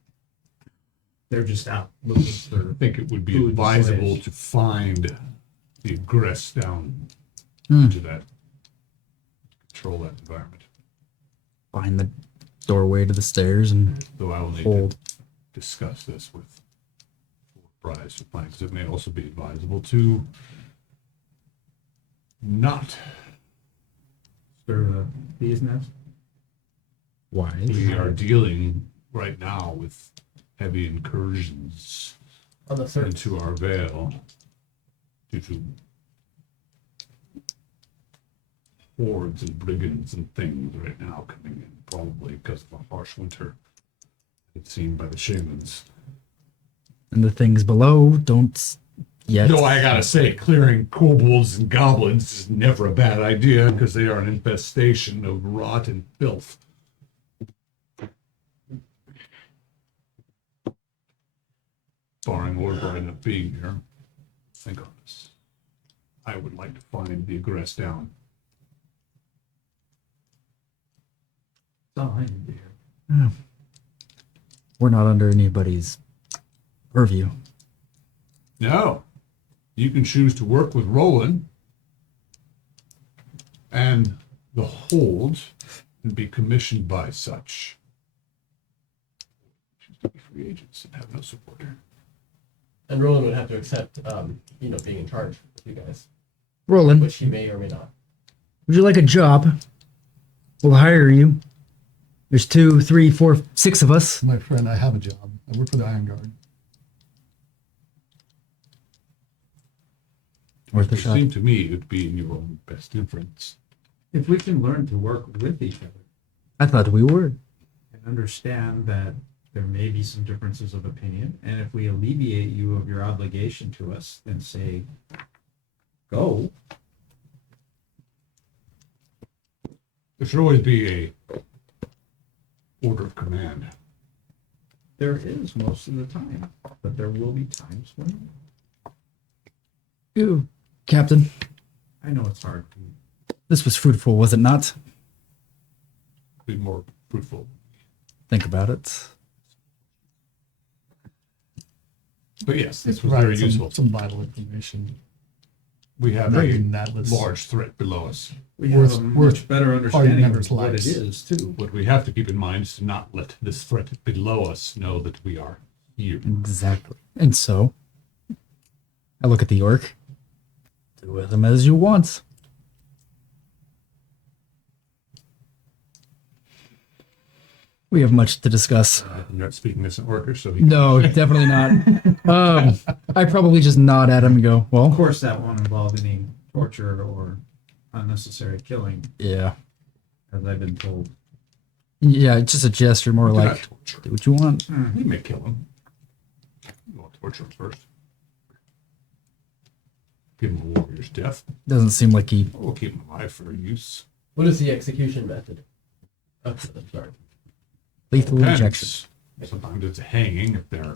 They're just out looking for. I think it would be Food advisable slaves. to find the egress down Hmm. to that, control that environment. Find the doorway to the stairs and Though I will need hold. to discuss this with Bryce, because it may also be advisable to not. Stir the bee's nest. Why? We are dealing right now with heavy incursions On the surface. into our veil due to hordes and brigands and things right now coming in, probably because of a harsh winter. It's seen by the shamans. And the things below don't yet. Though I gotta say, clearing kobolds and goblins is never a bad idea because they are an infestation of rot and filth. Barring Orgor end up being here, think on this. I would like to find the egress down. That's all I need to hear. We're not under anybody's purview. No, you can choose to work with Roland and the hold and be commissioned by such. Choose to be free agents and have no support. And Roland would have to accept, being in charge with you guys, Roland, which he may or may not. would you like a job? We'll hire you. There's 2, 3, 4, 6 of us. My friend, I have a job. I work for the Iron Guard. Worth a It shot. seemed to me it would be in your own best interest. If we can learn to work with each other I thought we were. and understand that there may be some differences of opinion, and if we alleviate you of your obligation to us and say, go, There should always be a order of command. there is most of the time, but there will be times when Ew. Captain, I know it's hard. this was fruitful, was it not? Be more fruitful. Think about it. But yes, this was Right, very useful. some vital information. We have Not a even that, let's- large threat below us. We Worth- have a worth much better understanding members' of what it lives. is, too. What we have to keep in mind is to not let this threat below us know that we are here. Exactly. And so, I look at the orc. Do with him as you want. We have much to discuss. You're not speaking as an orcish, so he No, definitely not. I probably just nod at him and go, Of well, course, that won't involve any torture or unnecessary killing, yeah. as I've been told. Yeah, it's just a gesture, more do like, not torture. do what you want. We may kill him. We won't torture him first. Give him a warrior's death. Doesn't seem like he. We'll keep him alive for use. What is the execution method? Oh, sorry. Lethal Depends. injection. Sometimes it's hanging if they're,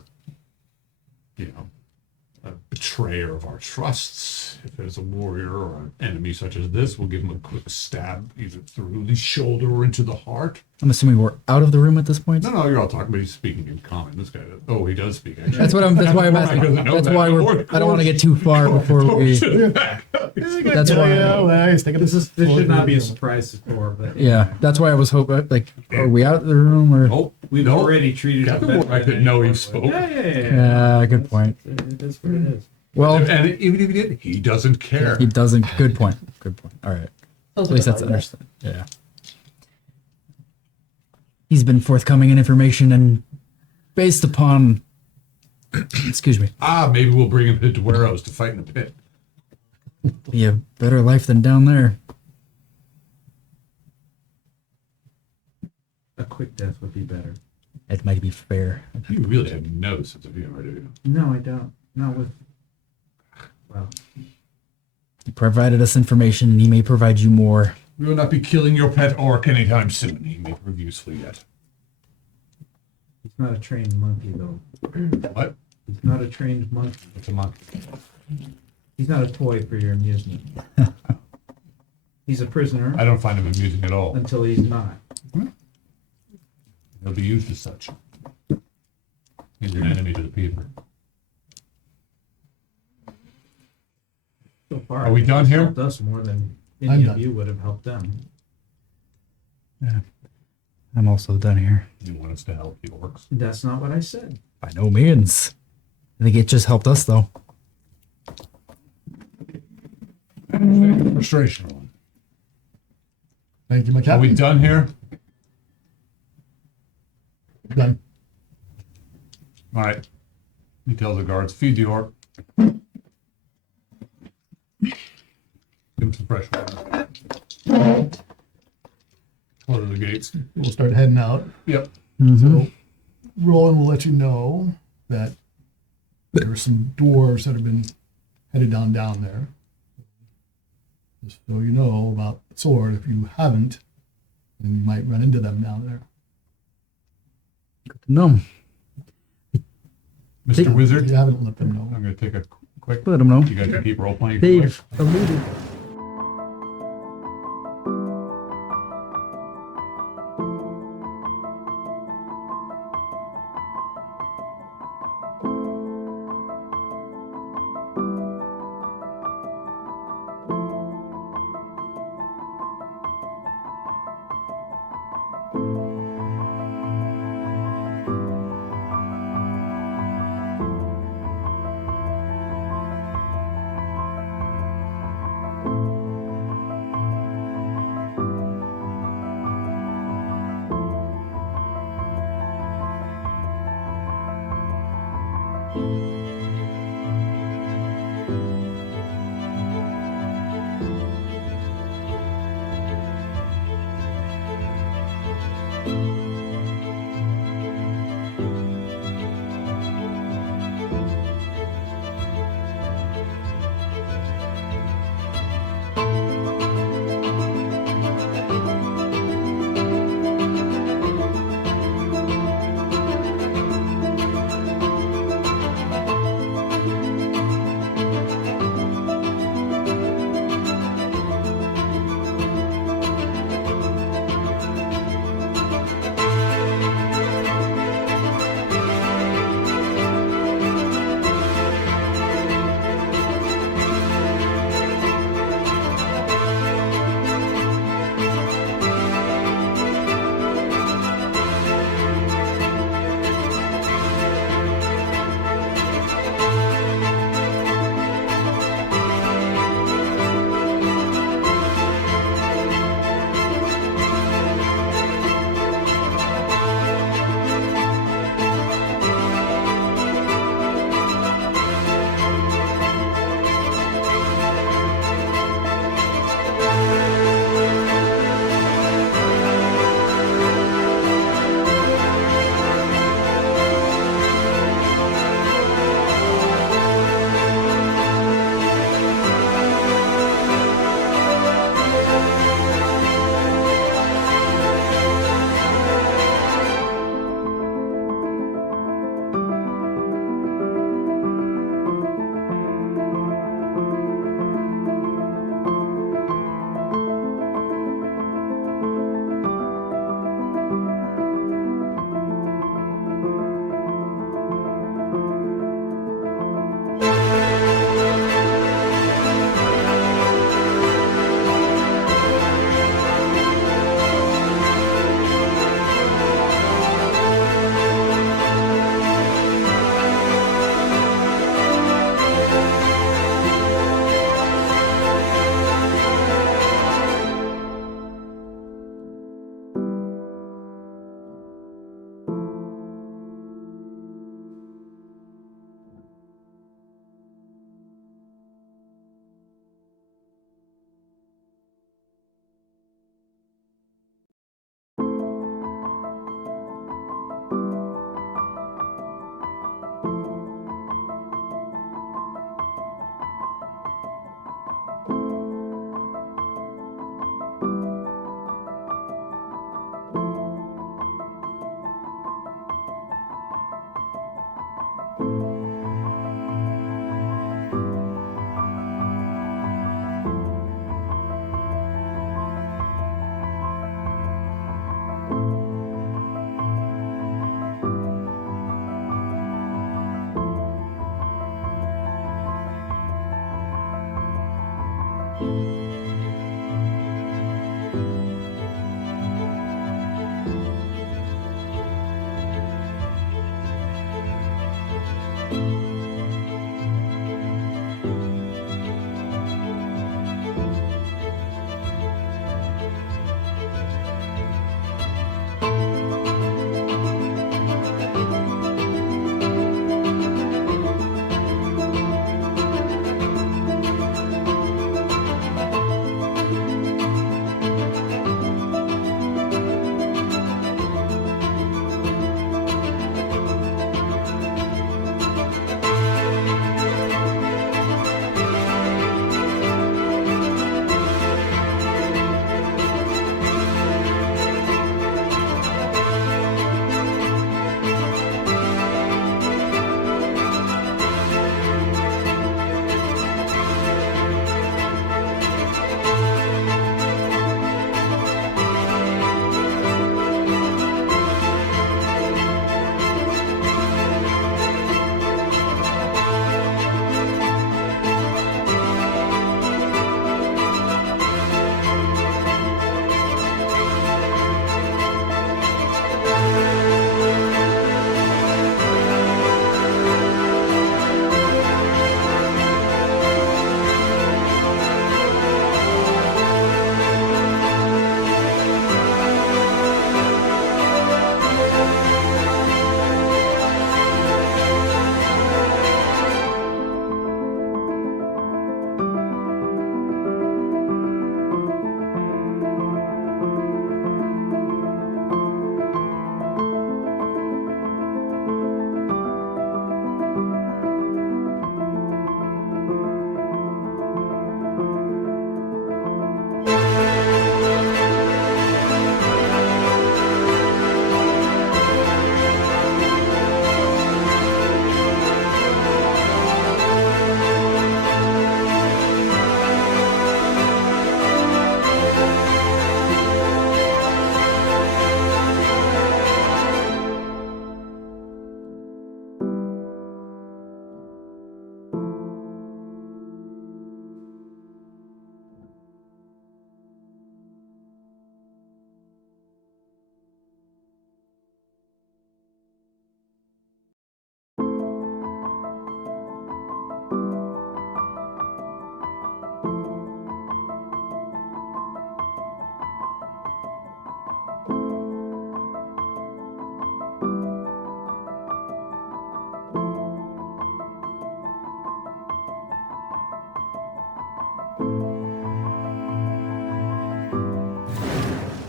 a betrayer of our trusts. If there's a warrior or an enemy such as this, we'll give him a quick stab either through the shoulder or into the heart. I'm assuming we're out of the room at this point. No, you're all talking, but he's speaking in common. This guy, he does speak. Actually. That's why I'm asking. That's why I don't want to get too far before we. That's why. This should not be a surprise to Thor, but Yeah, that's why I was hoping. Like, are we out of the room or? Oh, we've already treated him Captain better Warwick than didn't know he anyone, spoke. but- Yeah. Yeah, good point. It is what it is. Well, And even if he did, he doesn't care. he doesn't. Good point. Good point. All right. Sounds At least like that's a understood. Yeah. He's been forthcoming in information and based upon. Excuse me. Maybe we'll bring him to Dueros to fight in the pit. Be a better life than down there. A quick death would be better. It might be fair. You really have no sense of humor, do you? No, I don't. Not with. Well, He provided us information, and he may provide you more. We will not be killing your pet orc anytime soon. He may prove useful yet. he's not a trained monkey, though. What? He's not a trained monkey. It's a monkey. He's not a toy for your amusement. He's a prisoner I don't find him amusing at all. until he's not. He'll be used as such. He's an enemy to the people. So far, Are we he's done here? helped us more than I'm any of done. you would have helped them. I'm also done here. You want us to help the orcs? That's not what I said. By no means. I think it just helped us, though. Frustration one. Thank you, my Are we captain. done here? Done. All right. He tells the guards, feed the orc. Give him some fresh water. Close the gates. We'll start heading out. Yep. So, Roland will let you know that there are some dwarves that have been headed down there. Just so you know about the sword, if you haven't, then you might run into them down there. No. Mr. Wizard, If you haven't, let them know. I'm going to take a quick. Let him know. You guys can keep role playing. if you They've wish. alluded.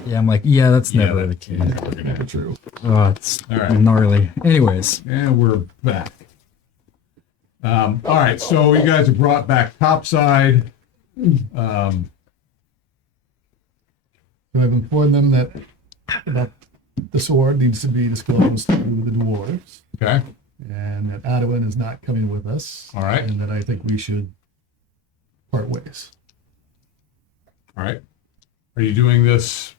Yeah, I'm like, yeah, that's Yeah, never the that's case. never gonna be true. Oh, it's All right. gnarly. Anyways, And we're back. All right, so you guys have brought back topside. So I've informed them that the sword needs to be disclosed to the dwarves, Okay, and that Adwin is not coming with us. All right. And that I think we should part ways. all right. Are you doing this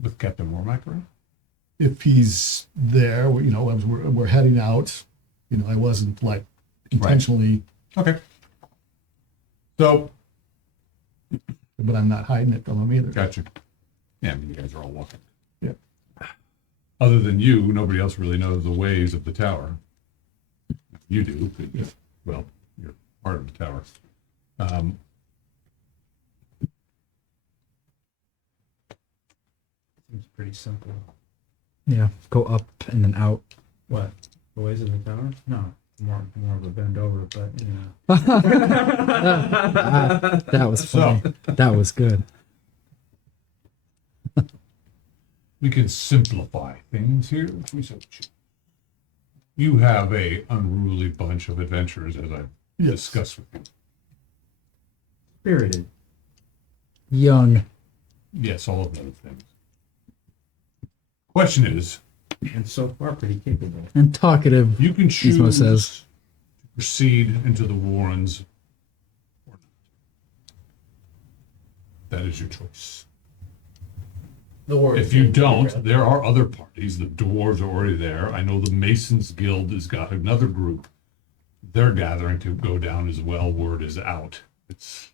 with Captain Mormack around? If he's there, as we're heading out, I wasn't like intentionally, Okay. So, but I'm not hiding it from him either. gotcha. Yeah, I mean, you guys are all walking. Yeah. Other than you, nobody else really knows the ways of the tower. You do. Yeah. Well, you're part of the tower. Seems pretty simple. yeah, go up and then out. What? The ways of the tower? No, more of a bend over, but you know. That was funny. That was good. We can simplify things here if we so choose. You have a unruly bunch of adventurers, as I've Yes. discussed with you. Spirited. Young. Yes, all of those things. Question is, And so far pretty capable. And talkative. you can choose Gizmo says. to proceed into the Warrens or not. That is your choice. The war. If you don't, there are other parties. The dwarves are already there. I know the Masons Guild has got another group. They're gathering to go down as well. Word is out. It's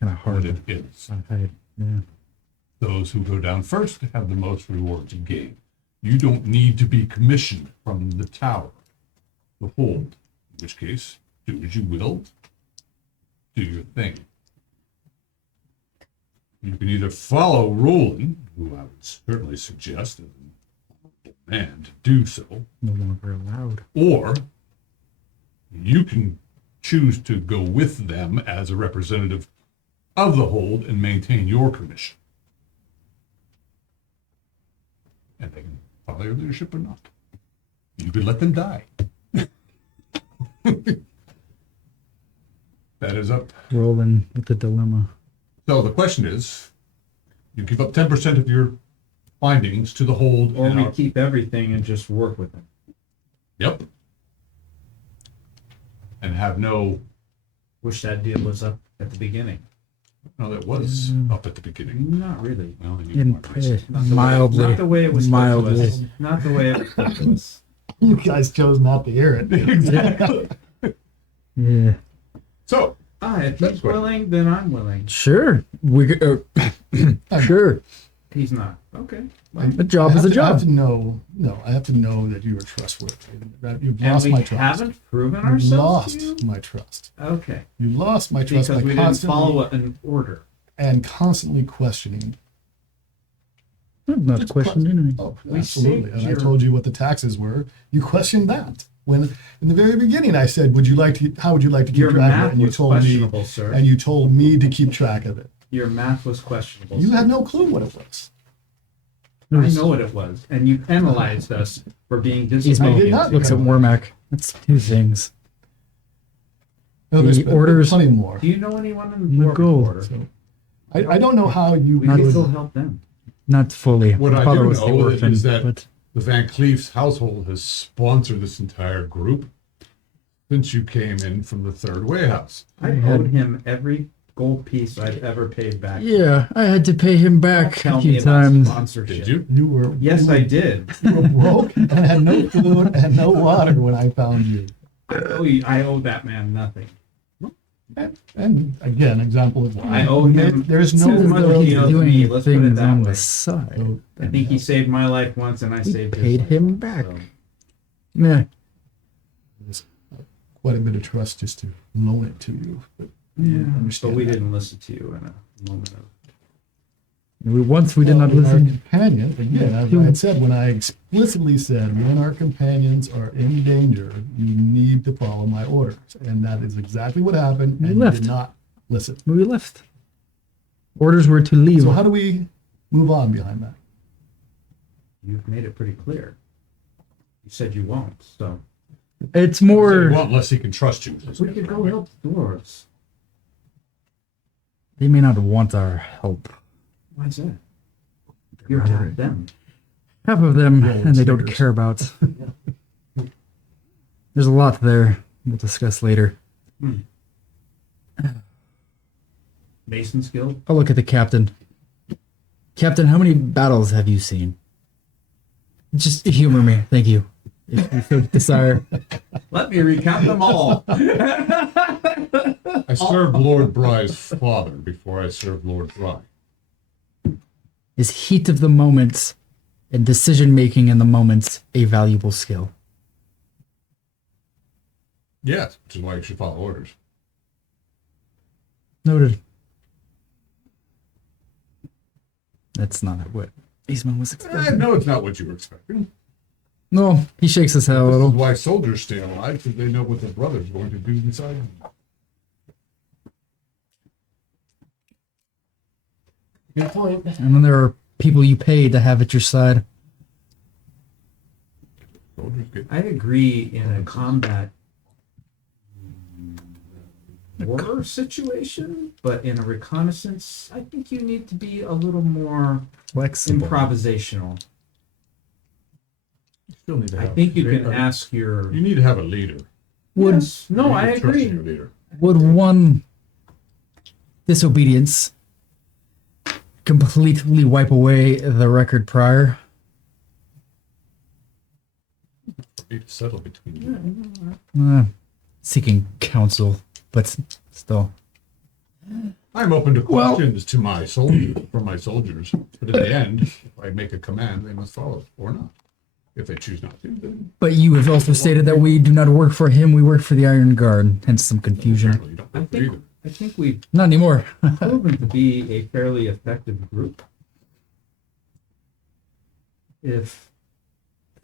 Kind of what hard. it is. Yeah. Those who go down first have the most reward to gain. You don't need to be commissioned from the tower, the hold, in which case, do as you will, do your thing. You can either follow Roland, who I would certainly suggest as an honorable man to do so, No longer allowed. or you can choose to go with them as a representative of the hold and maintain your commission. And they can follow your leadership or not. You could let them die. That is up. Rolling with the dilemma. So the question is, you give up 10% of your findings to the hold. Or and we our- keep everything and just work with them. Yep. And have no, Wish that deal was up at the beginning. no, that was up at the beginning. Not really. Well, then you In want to- Not the mildly. Way, not the way it was Mildly. supposed to us. Not the way it was supposed to us. You guys chose not to hear it. Exactly. Yeah. So, If That's he's great. willing, then I'm willing. Sure. Sure. He's not. Okay. A job is a I job. have to know. No, I have to know that you are trustworthy. That you've And lost we my trust. haven't proven You ourselves lost to you? my trust. Okay. You lost my trust Because by we didn't constantly follow an order. and constantly questioning. I'm not questioning anything. Oh, We absolutely. saved And I your- told you what the taxes were. You questioned that. When in the very beginning I said, "Would you like to? How would you like to keep Your track of it?" math And you was told me, questionable, sir. and you told me to keep track of it. Your math was questionable. You sir. had no clue what it was. I know what it was. And you penalized us for being I did disobedient. not. Looks at Wormack. That's two things. No, The orders- plenty more. Do you know anyone in The the goal. quarter? So, I don't know how you We Not can with- still help them. Not fully. What I Father do was the know orphan, is that but the Van Cleef's household has sponsored this entire group since you came in from the third way house. I owed him every gold piece I've ever paid back. yeah, I had to pay him back Tell a me few about times. sponsorship. Did you? you were. Yes, you I were, did. You were broke and had no food and no water when I found you. I owe that man nothing. And again, example of why I owe him- There's As no. much as he owes doing me, let's put it things that on way. the side. So, I think he saved my life once, and I We saved his paid life him once, back. so. Yeah, quite a bit of trust just to loan it to you. But Yeah, understand but we that. didn't listen to you in a moment of. once we did not Well, Our listen. companion, again, as I had said, when I explicitly said, when our companions are in danger, you need to follow my orders. And that is exactly what happened, We and you left. did not listen. We left. Orders were to leave. So how do we move on behind that? You've made it pretty clear. You said you won't, so. It's You more. won't unless he can trust you. We could go help the dwarves. They may not want our help. Why is that? You're half of them. Half of them, Roll and they don't stickers. care about. There's a lot there. We'll discuss later. Mason's Guild? I'll look at the captain. Captain, how many battles have you seen? Just humor me, thank you. If you so desire. Let me recount them all. I served Lord Bry's father before I served Lord Bry. Is heat of the moment and decision making in the moment a valuable skill? Yes, which is why you should follow orders. Noted. That's not what Eastman was expecting. No, it's not what you were expecting. No, he shakes his head a This is little. why soldiers stay alive, because they know what their brother's going to do inside them. Good point. And then there are people you pay to have at your side. Soldiers get I agree in a combat war situation, but in a reconnaissance, I think you need to be a little more Flexible. improvisational. still need to I have. think you can ask your. You need to have a leader. Would Yes. No, You I need to trust in agree. your leader. would one disobedience completely wipe away the record prior? You need to settle between you. Seeking counsel, but Still. I'm open to Well- questions to my soldiers, from my soldiers, but in the end, if I make a command, they must follow it or not. If they choose not to, then But you have also stated that we do not work for him, we work for the Iron Guard, hence some confusion. apparently you don't I work for think either. I think we've Not anymore. proven to be a fairly effective group. If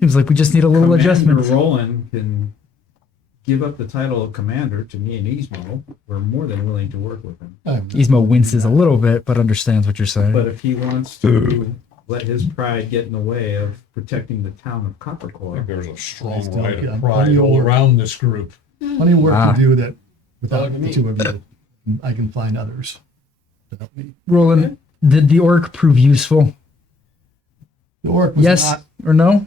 Seems like we just need a little Commander adjustment. Roland can give up the title of commander to me and Ismo, we're more than willing to work with him. Ismo winces a little bit, but understands what you're saying. But if he wants to let his pride get in the way of protecting the town of I think Coppercore, there's a strong Still, right yeah, of pride all around this group. Plenty of work Ah. to do that without Look at the me. two of you. I can find others to help me. Roland, did the orc prove useful? The orc was Yes not, or no?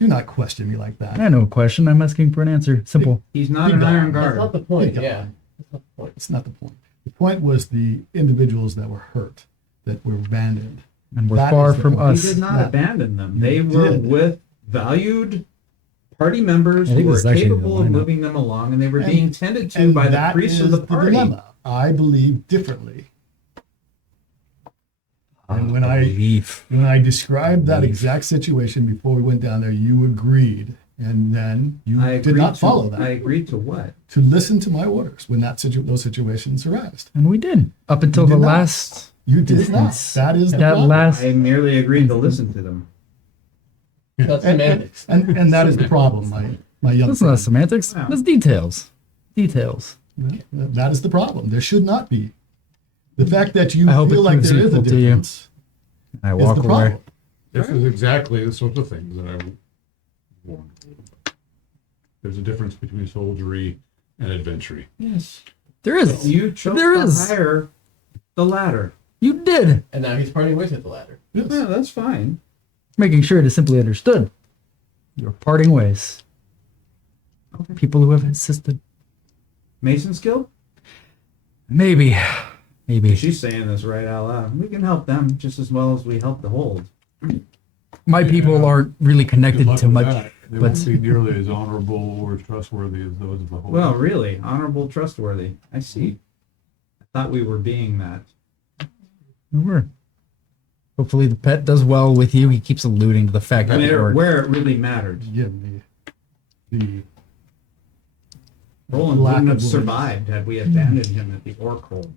do not question me like that. I know a question. I'm asking for an answer. Simple. he's not Big an dog. Iron That's Guard. not the point. Yeah. Yeah. That's not the point. It's not the point. The point was the individuals that were hurt, that were abandoned. And we're That far is the from point. us. He did not Yeah. abandon them. You They were did. with valued party members I think who were this is actually capable the of lineup. moving them along, and they were And- being tended to And by the that priests of is the party. dilemma. I believe differently. And when Belief. I described that Belief. exact situation before we went down there, you agreed, and then you I did agreed not to, follow that. I agreed to what? To listen to my orders when those situations arised. And we did. Up until You the did not. last. You did not. Distance. That is the That problem. last. I merely agreed to listen to them. That's and, semantics. and that is the problem, my young That's not friend. semantics. Wow. That's details. Details. That is the problem. There should not be. The fact that you I hope it feel like proves there is a equal to you. difference I is walk the away. problem. This is exactly the sort of things that I warned you about. There's a difference between soldiery and adventury. Yes. There is. You chose There to is. hire the latter. You did. And now he's parting ways with the ladder. Yes. Yeah, that's fine. Making sure it is simply understood. You're parting ways. Okay. People who have assisted. Mason skill? Maybe. Maybe. She's saying this right out loud. We can help them just as well as we help the hold. My people aren't really Good connected luck to with much. that. They but- won't be nearly as honorable or trustworthy as those of the whole. Well, really, honorable, trustworthy. I see. I thought we were being that. We were. Hopefully the pet does well with you. He keeps alluding to the fact I that mean, you are- where it really mattered. Yeah, the Roland lack wouldn't of have willingness. survived had we abandoned him at the orc hold.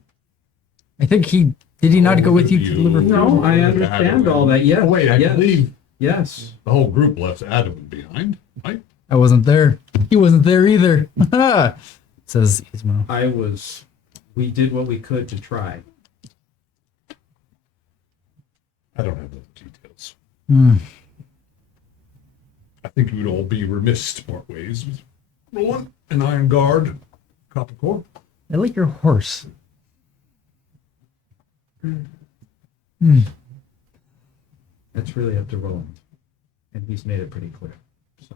I think he did he not Oh, go with you to you- deliver food? No, I understand all that. Yes. Oh, wait, I yes. believe Yes. the whole group left Adam behind, right? I wasn't there. He wasn't there either. Says Ismo. We did what we could to try. I don't have those details. Hmm. I think you would all be remiss to part ways with Roland, an Iron Guard, Coppercore. I like your horse. That's really up to Roland. And he's made it pretty clear. So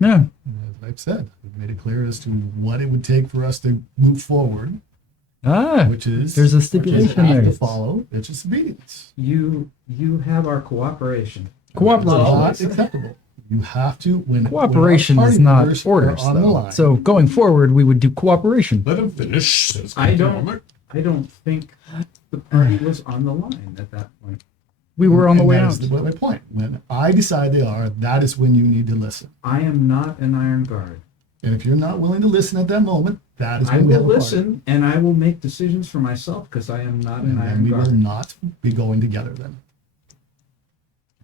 Yeah. as I've said, we've made it clear as to what it would take for us to move forward, Ah. which is There's a which is stipulation have there. to follow. It's just obedience. you have our cooperation. Cooperation. Not acceptable. You have to when Cooperation when our is party not members are orders, on the though. line. So going forward, we would do cooperation. Let him finish. Says I Captain don't- Ormond. I don't think the party was on the line at that point. We were on the And way that out. is my point. When I decide they are, that is when you need to listen. I am not an Iron Guard. And if you're not willing to listen at that moment, that is I when we will have a party. listen and I will make decisions for myself because I am not an And then Iron we will Guard. not be going together then.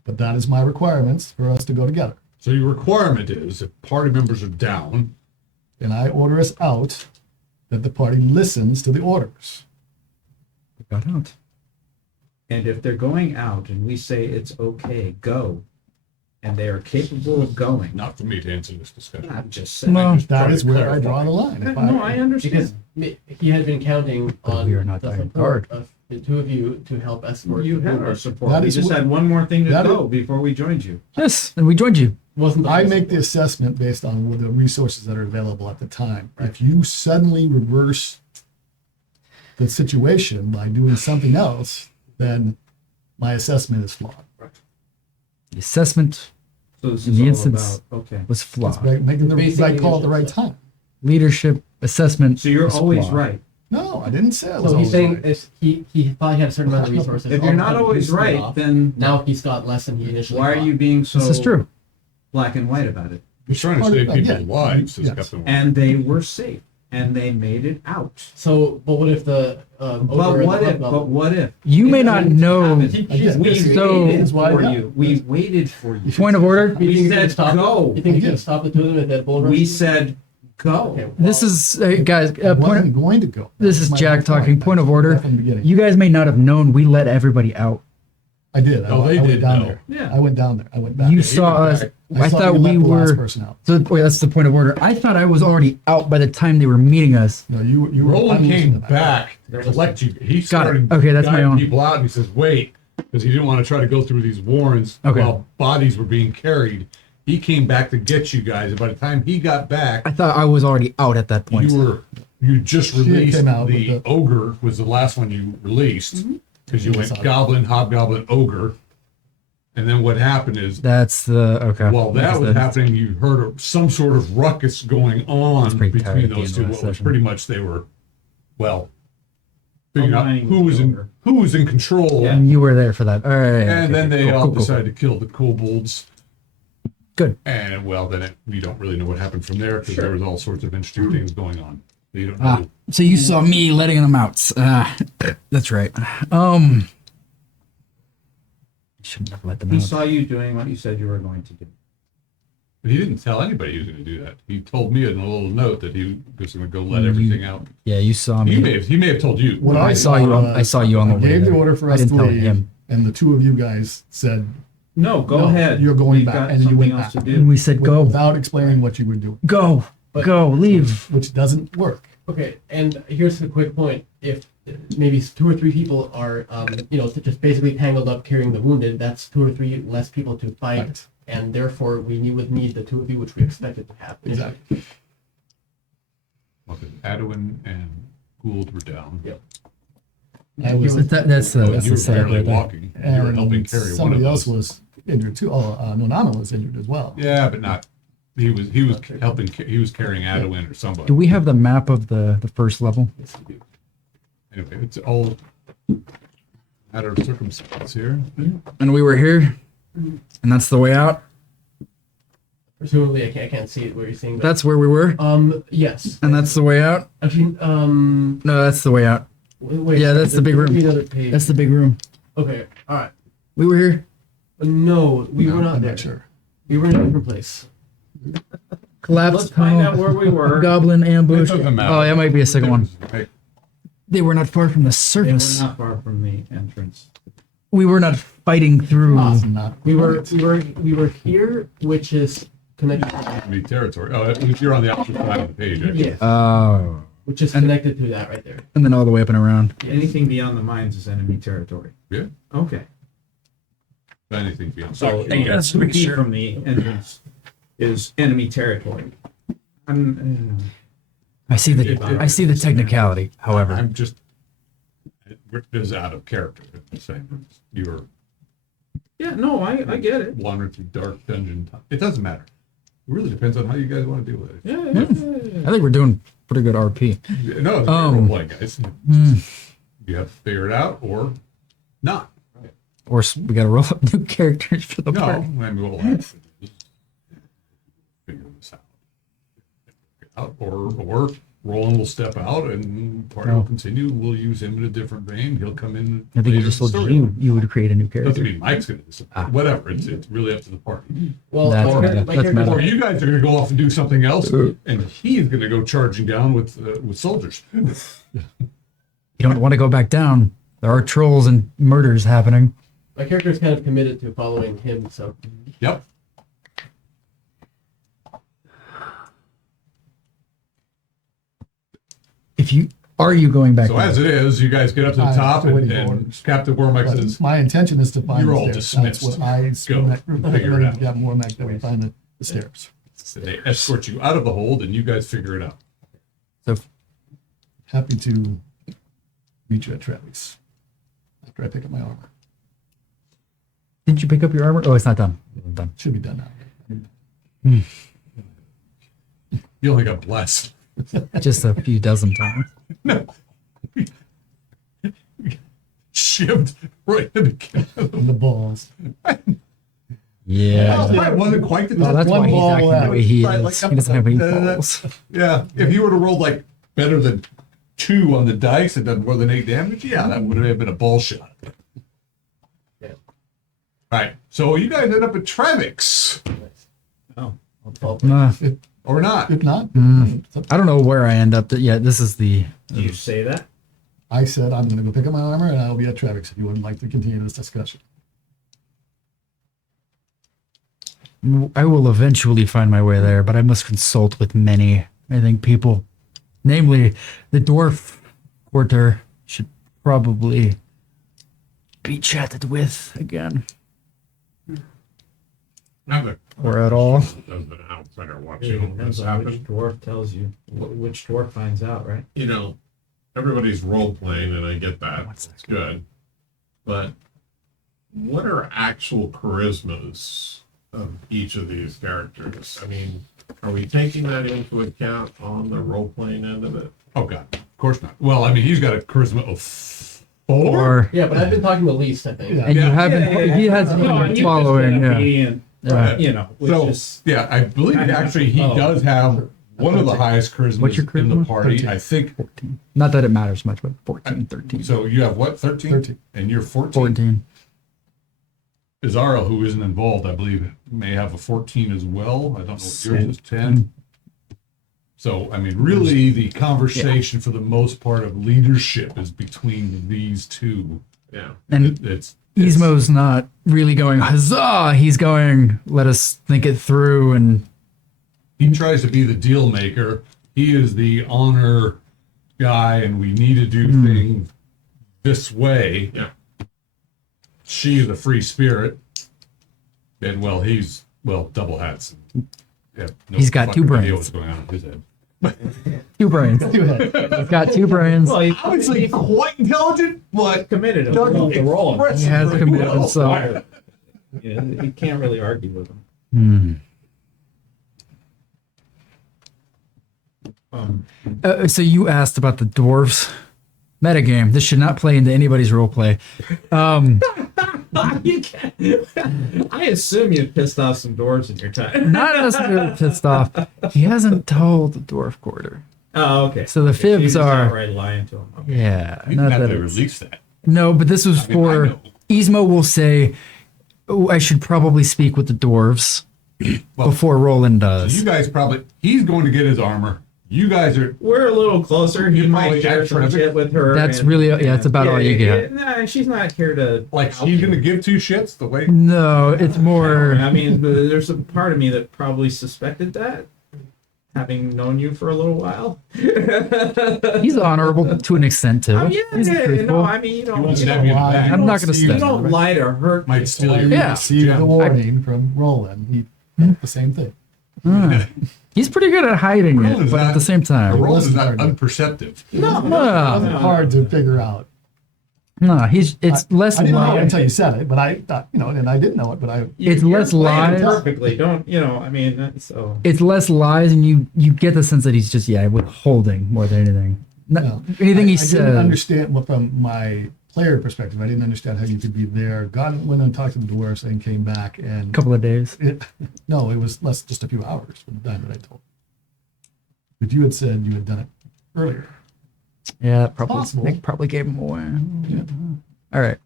But that is my requirements for us to go together. So your requirement is if party members are down, And I order us out, that the party listens to the orders. We got out. And if they're going out and we say it's okay, go, and they are capable of going, not for me to answer this discussion. I'm just saying. No. Just That trying is to where I clarify. draw the line. If No, I understand. Because he had been counting But on we are not the Iron support Guard. of the two of you to help escort. You the had our movement. support. That We is just what- had one more thing to that go before we joined you. Yes, and we joined you. Wasn't the I full make the support. assessment based on the resources that are available at the time. If you suddenly reverse the situation by doing something else, then my assessment is flawed. The assessment So this In is the all instance- about, okay. was It's flawed. making the Basic right call at the right leadership time. Leadership assessment. So you're was always flawed. right. No, I didn't say I was So he's always saying right. is he thought he had a certain amount of resources. If all you're of a not sudden always he's cut right, off. then Now he's got less than he initially why are thought. you being so This is true. black and white about it? He's trying to Part save of that, people's yeah. lives. Is Yes. Captain Wong. And they were safe, and they made it out. So, but what if the But ogre and what the if? But hobgoblin- what if? You may It not didn't know. happen. did. We So- waited That's why, for yeah. you. We waited for you. Point of order. You think you said could stop go. You think you I could did. stop the two of them at that bull rush? We said go. Okay, well, This is guys. I wasn't Point. going to go. This That is was my Jack whole talking. point. Point of I order. said that from the beginning. You guys may not have known we let everybody out. I did. No, they I went did down know. there. Yeah. I went down there. I went back. You I saw us. I saw thought you we let the last were. person out. So wait, that's the point of order. I thought I was already out by the time they were meeting us. No, you were. Roland I'm came listening to that. back to collect you. He Got it. started Okay, that's my guiding own. people out, and he says, "Wait," because he didn't want to try to go through these warrens Okay. while bodies were being carried. He came back to get you guys, and by the time he got back, I thought I was already out at that point. you just She released came out the with ogre was the last one you released because you Yes, went I- goblin, hobgoblin, ogre, and then what happened is That's the okay. while that That's was the- happening, you heard some sort of ruckus going on pretty tired between at the those end two. of What that was session. pretty much they were, well, figuring out Aligning who was with in the ogre. who was in control, Yeah. And you were there for that. All right. and okay, then okay, they cool, all cool, cool. decided to kill the kobolds. Good. And well, then we don't really know what happened from there because there was all sorts of interesting things going on. So you don't know. Ah, so you saw me letting them out. That's right. Shouldn't have let them He out. saw you doing what you said you were going to do. But he didn't tell anybody he was going to do that. He told me in a little note that he was going to go let You- everything out. Yeah, you saw He me. may have told you. What I saw you on. was, I saw you on the I way. gave the there. order for I us didn't to tell leave, him. and the two of you guys said No, go No, ahead. you're going We've back, got and you something went else back. to And do. we said go, without explaining what you were doing, go, go, leave. which doesn't work. Okay, and here's the quick point. If maybe 2 or 3 people are, just basically tangled up carrying the wounded, that's 2 or 3 less people to fight, Right. and therefore we would need the 2 of you, which we expected to happen. Exactly. Okay, Adwin and Gould were down. Yep. I was, That's Well, the you were setup barely right there. walking. You were helping and carry one of somebody else those. was injured too. Oh, Nonama was injured as well. Yeah, but not. He was helping. He was carrying Adwin or somebody. Do we have the map of the first level? Yes, we do. Anyway, it's all matter of circumstance here. And we were here, and that's the way out. Presumably, I can't see it where you're seeing. But, That's where we were, yes. and that's the way out. Actually, No, that's the way out. wait. Yeah, that's the big there room. could be another page. That's the big room. Okay, all right. We were here. No, we No, were not I'm there. not sure. We were in a different place. Collapsed. Let's find out tunnel, where we were. Goblin ambush. It doesn't matter. Oh, that might be a second one. Hey, They were not far from the They were surface. not far from the entrance. We were not fighting through. It's not We were right. we were here, which is connected. enemy territory. Oh, you're on the opposite side of the page. Actually. Yes, Oh. which is connected to that right there. And then all the way up and around. Anything beyond the mines is enemy territory. Yeah. Okay. Anything beyond. So Yeah, just 2 make feet sure. from the entrance is enemy territory. I'm, I see the technicality. However, I'm just. It is out of character. I'm saying you were yeah, no, I get it. wandering through dark dungeon. It doesn't matter. It really depends on how you guys want to deal with it. Yeah. I think we're doing pretty good RP. No, it's role playing, guys. You have to figure it out or not. Or we got to roll up new characters for the No, I party. mean, we'll have to just figure this out. Or Roland will step out and party will continue. We'll use him in a different vein. He'll come in. I think you later just in the told story. you would create a new Doesn't character. mean Mike's going to disappear. Whatever. It's really up to the party. Well, That's my meta. my That's character's- meta. Or you guys are going to go off and do something else, and he's going to go charging down with soldiers. You don't want to go back down. There are trolls and murders happening. My character is kind of committed to following him, so Yep. If you are you going back? So down? as it is, you guys get up to the I'm top, still and, waiting for and orders. Captain Wormack But says, my intention is to find You're the all stairs. dismissed. That's what I Go. that group Figure it out. got more Mac that we find the stairs. they escort you out of the hold, and you guys figure it out. So Happy to meet you at Travis after I pick up my armor. didn't you pick up your armor? Oh, it's not done. Done. Should be done now. You only got blessed. Just a few dozen times. Shivved right in the can. In the balls. Yeah. That wasn't quite the Well, that's one why he's ball acting left. the way he Right, is. like He doesn't have any up- balls. Yeah, if you would have rolled like better than 2 on the dice and done more than 8 damage, yeah, that would have been a ball shot. Yeah. All right, so you guys end up at Trevix, Oh, Nah, or not? If not, I don't know where I end up. Yeah, this is the. do you say that? I said I'm going to go pick up my armor and I'll be at Trevix if you wouldn't like to continue this discussion. I will eventually find my way there, but I must consult with many, I think, people. Namely, the dwarf quarter should probably be chatted with again. Or at all. Does an outsider It watching all depends this on which happen. dwarf tells you. Which dwarf finds out, right? You know, everybody's role playing, and I get that. It's good. But what are actual charismas of each of these characters? I mean, are we taking that into account on the role playing end of it? Oh god, of course not. Well, I mean, he's got a charisma of 4. Or Yeah, but I've been talking the least, I think. Yeah. and you Yeah. haven't. He has been following. Yeah. Yeah. You know, which So is yeah, I believe kind of- actually he oh. does have one of the highest charismas What's your in the charisma? party. 13. I think 14. Not that it matters much, but 14, 13. so. You have what, 13? 13. And you're 14. 14. Bizarro, who isn't involved, I believe, may have a 14 as well. I don't know if yours is 10. So, I mean, really, the conversation for the most part of leadership is between these two. Yeah. And It's Ismo's not really going, huzzah! He's going, let us think it through. And he tries to be the deal maker. He is the honor guy, and we need to do things this way. Yeah. She is a free spirit. And, well, he's, double hats. Yeah, no He's got 2 fucking idea brains. what's going on in his head. 2 brains. He's got 2 brains. well, I would say quite intelligent, but committed him doesn't to the role. express He it has very committed well. himself. Yeah, you can't really argue with him. So you asked about the dwarves metagame. This should not play into anybody's roleplay. You can't. I assume you pissed off some dwarves in your time. Not necessarily pissed off. He hasn't told the dwarf quarter. Oh, okay. So the Okay, fibs he's are- outright lying to him. Okay. Yeah. You Not have that to it's- release that. No, but this was I mean, I for know. Ismo will say, oh, I should probably speak with the dwarves Well, before Roland So does. you guys probably, he's going to get his armor. You guys are, We're a little closer. He You might probably share act some traffic. shit with her. That's and- really- yeah, that's about all you get. Nah, she's not here to. like, help she's you. going to give 2 shits the way. No, it's more. I mean, there's a part of me that probably suspected that, having known you for a little while. He's honorable to an extent too. Oh, yeah, He's yeah, truthful. no, I mean, you don't. wants You to have don't, you in the lie. back. I'm not going to You you stand. don't lie to hurt. Might people. steal your- He Yeah. received Yeah. the warning from Roland. He felt the same thing. He's pretty good at hiding Roland it, is but at not- the same The time, role is wasn't not hard. unperceptive. It wasn't hard to figure out. no, it's less I didn't know it lie. until you said it, but I thought, and I didn't know it, but I. It's You're less playing it lies. perfectly. Don't you know? I mean, so It's less lies, and you get the sense that he's just withholding more than anything. No. Anything he I didn't says. understand, well, from my player perspective, I didn't understand how you could be there, went and talked to the dwarves, and came back, and A couple of days. it was just a few hours from the time that I told. But you had said you had done it earlier. Yeah, that probably Possible. Nick probably gave him away. Yeah. All right.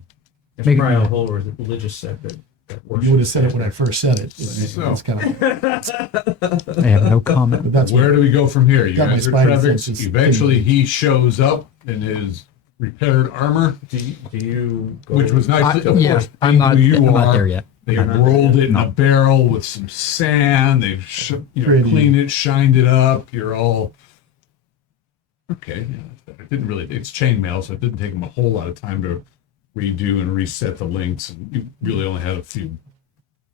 there's Make it- probably a whole religious sect that You would have said it when I first said it. So- It's kind of, I have no comment. but that's Where do we go from here? You Got my guys are spidey Trevix. senses Eventually, he shows up in his repaired armor, Do you go, which was nice. Of Yeah, course, I'm being not. who you I'm not are, there yet. They You're not rolled there it in a barrel with some sand. They Pretty. cleaned it, shined it up. You're all okay. Yeah, it didn't really. It's chainmail, so it didn't take them a whole lot of time to redo and reset the links. And you really only had a few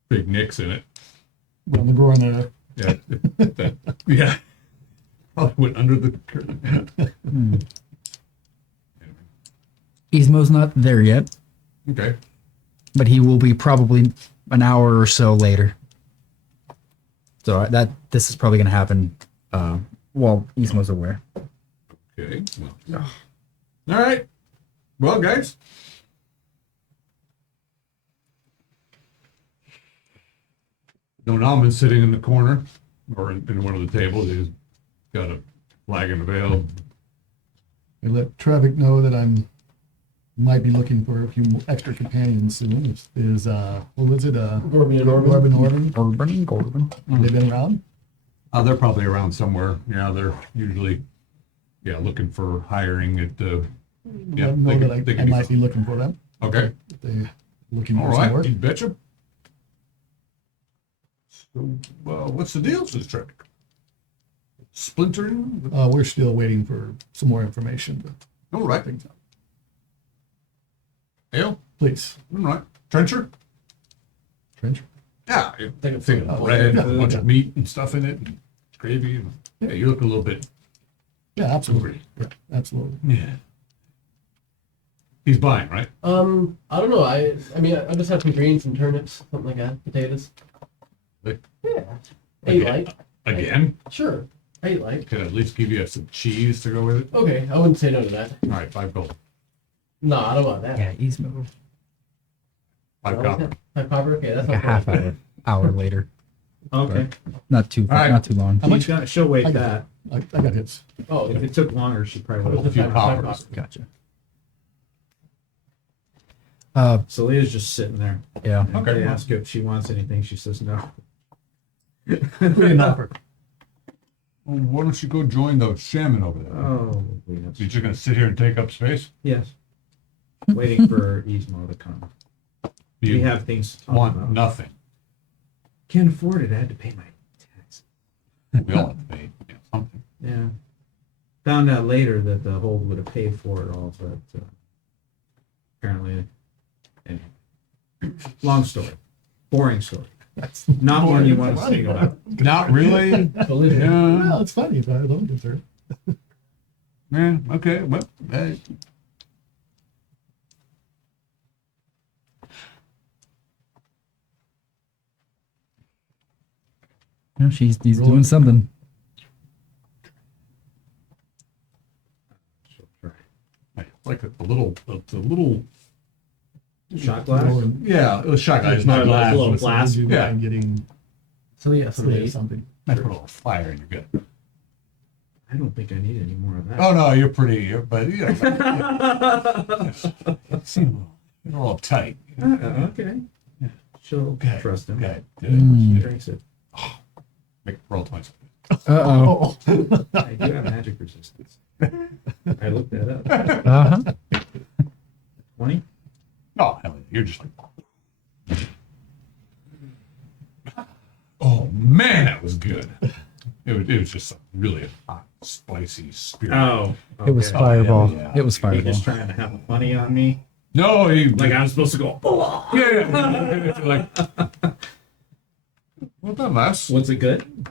big nicks in it. on the groin there. Yeah, yeah. Probably went under the curtain. Ismo's not there yet, Okay. but he will be probably an hour or so later. So this is probably going to happen Well, Isma's aware. Okay. Well, all right. Well, guys. Don Alman's sitting in the corner or in one of the tables. He's got a flagon of ale. I let traffic know that might be looking for a few extra companions soon. Is what was it? Corbin and Orban. Corbin. Have they been around? They're probably around somewhere. Yeah, they're usually, looking for hiring at. Let them know that I might be looking for them. Okay. If they're looking All for some right. work. You betcha. So, what's the deal, says traffic? Splintering? We're still waiting for some more information. But All right. Ale? please, All right. Trencher? Trench. Yeah. Take a Thing of photo. bread, Yeah. a bunch of meat and stuff in it, and gravy. And, yeah, you look a little bit Yeah, absolutely. hungry. Yeah, absolutely. Yeah. He's buying, right? I don't know. I mean, I just have some greens, some turnips, something like that. Potatoes. Like- Yeah. Eight Again? light. Again? Sure. Eight light. Can I at least give you some cheese to go with it? Okay, I wouldn't say no to that. All right, 5 gold. No, I don't want that. Yeah, Isma. 5 What was copper. that? 5 copper? Okay, that's Like a not half bad. hour later. Okay. Not too All right. not too long. How much? She'll wait I got that. I got hits. Oh, If okay. it took longer, she probably What would was A the have. few five coppers. Gotcha. So Leah's just sitting there. Yeah. And Okay. they ask her if she wants anything. She says no. We didn't offer. Well, why don't you go join those shaman over there? Oh, You're yes. just going to sit here and take up space? Yes. Waiting for Ismo to come. You We have things to talk want about. nothing. Can't afford it. I had to pay my taxes. We all have to pay something. Yeah. Found out later that the hold would have paid for it all, but apparently, anyway. Long story. Boring story. That's Not one you want to sing about. Not really. Believe me. Yeah. Well, it's funny if I was only concerned. Yeah. Okay. Well, hey. Yeah, he's Roll doing it. something. I like the little. Shot glass? Yeah, it was shot glass. It's not Not glass. a little It's- glass. You Yeah. mind getting So yeah, so something or eight. something. I put a little fire in your gut. I don't think I need any more of that. Oh no, you're pretty, but you know, you're all tight. Okay. She'll Okay. trust him. Okay. She Mm. drinks it. Make roll twice. Uh-oh. I do have magic resistance. I looked that up. Uh-huh. 20? Oh hell, yeah, you're just like. Oh man, that was good. It was just a really hot, spicy spirit. Oh. It was okay. fireball. yeah. It was You're fireball. just trying to have a funny on me? No, he Like I'm supposed to go, oh. yeah. Like, well done, lass. Was it good?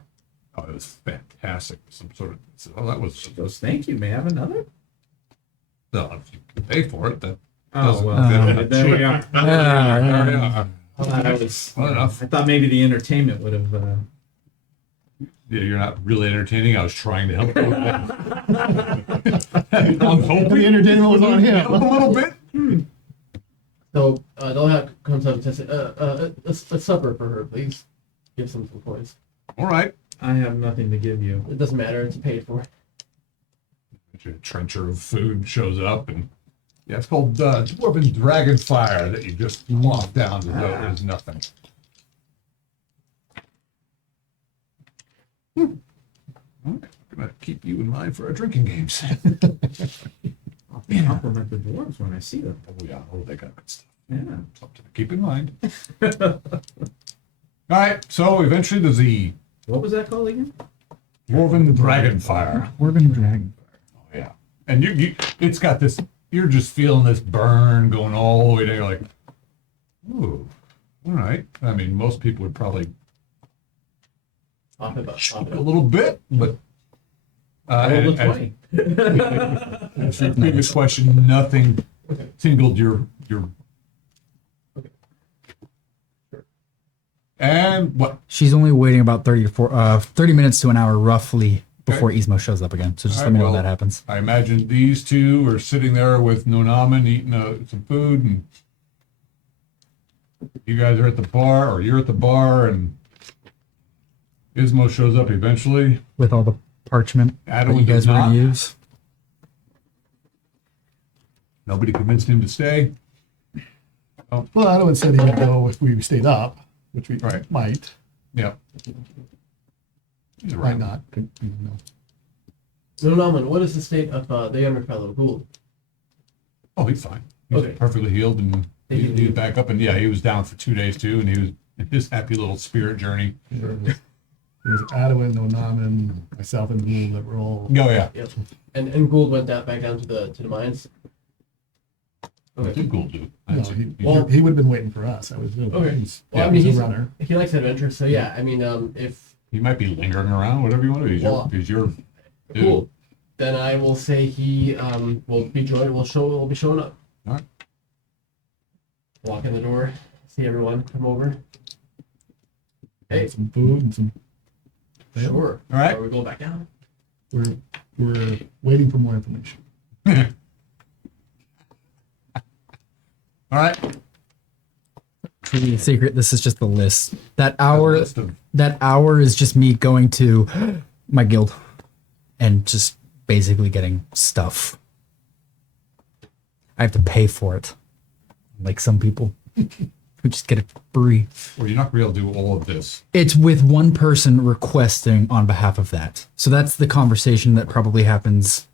Oh, it was fantastic. Some sort of. Oh, that was. She goes, thank you. May I have another? No, if you can pay for it, that. Oh, doesn't- well. that- There we are. Yeah. I thought maybe the entertainment would have. Yeah, you're not really entertaining. I was trying to help you. I'm hoping The entertainment was on him. help a little bit. So they'll have comes up to say, a supper for her, please. Give some coins. All right. I have nothing to give you. It doesn't matter. It's paid for. A trencher of food shows up, and yeah, it's called dwarven dragon fire that you just lock down as though it was nothing. All right, I'm gonna keep you in mind for our drinking games. I'll compliment the dwarves when I see them. Oh yeah, oh they got good stuff. Yeah. Something to keep in mind. All right, so eventually there's the What was that called again? dwarven dragon fire. Dwarven dragon. Oh yeah, and you it's got this. You're just feeling this burn going all the way down. You're like, ooh, all right. I mean, most people would probably Pop it up. Pop it a up. little bit, but I rolled a as 20. your previous question, nothing tingled your. Okay. Sure. And what? She's only waiting about 30 minutes to an hour roughly before Ismo shows up again. So just All let me know right, when well, that happens. I imagine these two are sitting there with Nonaman eating some food, and you guys are at the bar, or you're at the bar, and Ismo shows up eventually. With all the parchment that Adwin you guys does were not. going to use. Nobody convinced him to stay. Well, Adam said he would go if we stayed up, which we Right. might, Yeah. He's might around. not. You know. No, Norman, what is the state of the younger fellow, Gould? Oh, he's fine. He's Okay. perfectly healed, and he's back up. And yeah, he was down for 2 days too, and he was in his happy little spirit journey. It was Adwin, Onaman, myself, and Gould that were all. Oh yeah. Yep. And Gould went back down to the mines. What Okay. did Gould do? No, That's- Well- he would have been waiting for us. I was Okay. he's, Well, Yeah, I mean, he's he's a runner. he likes adventure, so yeah. I mean, if he might be lingering around, whatever you want to do. Well, He's your dude. cool, then I will say he will be joined. Will be showing up. All right. Walk in the door, see everyone come over. Hey, Some food and some. sure. All right. Are we going back down? We're waiting for more information. All right. Truly secret. This is just the list. That A hour. list of- That hour is just me going to my guild and just basically getting stuff. I have to pay for it, like some people who just get it free. Well, you're not going to be able to do all of this. It's with one person requesting on behalf of that. So that's the conversation that probably happens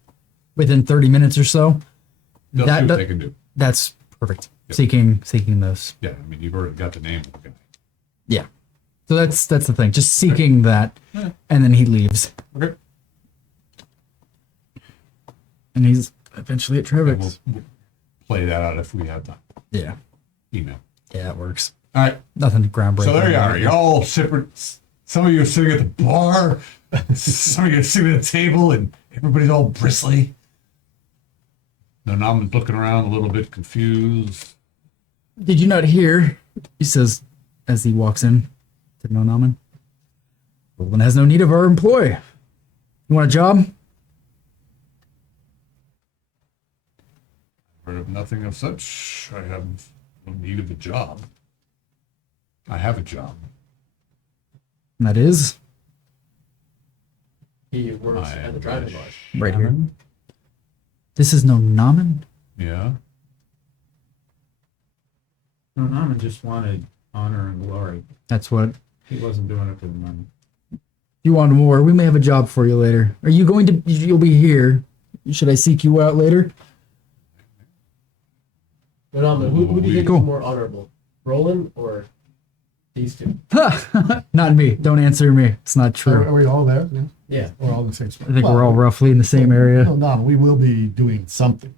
within 30 minutes or so. They'll That- see what that- they can do. That's perfect. Yep. Seeking those. Yeah, I mean, you've already got the name of the guy. Yeah. So that's the thing. Just seeking that, and then he leaves, Okay. and he's eventually at And Trevix. we'll play that out if we have time. Yeah. Email. Yeah, it works. All right. Nothing groundbreaking. So there you are. You're all separate. Some of you are sitting at the bar. Some of you are sitting at the table, and everybody's all bristly. Nonaman's looking around a little bit confused. Did you not hear? He says as he walks in to Nonaman. Roland has no need of our employ. You want a job? Heard of nothing of such. I have no need of a job. I have a job. And that is He works I at the am driving a lodge. right here. shaman. This is Nonaman? Yeah. No, Norman just wanted honor and glory. That's what. He wasn't doing it for the money. If you want more, we may have a job for you later. Are you going to? You'll be here. Should I seek you out later? But who do you think Cool. is more honorable, Roland or these two? Not me. Don't answer me. It's not So are true. we all there? Yeah. Yeah. We're all in the same spot. I think we're all roughly in the same area. No, we will be doing something.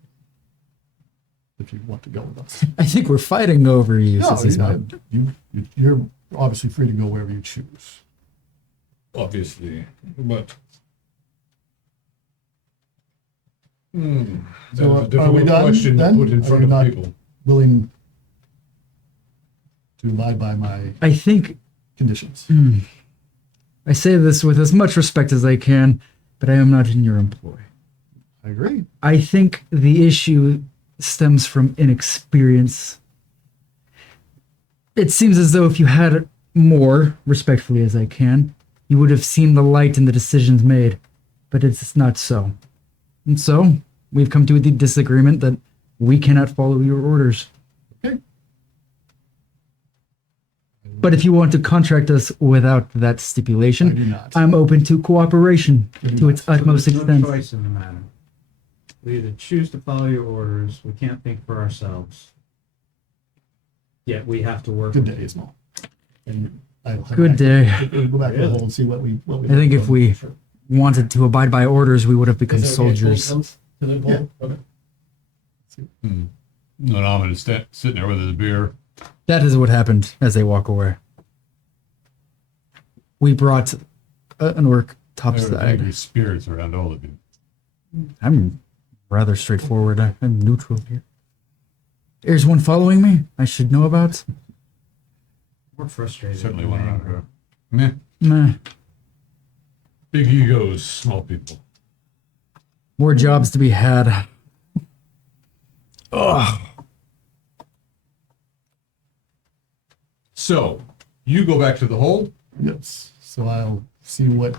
If you want to go with us. I think we're fighting over you. No, says he's not. you're obviously free to go wherever you choose. Obviously. But. So, That's a are we difficult done question to then? put in Are front we of not- people. Willing to abide by my I think conditions. I say this with as much respect as I can, but I am not in your employ. I agree. I think the issue stems from inexperience. It seems as though if you had more, respectfully as I can, you would have seen the light in the decisions made, but it's not so. And so, we've come to the disagreement that we cannot follow your orders. Okay. But if you want to contract us without that I stipulation, do not. I'm open to cooperation to its So utmost there's no extent. choice in the matter. We either choose to follow your orders, we can't think for ourselves. Yet we have to work. Good day, Ismail. And I'll head Good back- day. We'll go back to the Really? hole and see what we. I think if we wanted to abide by orders, we would have become Is it okay if Gould soldiers. comes to the Yeah. pool? Okay. Nonaman is sitting there with his beer. That is what happened as they walk away. We brought an orc There are topside. angry spirits around all of you. I'm rather straightforward. I'm neutral here. There's one following me I should know about. We're frustrated. Certainly and one around angry. here. Meh. Nah. Big egos, small people. More jobs to be had. Ugh. So, you go back to the hold. Yes. So I'll see what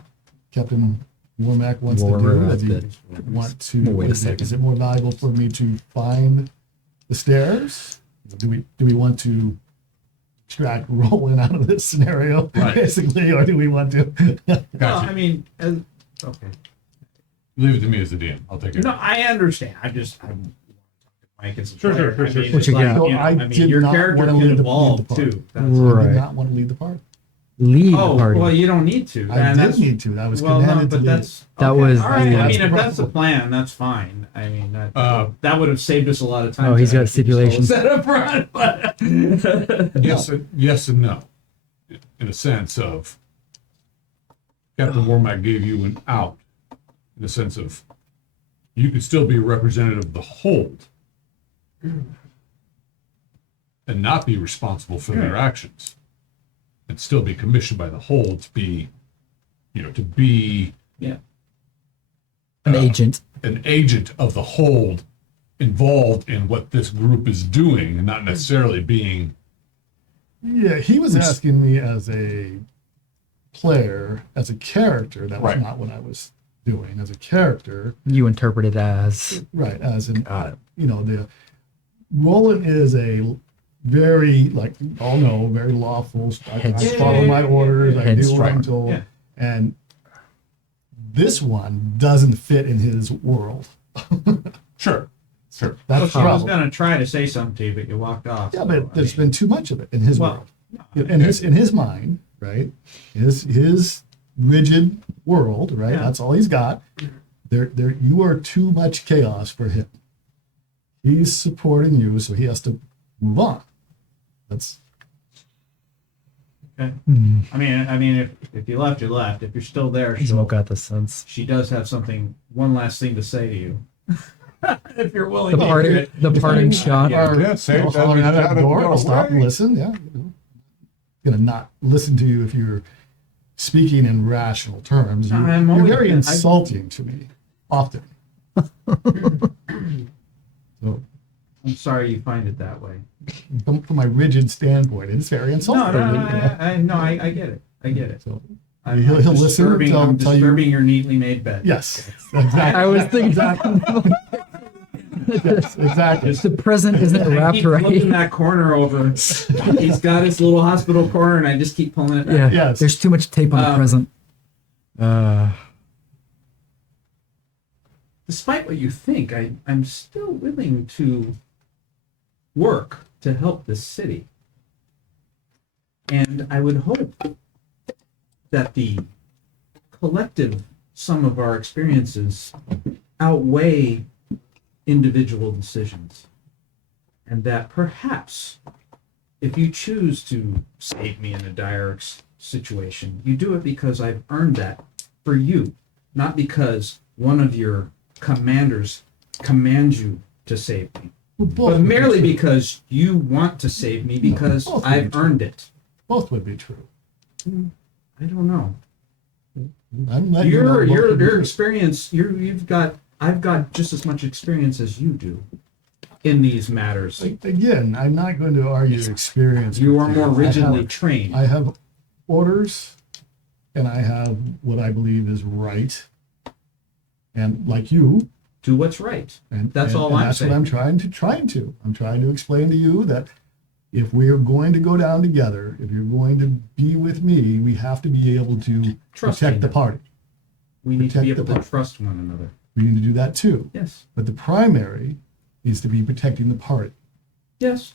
Captain Warmack wants to do. Warmack Does he did. want to? Wait a is it- second. Is it more valuable for me to find the stairs? Do we want to extract Roland out of this scenario, Right. basically, or do we want to? Well, Gotcha. I mean, okay. Leave it to me as the DM. I'll take it. No, I understand. I want to talk to Mike as a Sure, player. sure, I sure, mean, sure. it's What you like, got? So you know, I I mean, did your not character wanna can lead the evolve party. too. I Right. did not want to lead the party. Lead Oh, party. well, you don't need to. I and did that's, need to. I was well, no, commanded to but lead. that's That okay. was all right. the- I mean, That's if that's the probably- plan, that's fine. I mean, Uh, that would have saved us a lot of time. Oh, he's tonight got if we just all stipulations. Set up front, but Yes and no. In a sense of Captain Warmack gave you an out. In the sense of you could still be a representative of the hold and not be responsible for their actions. And still be commissioned by the hold to be, to be yeah. An agent. an agent of the hold involved in what this group is doing and not necessarily being Yeah, he was asking me as a player, as a character. That was Right. not what I was doing. As a character, You interpret it as. right? As in, Got it. the Roland is a very, like you all know, very lawful. I Headstrong. follow my orders. I do what I'm Headstrong. told. Yeah. And this one doesn't fit in his world. sure. That's Well, the she was problem. going to try to say something to you, but you walked off. Yeah, so, but I there's mean, been too much of it in his well, world. In his mind, right? His rigid world, right? Yeah. That's all he's got. You are too much chaos for him. He's supporting you, so he has to move on. That's okay. I mean, if you left, you left. If you're still there, He's not got the sense. she does have one last thing to say to you. If you're willing The to hear it. parting shot. Yeah. Yeah, say it, hollering that'd be out shouted, that door. go I'll stop and away. listen. Yeah, gonna not listen to you if you're speaking in rational terms. You're, I'm you're always- very I- insulting to me, often. So, I'm sorry you find it that way. from my rigid standpoint, it's very insulting. I get it. I get it. So, I'm He'll listen, disturbing, tell- I'm tell you- disturbing your neatly made bed. yes, exactly. I was thinking Yes, exactly. the present isn't I wrapped keep flipping right. that corner over. He's got his little hospital corner, and I just keep pulling it back. Yeah. Yes. There's too much tape on the present. Despite what you think, I'm still willing to work to help this city. And I would hope that the collective sum of our experiences outweigh individual decisions. And that perhaps if you choose to save me in a dire situation, you do it because I've earned that for you, not because one of your commanders commands you to save me, Both but would be merely true. because you want to save me because Both would be I've true. earned it. Both would be true. I don't know. I'm letting you know both Your would be true. experience, I've got just as much experience as you do in these matters. Again, I'm not going to argue experience. You with are more rigidly I trained. have orders, and I have what I believe is right. And like you, Do what's right. and That's all I'm that's saying. what I'm trying to. I'm trying to explain to you that if we are going to go down together, if you're going to be with me, we have to be able to Trust protect me. the party. We need to be protect the able to party. trust one another. We need to do that too. Yes. But the primary is to be protecting the party. Yes.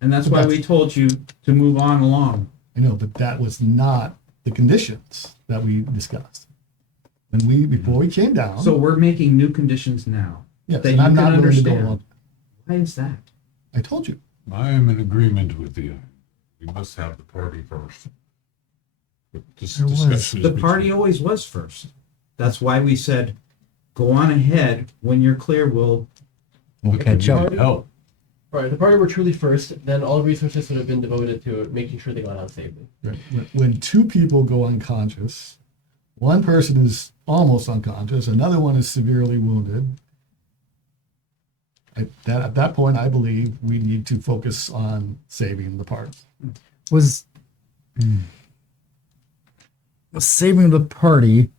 And that's But why that's- we told you to move on along. I know, but that was not the conditions that we discussed. Before we came down. So we're making new conditions now. yes, that and you I'm can not willing to go understand. along. Why is that? I told you. I am in agreement with you. We must have the party first. But this There was- discussion is The party between- always was first. That's why we said, go on ahead. When you're clear, we'll. We'll catch up. Help. Right, the party were truly first, then all resources would have been devoted to making sure they got out safely. Right. When two people go unconscious, One person is almost unconscious. Another one is severely wounded. At that point, I believe we need to focus on saving the party. Was saving the party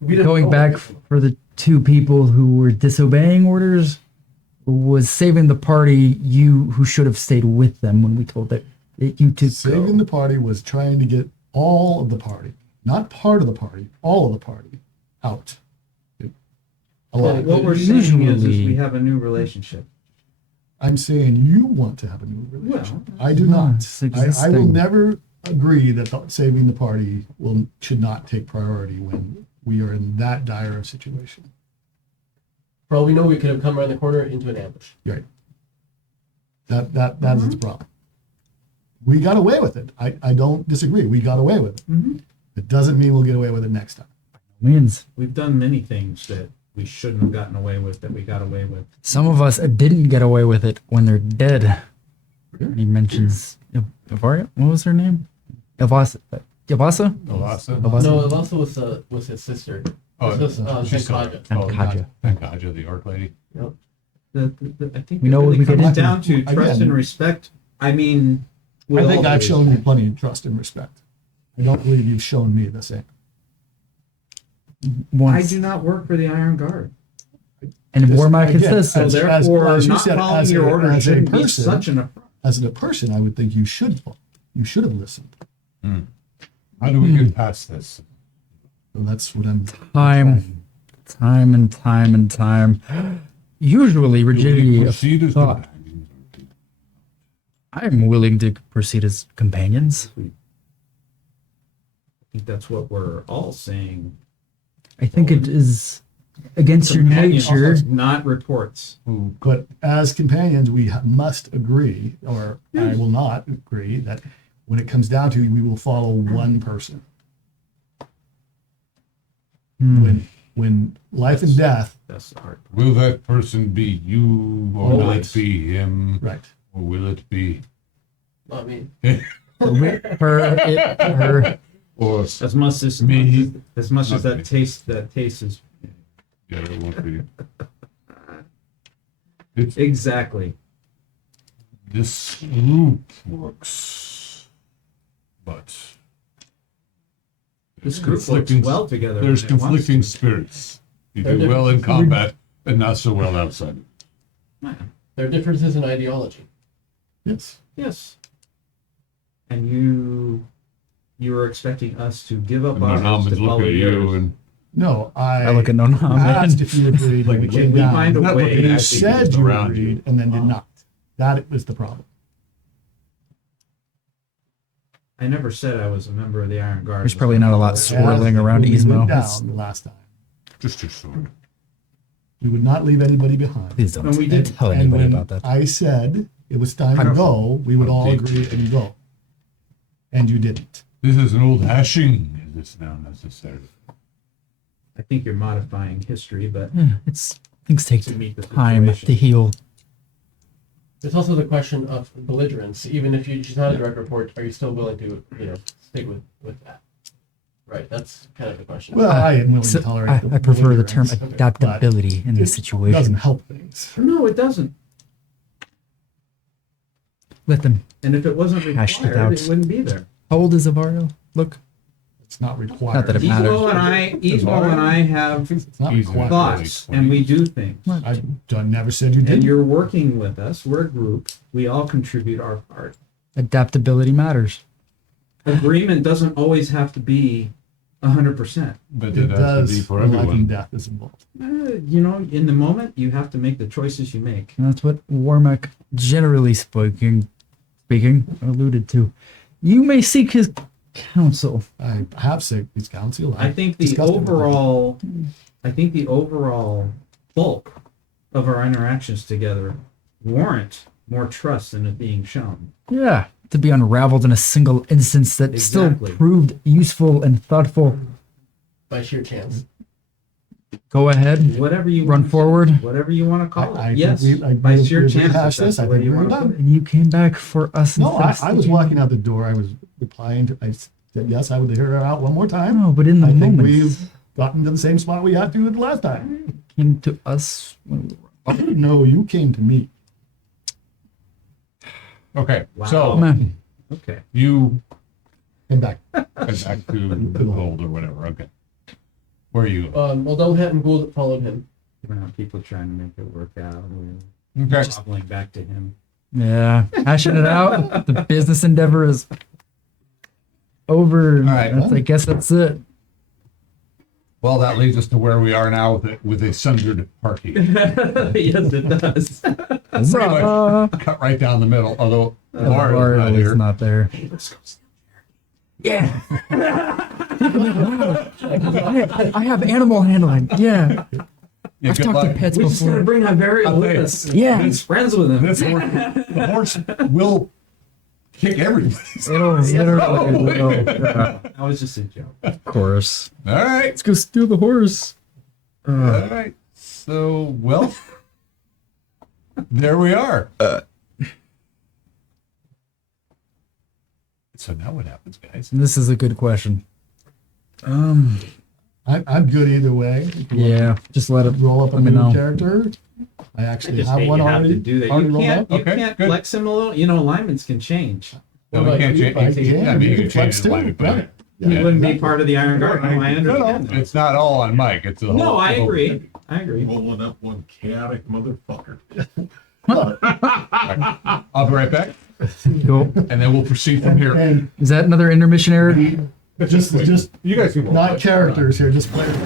We don't going know back everything. for the two people who were disobeying orders? Was saving the party you who should have stayed with them when we told that you to Saving go? the party was trying to get all of the party, not part of the party, all of the party out. Alive. What we're saying is Usually- we have a new relationship. I'm saying you want to have a new relationship. Well, I do No, not. it's I will existing. never agree that saving the party should not take priority when we are in that dire of situation. For all we know, we could have come around the corner into an ambush. Right. That is its problem. We got away with it. I don't disagree. We got away with it. Mhm. It doesn't mean we'll get away with it next time. Means we've done many things that we shouldn't have gotten away with that we got away with. some of us didn't get away with it when they're dead. And he mentions Avaria. What was her name? Yavasa. Yavasa? Elasa? Elasa? No, it also was his sister. Oh, This was she saw Sankaja. it. Oh, Sankaja. Sankaja, the art lady. I think We it know what really we get comes into. down to trust Again. and respect. I mean, I with think all I've due shown you respect. plenty of trust and respect. I don't believe you've shown me the same. Once. I do not work for the Iron Guard. And Just- Warmack again, says So As- therefore, as you not said, following as your a- orders as a shouldn't be person- such an affront. As a person, I would think you should have listened. How do we get past this? So that's what I'm. time and time. Usually, Do we rigidity of proceed as thought. companions? I'm willing to proceed as companions. I think that's what we're all saying. I think it is against your Companions, nature. not reports. But as companions, we must agree, or I will not agree, that when it comes down to, we will follow one person. When life and death, That's the hard part. Will that person be you or will it Always. be him? right? Or will it be I mean, Her, or As much as Me. as much as Not me. that taste is yeah, it won't be. It's exactly. this group works, but This group works conflicting- well together. There's when it wants conflicting to. spirits. You They're do well in different. combat and not so well outside. there are differences in ideology. Yes. Yes. And you were expecting us to give up And ours Nanaman's to follow looking at you yours. and No, I look at no asked man. if you agreed when we Like, came we down. find a Not way, what you I think, said it's you around agreed you. and then did not. That was the problem. I never said I was a member of the Iron Guard. There's probably not a lot swirling around When we Ismo. went down the last time, just your sword. we would not leave anybody behind. Please don't And we did. tell And anybody when about that. I said it was time to go, we would all agree and go. And you didn't. This is an old hashing. Is this now necessary? I think you're modifying history, but Yeah, it's things take to meet the time situation. to heal. There's also the question of belligerence. Even if she's not a direct report, are you still willing to, stick with that? Right. That's kind of the question. Well, I am willing So to tolerate the I prefer the term belligerence, adaptability in it this situation. doesn't help things. No, it doesn't. Let them. And if it wasn't Hashed it required, out. it wouldn't be there. How old is Avario? Look. It's not required. Not that it matters. Ismo and I have It's not He's required. thoughts, and we do things. I never said you And didn't. you're working with us. We're a group. We all contribute our part. Adaptability matters. Agreement doesn't always have to be 100%. But It it has to does. be for when life everyone. and death is involved. In the moment, you have to make the choices you make. And that's what Warmack, generally speaking, alluded to. You may seek his counsel. I have said his counsel. I think the discussed it with him. overall bulk of our interactions together warrant more trust than it being shown. Yeah, to be unraveled in a single instance that Exactly. still proved useful and thoughtful. By sheer chance. Go ahead, Whatever you run want, forward. whatever you want to call it. I think Yes, I by think sheer we chance. rehashed That's this. the I way think you we were want to done. put it. And you came back for us. No, instead of I was sticking- walking out the door. I was replying to. said, yes, I would hear her out one more time. No, but in the I think moment, we've gotten to the same spot we got to the last time. came to us when we were. No, you came to me. Okay, Wow. so Man, Okay. you Came back. head back to the hold or whatever. Okay. Where are you? Well, don't have and Gould followed him. We're not people trying to make it work out. We're Okay. wobbling back to him. yeah, hashing it out. The business endeavor is over. All right. I guess that's it. Well, that leads us to where we are now with a sundered party. Yes, it does. Pretty much cut right down the middle, although The Laura bar is not is here. not there. Yeah. I have animal handling. Yeah. Yeah, I've good talked to luck. pets We just gotta before. bring that very I'll tell you. with us. Yeah. He's friends with him. This horse, the horse will kick everybody. It'll literally. Oh, That was just a joke. Of course. All right. Let's go steal the horse. All right. So, well, there we are. So now what happens, guys? This is a good question. I'm good either way. If you want Yeah. Just let it to roll up a Let me new know. character. I I actually just have hate one you have already. to do that. already You rolled can't, up. you Okay, can't good. flex him a little. You know, alignments can change. No, we can't change. I can. Yeah, I mean, you can change Flex his too, life, but right. He Yeah. wouldn't be part of the Iron Guard. No, I no, understand. that. it's not all on Mike. It's the whole. No, I the whole agree. thing. I agree. Rolling up one chaotic motherfucker. I'll be right back, go. and then we'll proceed from here. And Is that another intermission error? just You guys can roll. not characters here, just players.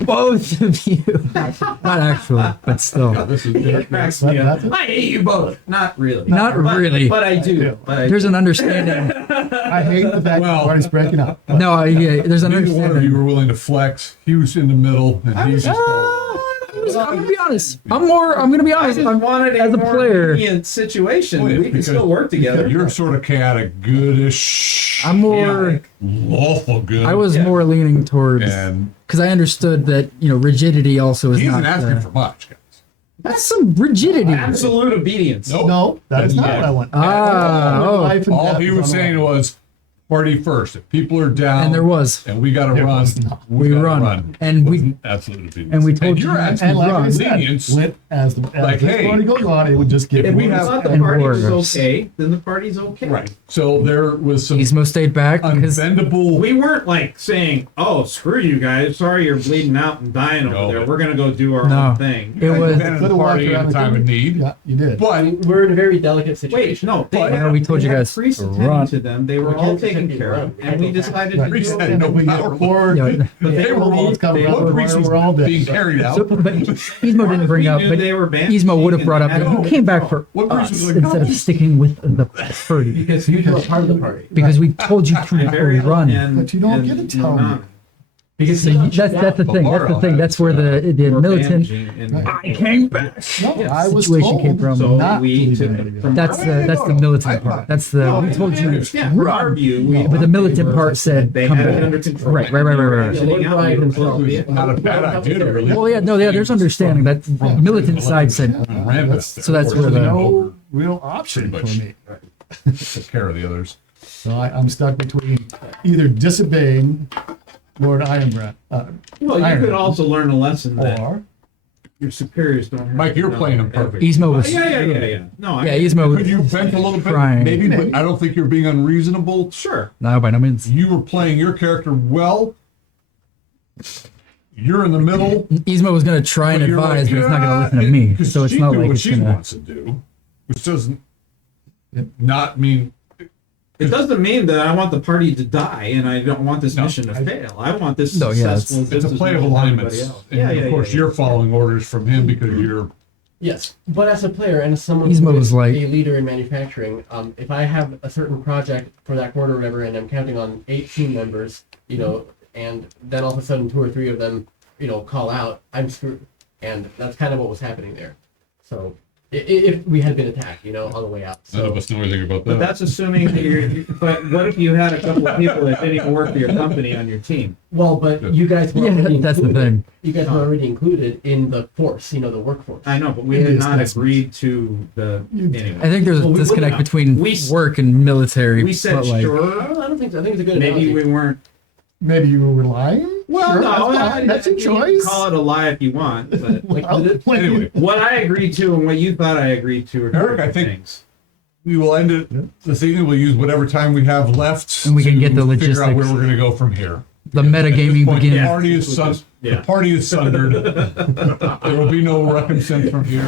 Both of you. Not actually, but still. This is It cracks me up. That's it. I hate you both. Not really. Not But- really. But I do. But I There's an understanding. I hate the fact Well- the party's breaking up. No, yeah, there's an neither one of you understanding. were willing to flex. He was in the middle, and he's just. I'm gonna be honest. I'm gonna be I honest. just I'm, wanted as a more player- lenient situation. Oh, yeah, We can because still work together. You're sort of chaotic, goodish. I'm more. lawful good. I was Yeah. more leaning towards and because I understood that rigidity also is he isn't not. asking for much, guys. That's some rigidity. Absolute obedience. Nope. No, that is not Yeah. what I want. Oh. Life and All death he is was on the saying line. was party first. If people are down, And there was. and we got to There run. was not. We gotta run. And we- Wasn't absolutely obedience. and we told you're you- asking And like I for said, lenience. as Like, this hey, party goes on, it would just get if we worse have- Thought the And party was worse. okay, then the party's okay. Right. So there was some Gizmo stayed back because unbendable. We weren't like saying, "Oh, screw you guys! Sorry, you're bleeding out and dying No, over there. but- We're gonna go do our No. own thing." it was. abandoned the Could've walked party around in the time of corner. need. Yeah, you did. But We're in a very delicate Wait, situation. no, they But- had, we told they you had guys priests to attending run. to them. They were We all can't taken technically care of, run. and we decided Right. to Priest do had it. no And if we power. get forward, Yeah, But they They were were all It's coming they up. were What priest We're all was dead. being carried out? So, but Gizmo didn't bring up, knew but they were Gizmo would have brought up that you came back for What priest us was like, instead of sticking with the party Because you were part of the party. because we told you and very to run. But you don't get to tell me. Because So that's the thing. That's the thing. That's where the militant. I came back. No, Yeah, I was situation told came from. So not we to leave took it. it from That's the militant part. That's the we told you. yeah, from our view. But the militant part said they come had it back. under control. Right, right, right, right, right. Sitting out, Right. we were It supposed to be- was not a bad idea, really. Well, yeah, no, yeah. There's understanding that the militant side said. So that's where There's the no real option Pretty for much. me. Take care of the others. So I'm stuck between either disobeying Lord Ironbrand, Well, you Iron could Man. also learn a lesson that or your superiors don't have Mike, to you're know playing him perfect. Gizmo Oh, was. yeah. No, I Yeah, Gizmo Could you was bend a little bit? trying. Maybe, but I don't think you're being unreasonable. sure. No, by no means. You were playing your character well. You're in the middle. Gizmo was gonna try and But you're advise, like, but it's not gonna "Yeah," listen to me. because So it's she not do like what it's she gonna. wants to do, which doesn't not mean It doesn't mean that I want the party to die and I don't want this No, mission to fail. I want this No, yeah, successful. it's a business play of mission for alignments. everybody else. And Yeah, of yeah, course, yeah, you're following orders from him because you're Yes, but as a player and as someone Gizmo who was is like- a leader in manufacturing, if I have a certain project for that quarter or whatever, and I'm counting on 8 team members, and then all of a sudden 2 or 3 of them, call out, I'm screwed. And that's kind of what was happening there. So if we had been attacked, on the way out. None of So us know anything about But that. that's assuming that but what if you had a couple of people that didn't even work for your company on your team? well, but you guys were Yeah, already that's the included. thing. You guys were already included in the force, the workforce. I know, but we In had the not assessments. agreed to the, I anyway. think there's Well, a we disconnect wouldn't- between we- work and military. We said but, like, sure, I don't think so. I think it's a good maybe analogy. we weren't. Maybe you were lying? Well, Sure, no, that's fine. That's your you can choice. call it a lie if you want, but Well, Anyway, what I agreed to and what you thought I agreed to are two Eric, I different think- things. we will end it this evening. We'll use whatever time we have left And we can to get the figure out where logistics. we're going to go from here. the At this metagaming point, the begins. party is Yeah. the party is sundered. There will be no recompense from here.